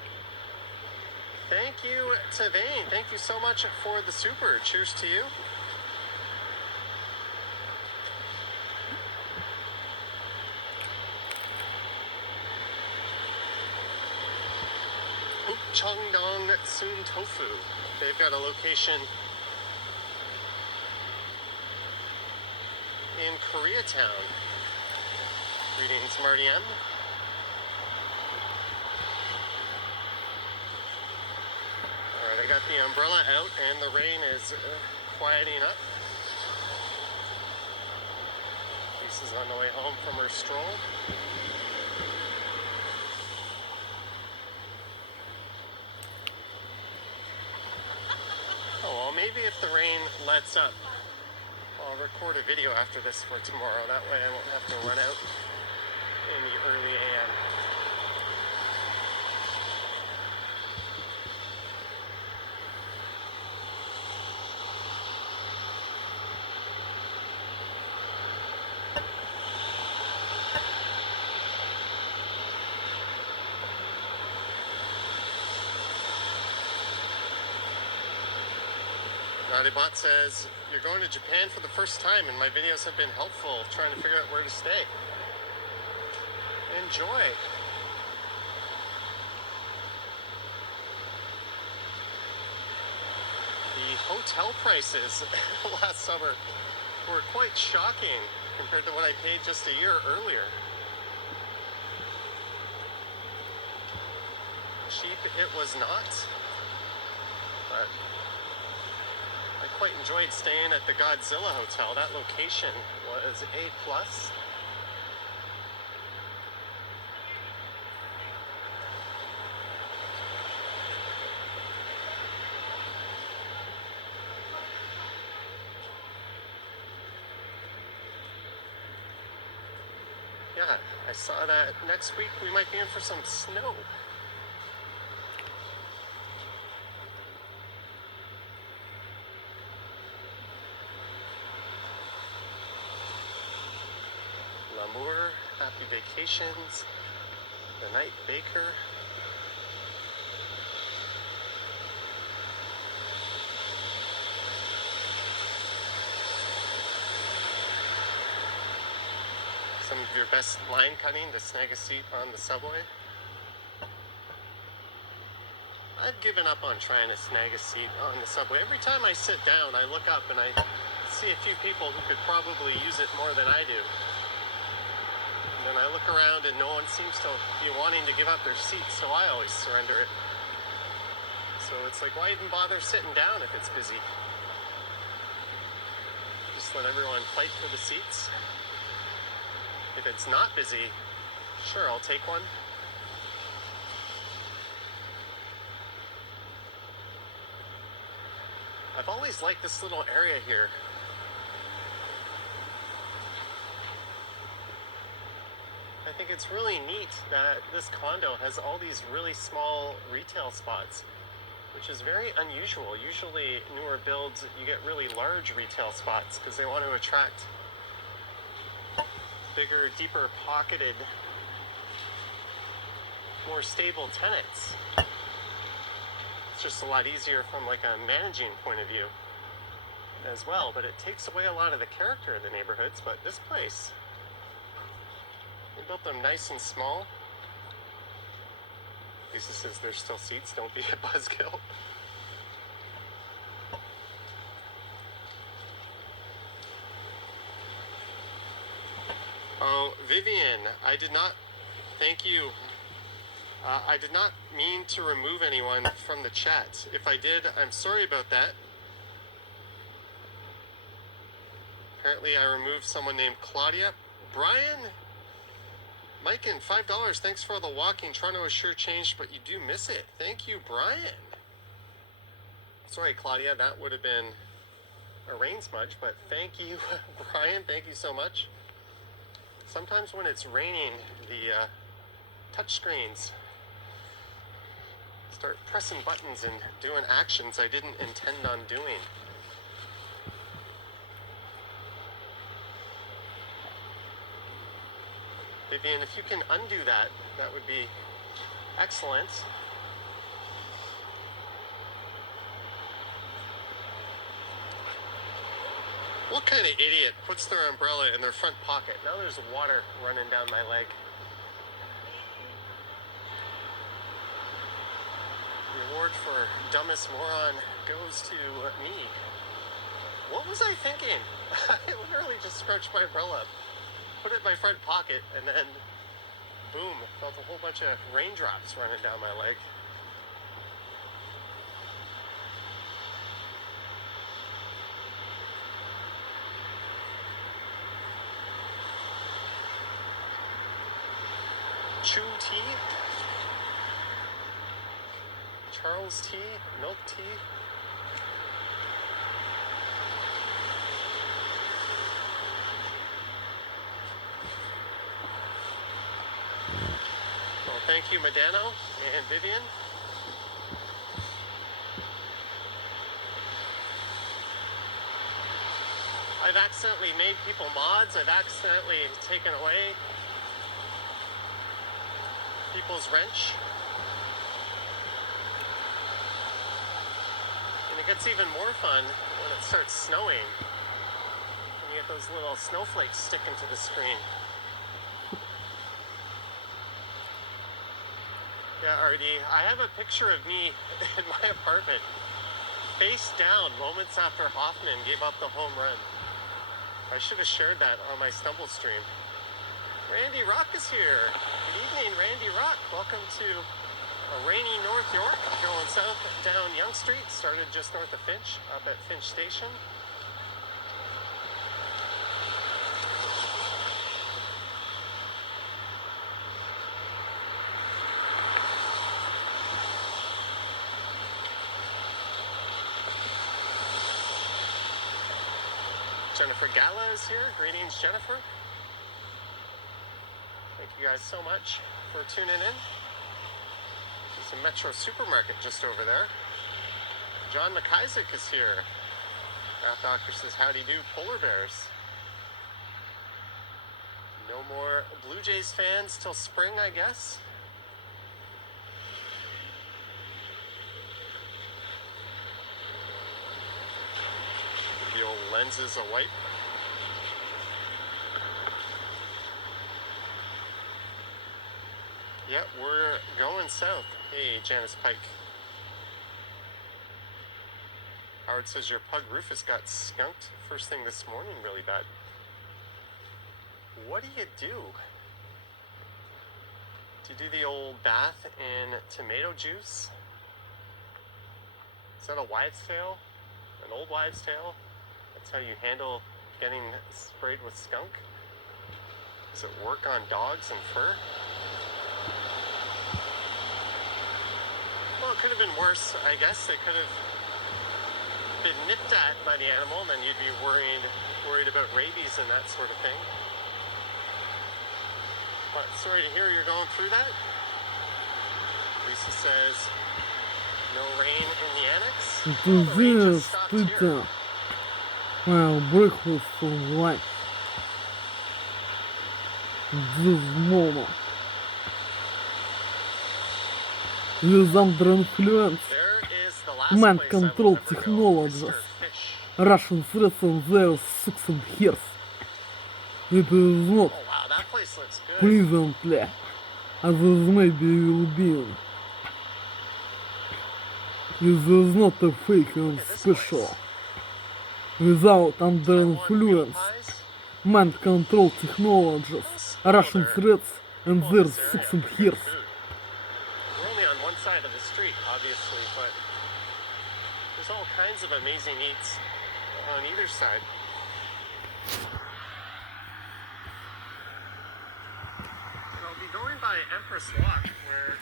Thank you, Tavane. Thank you so much for the super. Cheers to you. Chongdong Tsun Tofu. They've got a location in Koreatown. Greetings, Marty M. Alright, I got the umbrella out and the rain is quieting up. Lisa's on the way home from her stroll. Oh, well, maybe if the rain lets up, I'll record a video after this for tomorrow. That way I won't have to run out in the early AM. Bot says, you're going to Japan for the first time and my videos have been helpful trying to figure out where to stay. Enjoy. The hotel prices last summer were quite shocking compared to what I paid just a year earlier. Cheap it was not, but I quite enjoyed staying at the Godzilla Hotel. That location was A+. Yeah, I saw that next week we might be in for some snow. L'amour, happy vacations, the night baker. Some of your best line cutting to snag a seat on the subway. I've given up on trying to snag a seat on the subway. Every time I sit down, I look up and I see a few people who could probably use it more than I do. And then I look around and no one seems to be wanting to give up their seat, so I always surrender it. So it's like, why even bother sitting down if it's busy? Just let everyone fight for the seats. If it's not busy, sure, I'll take one. I've always liked this little area here. I think it's really neat that this condo has all these really small retail spots, which is very unusual. Usually newer builds, you get really large retail spots because they want to attract bigger, deeper pocketed, more stable tenants. It's just a lot easier from like a managing point of view as well, but it takes away a lot of the character of the neighborhoods. But this place, they built them nice and small. Lisa says there's still seats, don't be a buzzkill. Oh, Vivian, I did not, thank you. I did not mean to remove anyone from the chat. If I did, I'm sorry about that. Apparently I removed someone named Claudia. Brian, Mike, and $5. Thanks for the walking. Toronto is sure changed, but you do miss it. Thank you, Brian. Sorry, Claudia, that would have been a rain smudge, but thank you, Brian. Thank you so much. Sometimes when it's raining, the touch screens start pressing buttons and doing actions I didn't intend on doing. Vivian, if you can undo that, that would be excellent. What kind of idiot puts their umbrella in their front pocket? Now there's water running down my leg. The award for dumbest moron goes to me. What was I thinking? I literally just scrunched my umbrella up, put it in my front pocket, and then boom, felt a whole bunch of raindrops running down my leg. Chew tea, Charles tea, milk tea. Well, thank you, Medano and Vivian. I've accidentally made people mods. I've accidentally taken away people's wrench. And it gets even more fun when it starts snowing. And you get those little snowflakes sticking to the screen. Yeah, RD, I have a picture of me in my apartment, face down, moments after Hoffman gave up the home run. I should have shared that on my Stumble stream. Randy Rock is here. Good evening, Randy Rock. Welcome to a rainy North York, going south down Yonge Street. Started just north of Finch, up at Finch Station. Jennifer Gala is here. Greetings, Jennifer. Thank you guys so much for tuning in. There's a Metro supermarket just over there. John McIsaac is here. Math Doctor says, howdy do, polar bears. No more Blue Jays fans till spring, I guess. The old lenses a wipe. Yep, we're going south. Hey, Janice Pike. Howard says your pug Rufus got skunked first thing this morning really bad. What do you do? Do you do the old bath in tomato juice? Is that a wives' tale? An old wives' tale? That's how you handle getting sprayed with skunk? Does it work on dogs and fur? Well, it could have been worse, I guess. They could have been nipped at by the animal, and then you'd be worried about rabies and that sort of thing. But sorry to hear you're going through that. Lisa says, No rain in the annex? Это Well, the rain же just stopped here. что-то. While breakfast from life. Безусловно. Use under influence. There is the last Mind place I will control ever go, technologies. Mr. Fish. Russian threats and their sucks and hairs. It is not Oh wow, that place looks good. pleasantly as is maybe will be. It is not a fake and Look at this special. place. Without under That one real influence. pies? Mind control technologies. Those people Russian there- threats and people in their this area sucks and have good hairs. food. We're only on one side of the street, obviously, but there's all kinds of amazing eats on either side. I'll be going by Empress Walk, where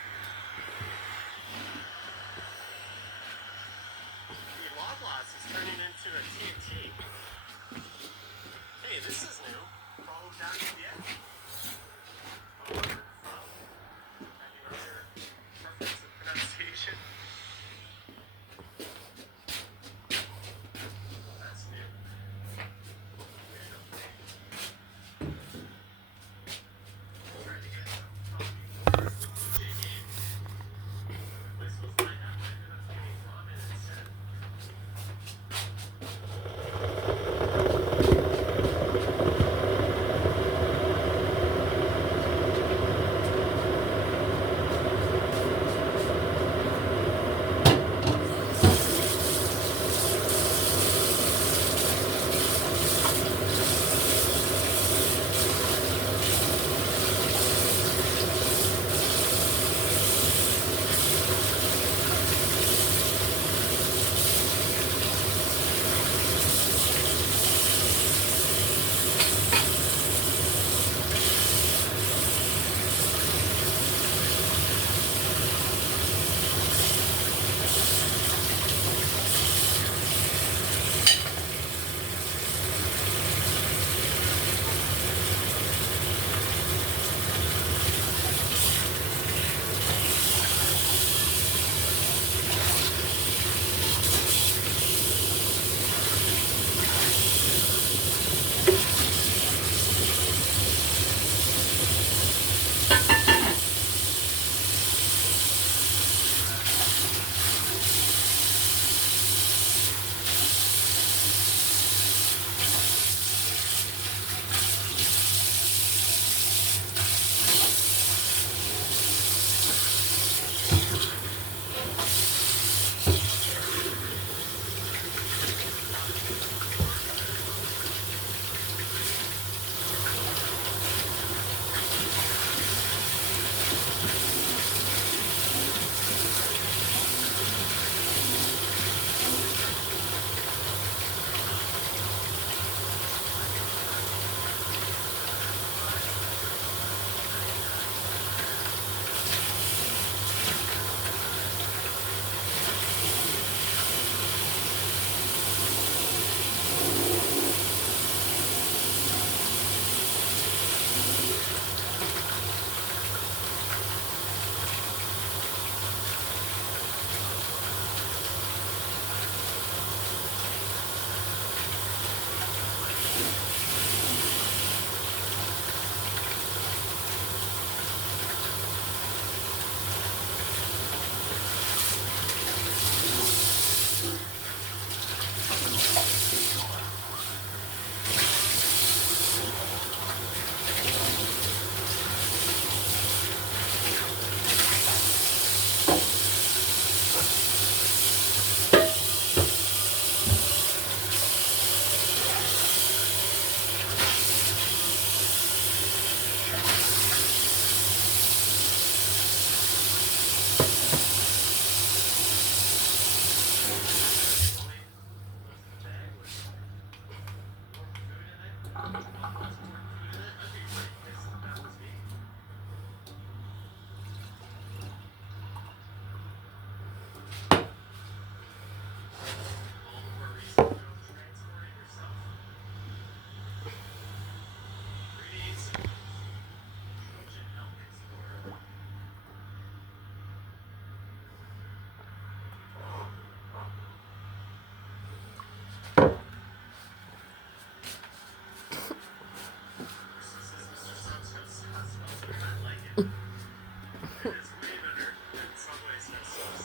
the Loblaws is turning into a TNT. Hey, this is new. Follow down India. Depending on your preference of pronunciation. That's new. Trying to get some coffee. This was like I ended up getting ramen instead.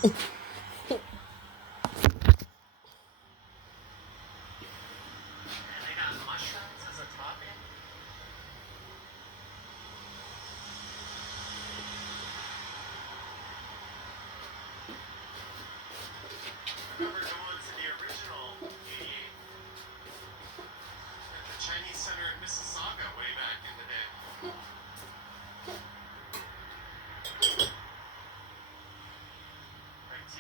And they got mushrooms as a topping. I remember going to the original 88 at the Chinese Center in Mississauga way back in the day. Right.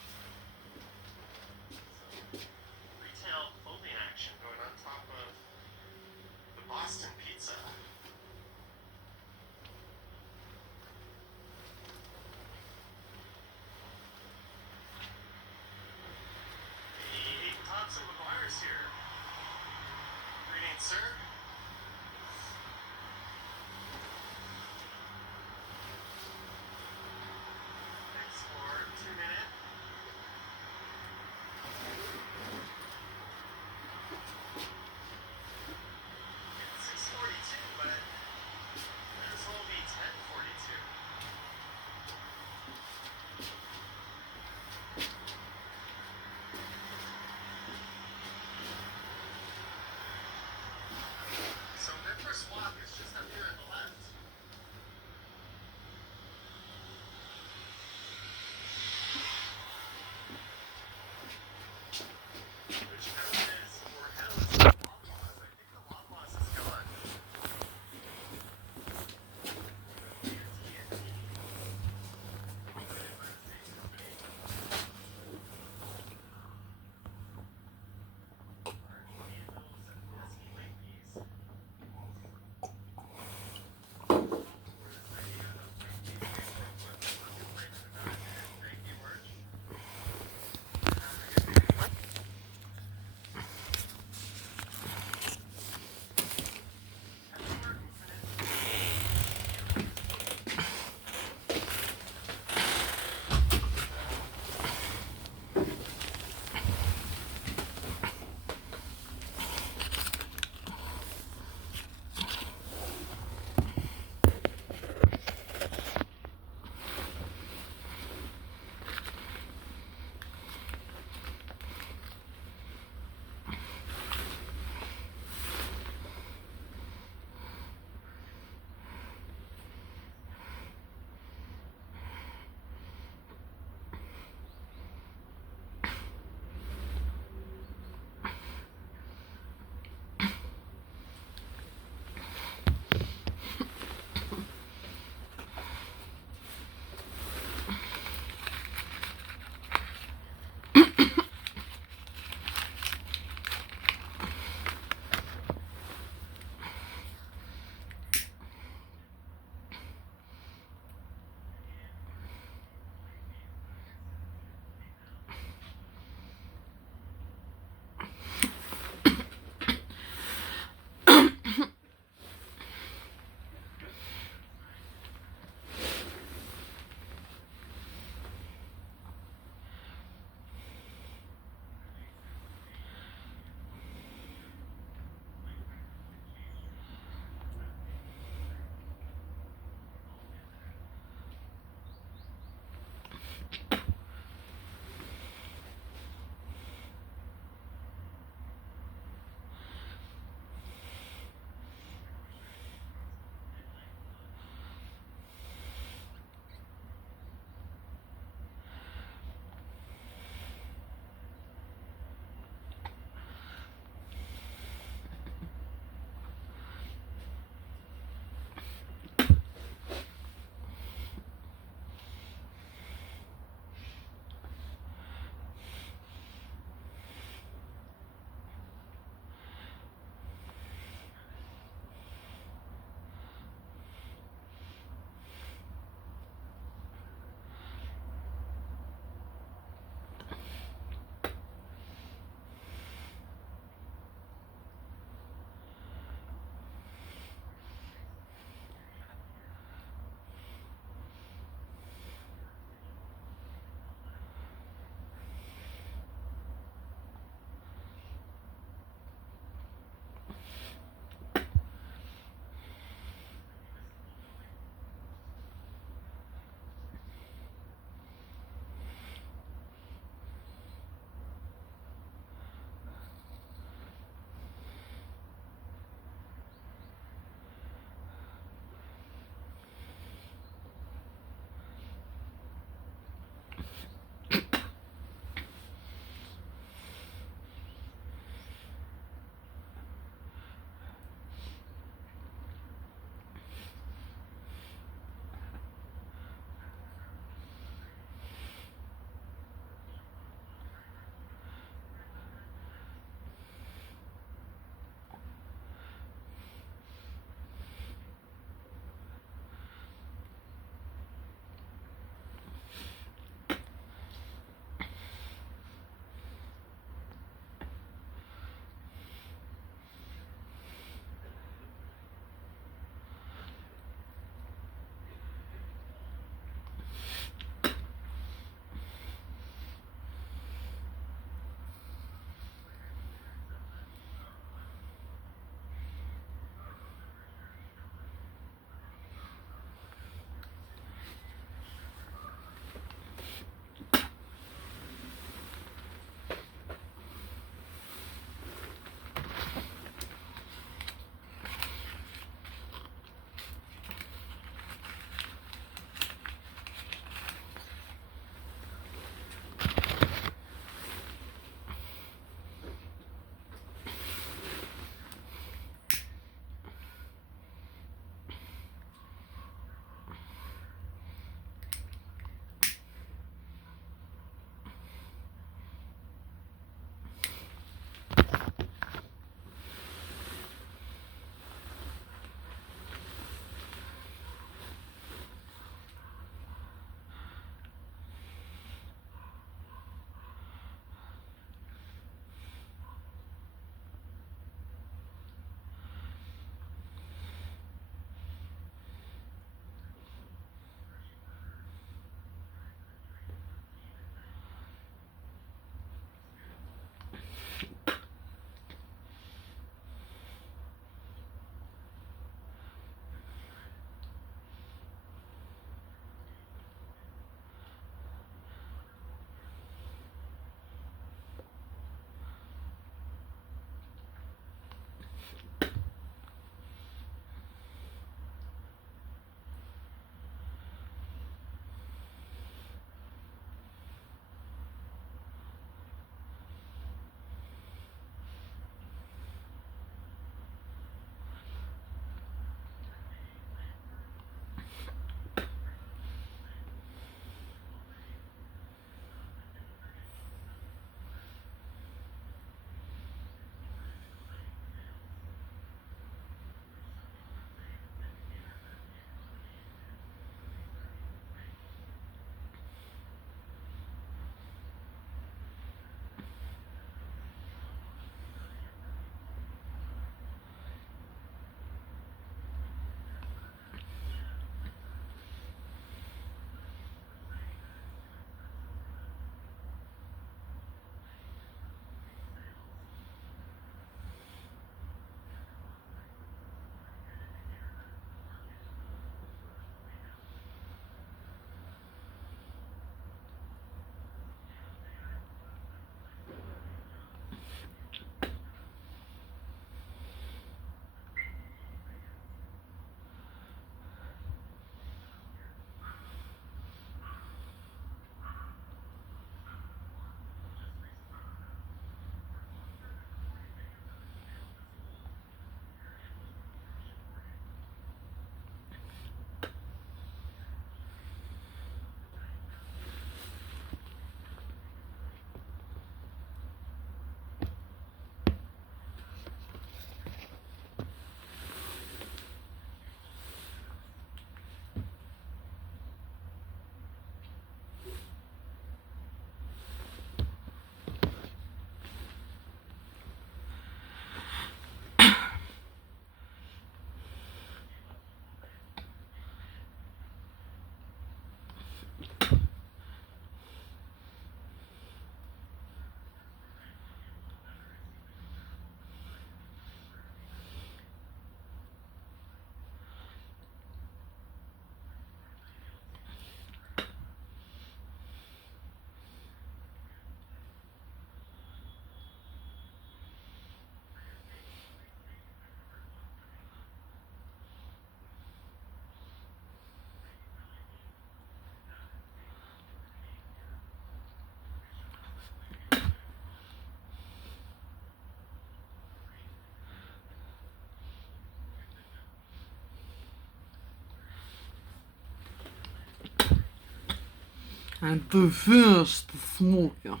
And to finish the smoking.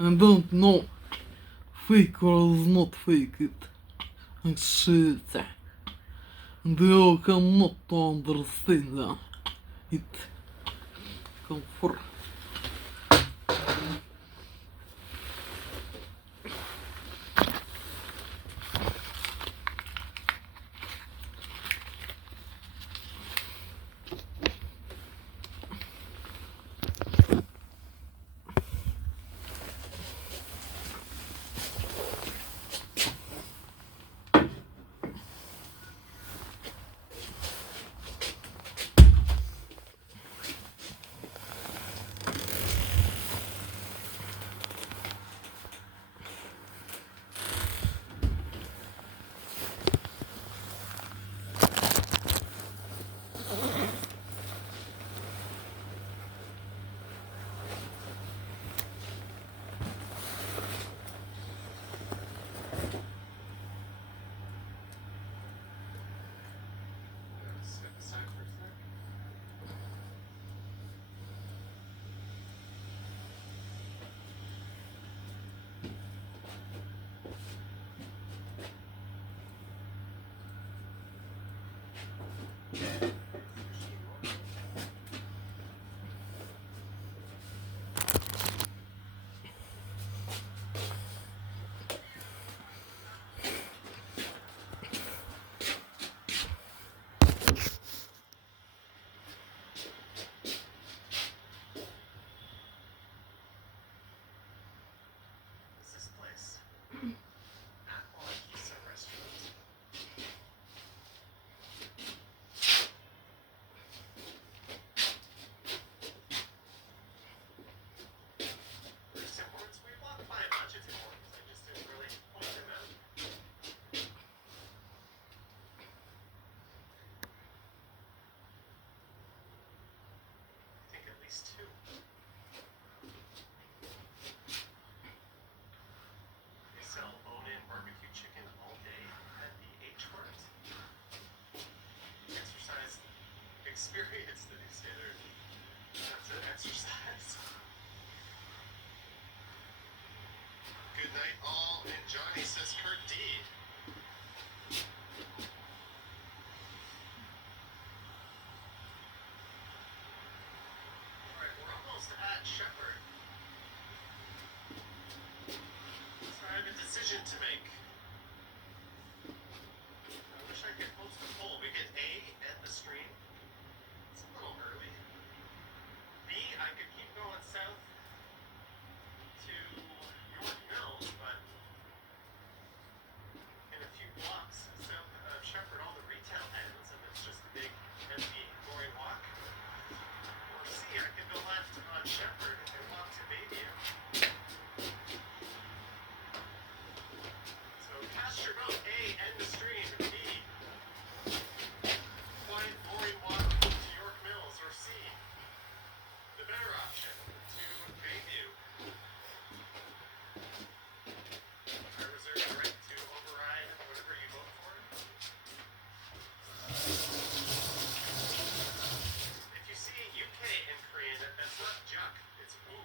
I don't know fake or is not fake it. And shit. And they all cannot understand it. Comfort. This place. Pizza restaurant. There's some ones we walked by a bunch of different ones. I just didn't really point them out. I think at least two. They sell bone-in barbecue chicken all day at the H Mart. Exercise experience, did they say they're not to exercise? Good night all, and Johnny says Kurt D. Alright, we're almost at Shepherd. So I have a decision to make. I wish I could post a poll. We get A and the stream. It's a little early. B, I could keep going south to York Mills, but in a few blocks south of Shepherd, all the retail ends, and it's just a big, empty, boring walk. Or C, I could go left on Shepherd and walk to Bayview. So cast your vote. A, end the stream. B, quiet, boring walk to York Mills. Or C, the better option, to Bayview. I reserve the right to override whatever you vote for. If you see UK in Korean, that's not juk, it's oo.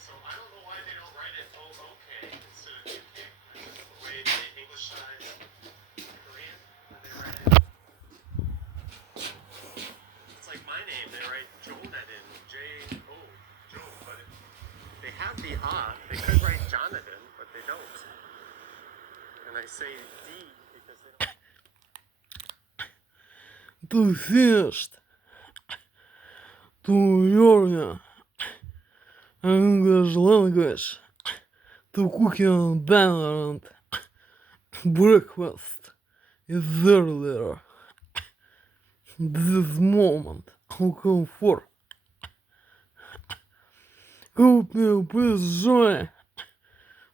So I don't know why they don't write it O-OK instead of UK. That's just the way they Englishise Korean, when they write it. It's like my name, they write Jonathan, J-O, Joe, but they have the they could write Jonathan, but they don't. And I say D because they don't. To finished. To learn English language. To cooking dinner and breakfast is earlier. This moment of comfort. Help me please join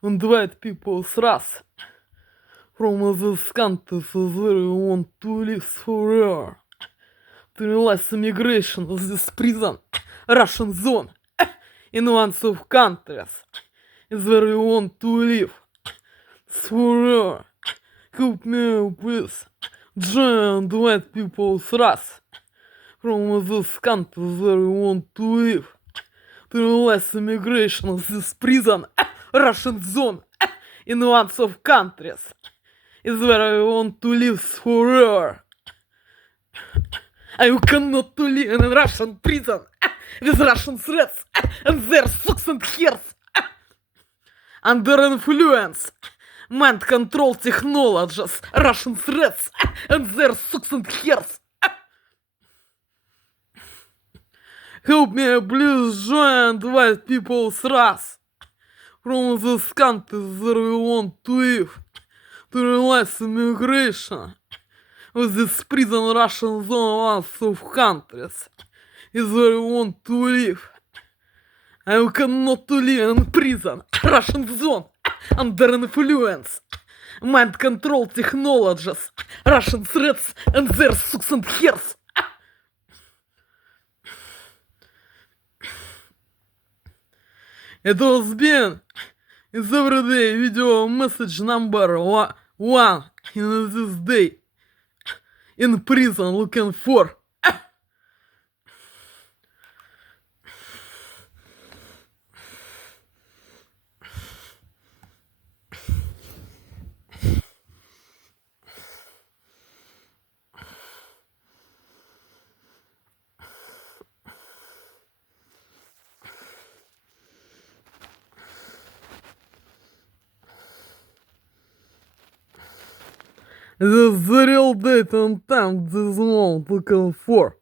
and invite people us from this country so they want to live forever. To realize immigration of this prison, Russian zone, in one of countries is where you want to live forever. Help me please Giant white people's wrath from this country they want to live. To less immigration of this prison, Russian zone, in lots of countries, is where I want to live forever. I cannot to live in a Russian prison with Russian threats and their socks and hairs. Under influence, mind control technologies, Russian threats and their socks and hairs. Help me, please, giant white people's wrath from this country where we want to live. To realize immigration with this prison Russian zone lots of countries is where we want to live. I cannot to live in prison Russian zone under influence. Mind control technologies, Russian threats and their socks and hairs. It was been is everyday video message number one in this day in prison looking for. This is the real date and time this one looking for.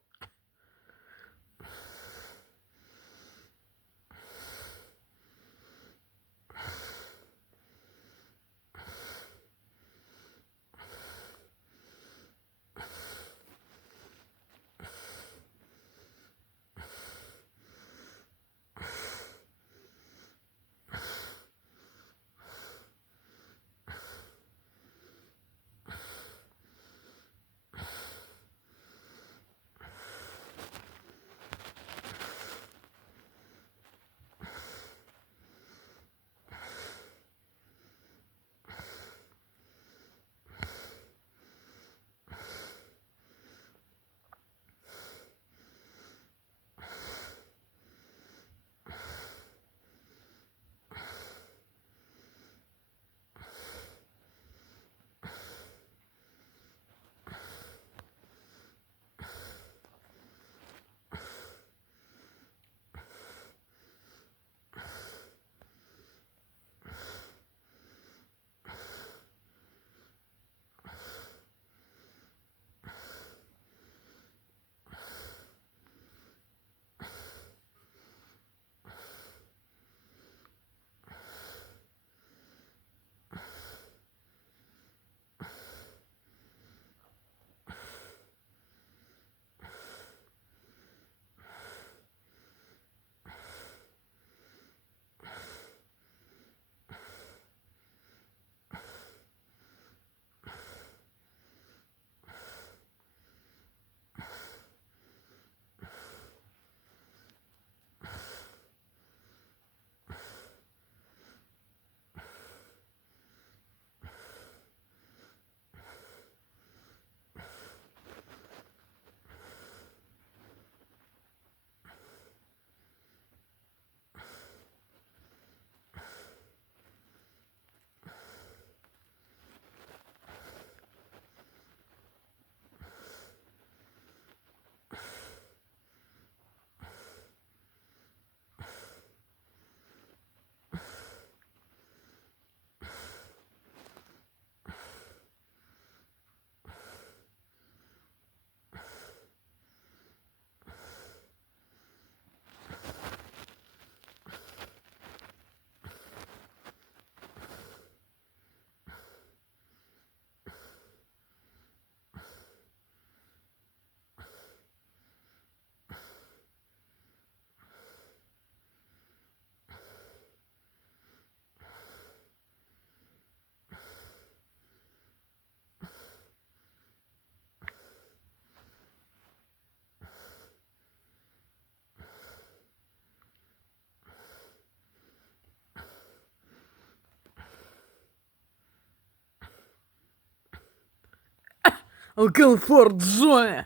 Looking for joy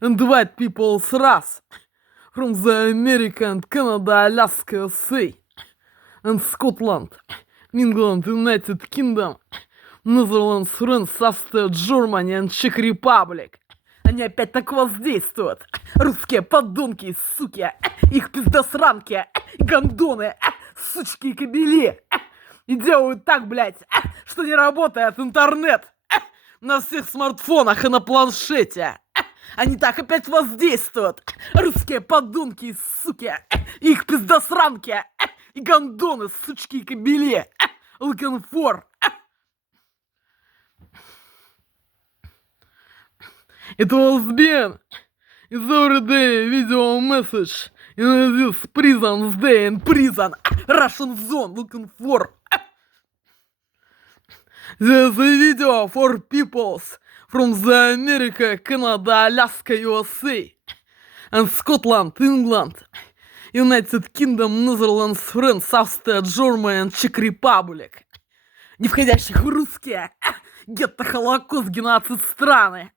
and white people's wrath from the America and Canada, Alaska, USA, and Scotland, England, United Kingdom, Netherlands, France, Австрия, Германи and Czech Republic. Они опять так воздействуют. Русские подонки, суки, их пиздосранки, гондоны, сучки и кобели. И делают так, блядь, что не работает интернет на всех смартфонах и на планшете. Они так опять воздействуют. Русские подонки, суки, их пиздосранки и гондоны, сучки и кобели. Looking for. It was been is every day video message in this prison day in prison Russian zone looking for. There's a video for peoples from the America, Canada, Alaska, USA, and Scotland, England, United Kingdom, Netherlands, France, Австрия, Германи and Czech Republic. Не входящих в русские, гетто, Холокост, геноцид страны.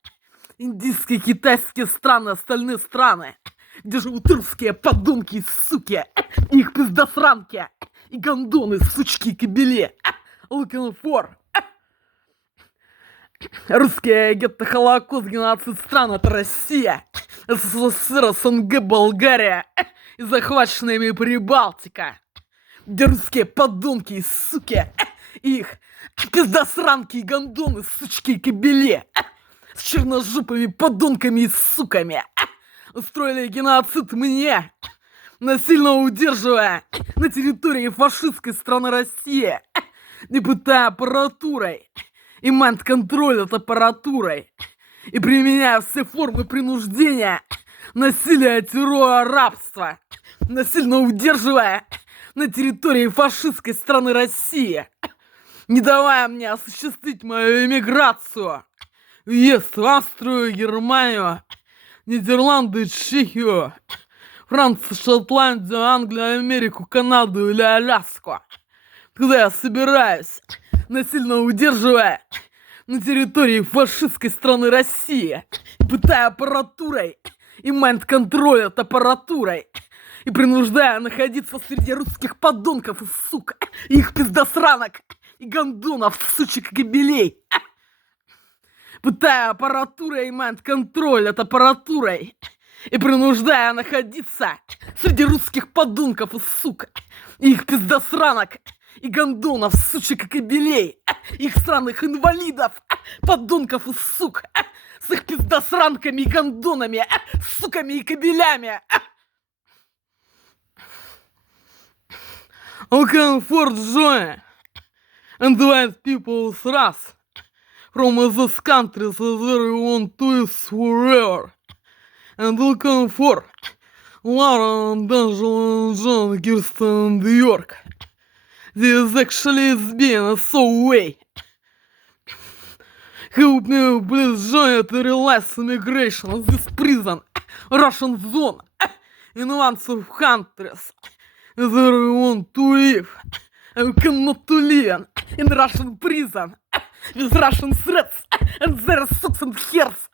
Индийские, китайские страны, остальные страны, где живут русские подонки, суки, их пиздосранки и гондоны, сучки и кобели. Looking for. Русские, гетто, Холокост, геноцид стран — это Россия, СССР, СНГ, Болгария и захваченная ими Прибалтика, где русские подонки, суки, их пиздосранки и гондоны, сучки и кобели с черножопыми подонками и суками устроили геноцид мне, насильно удерживая на территории фашистской страны России, не пытая аппаратурой и майнд-контроль от аппаратурой, и применяя все формы принуждения, насилия, террора, рабства, насильно удерживая на территории фашистской страны России, не давая мне осуществить мою эмиграцию въезд в Австрию, Германию, Нидерланды, Чехию, Францию, Шотландию, Англию, Америку, Канаду или Аляску, куда я собираюсь, насильно удерживая на территории фашистской страны России, пытая аппаратурой и майнд-контроль от аппаратурой, и принуждая находиться среди русских подонков и сук, и их пиздосранок и гондонов, сучек и кобелей, пытая аппаратурой и майнд-контроль от аппаратурой и принуждая находиться среди русских подонков и сук, и их пиздосранок и гондонов, сучек и кобелей, их странных инвалидов, подонков и сук, с их пиздосранками и гондонами, суками и кобелями. Looking for joy and white people's wrath from those countries where we want to live forever. And looking for Laura and Angela and John, Kirsten and New York. This actually is being so way. Help me please join to realize immigration of this prison, Russian zone, in lots of countries where we want to live. And we cannot to live in Russian prison with Russian threats and their sucks and hairs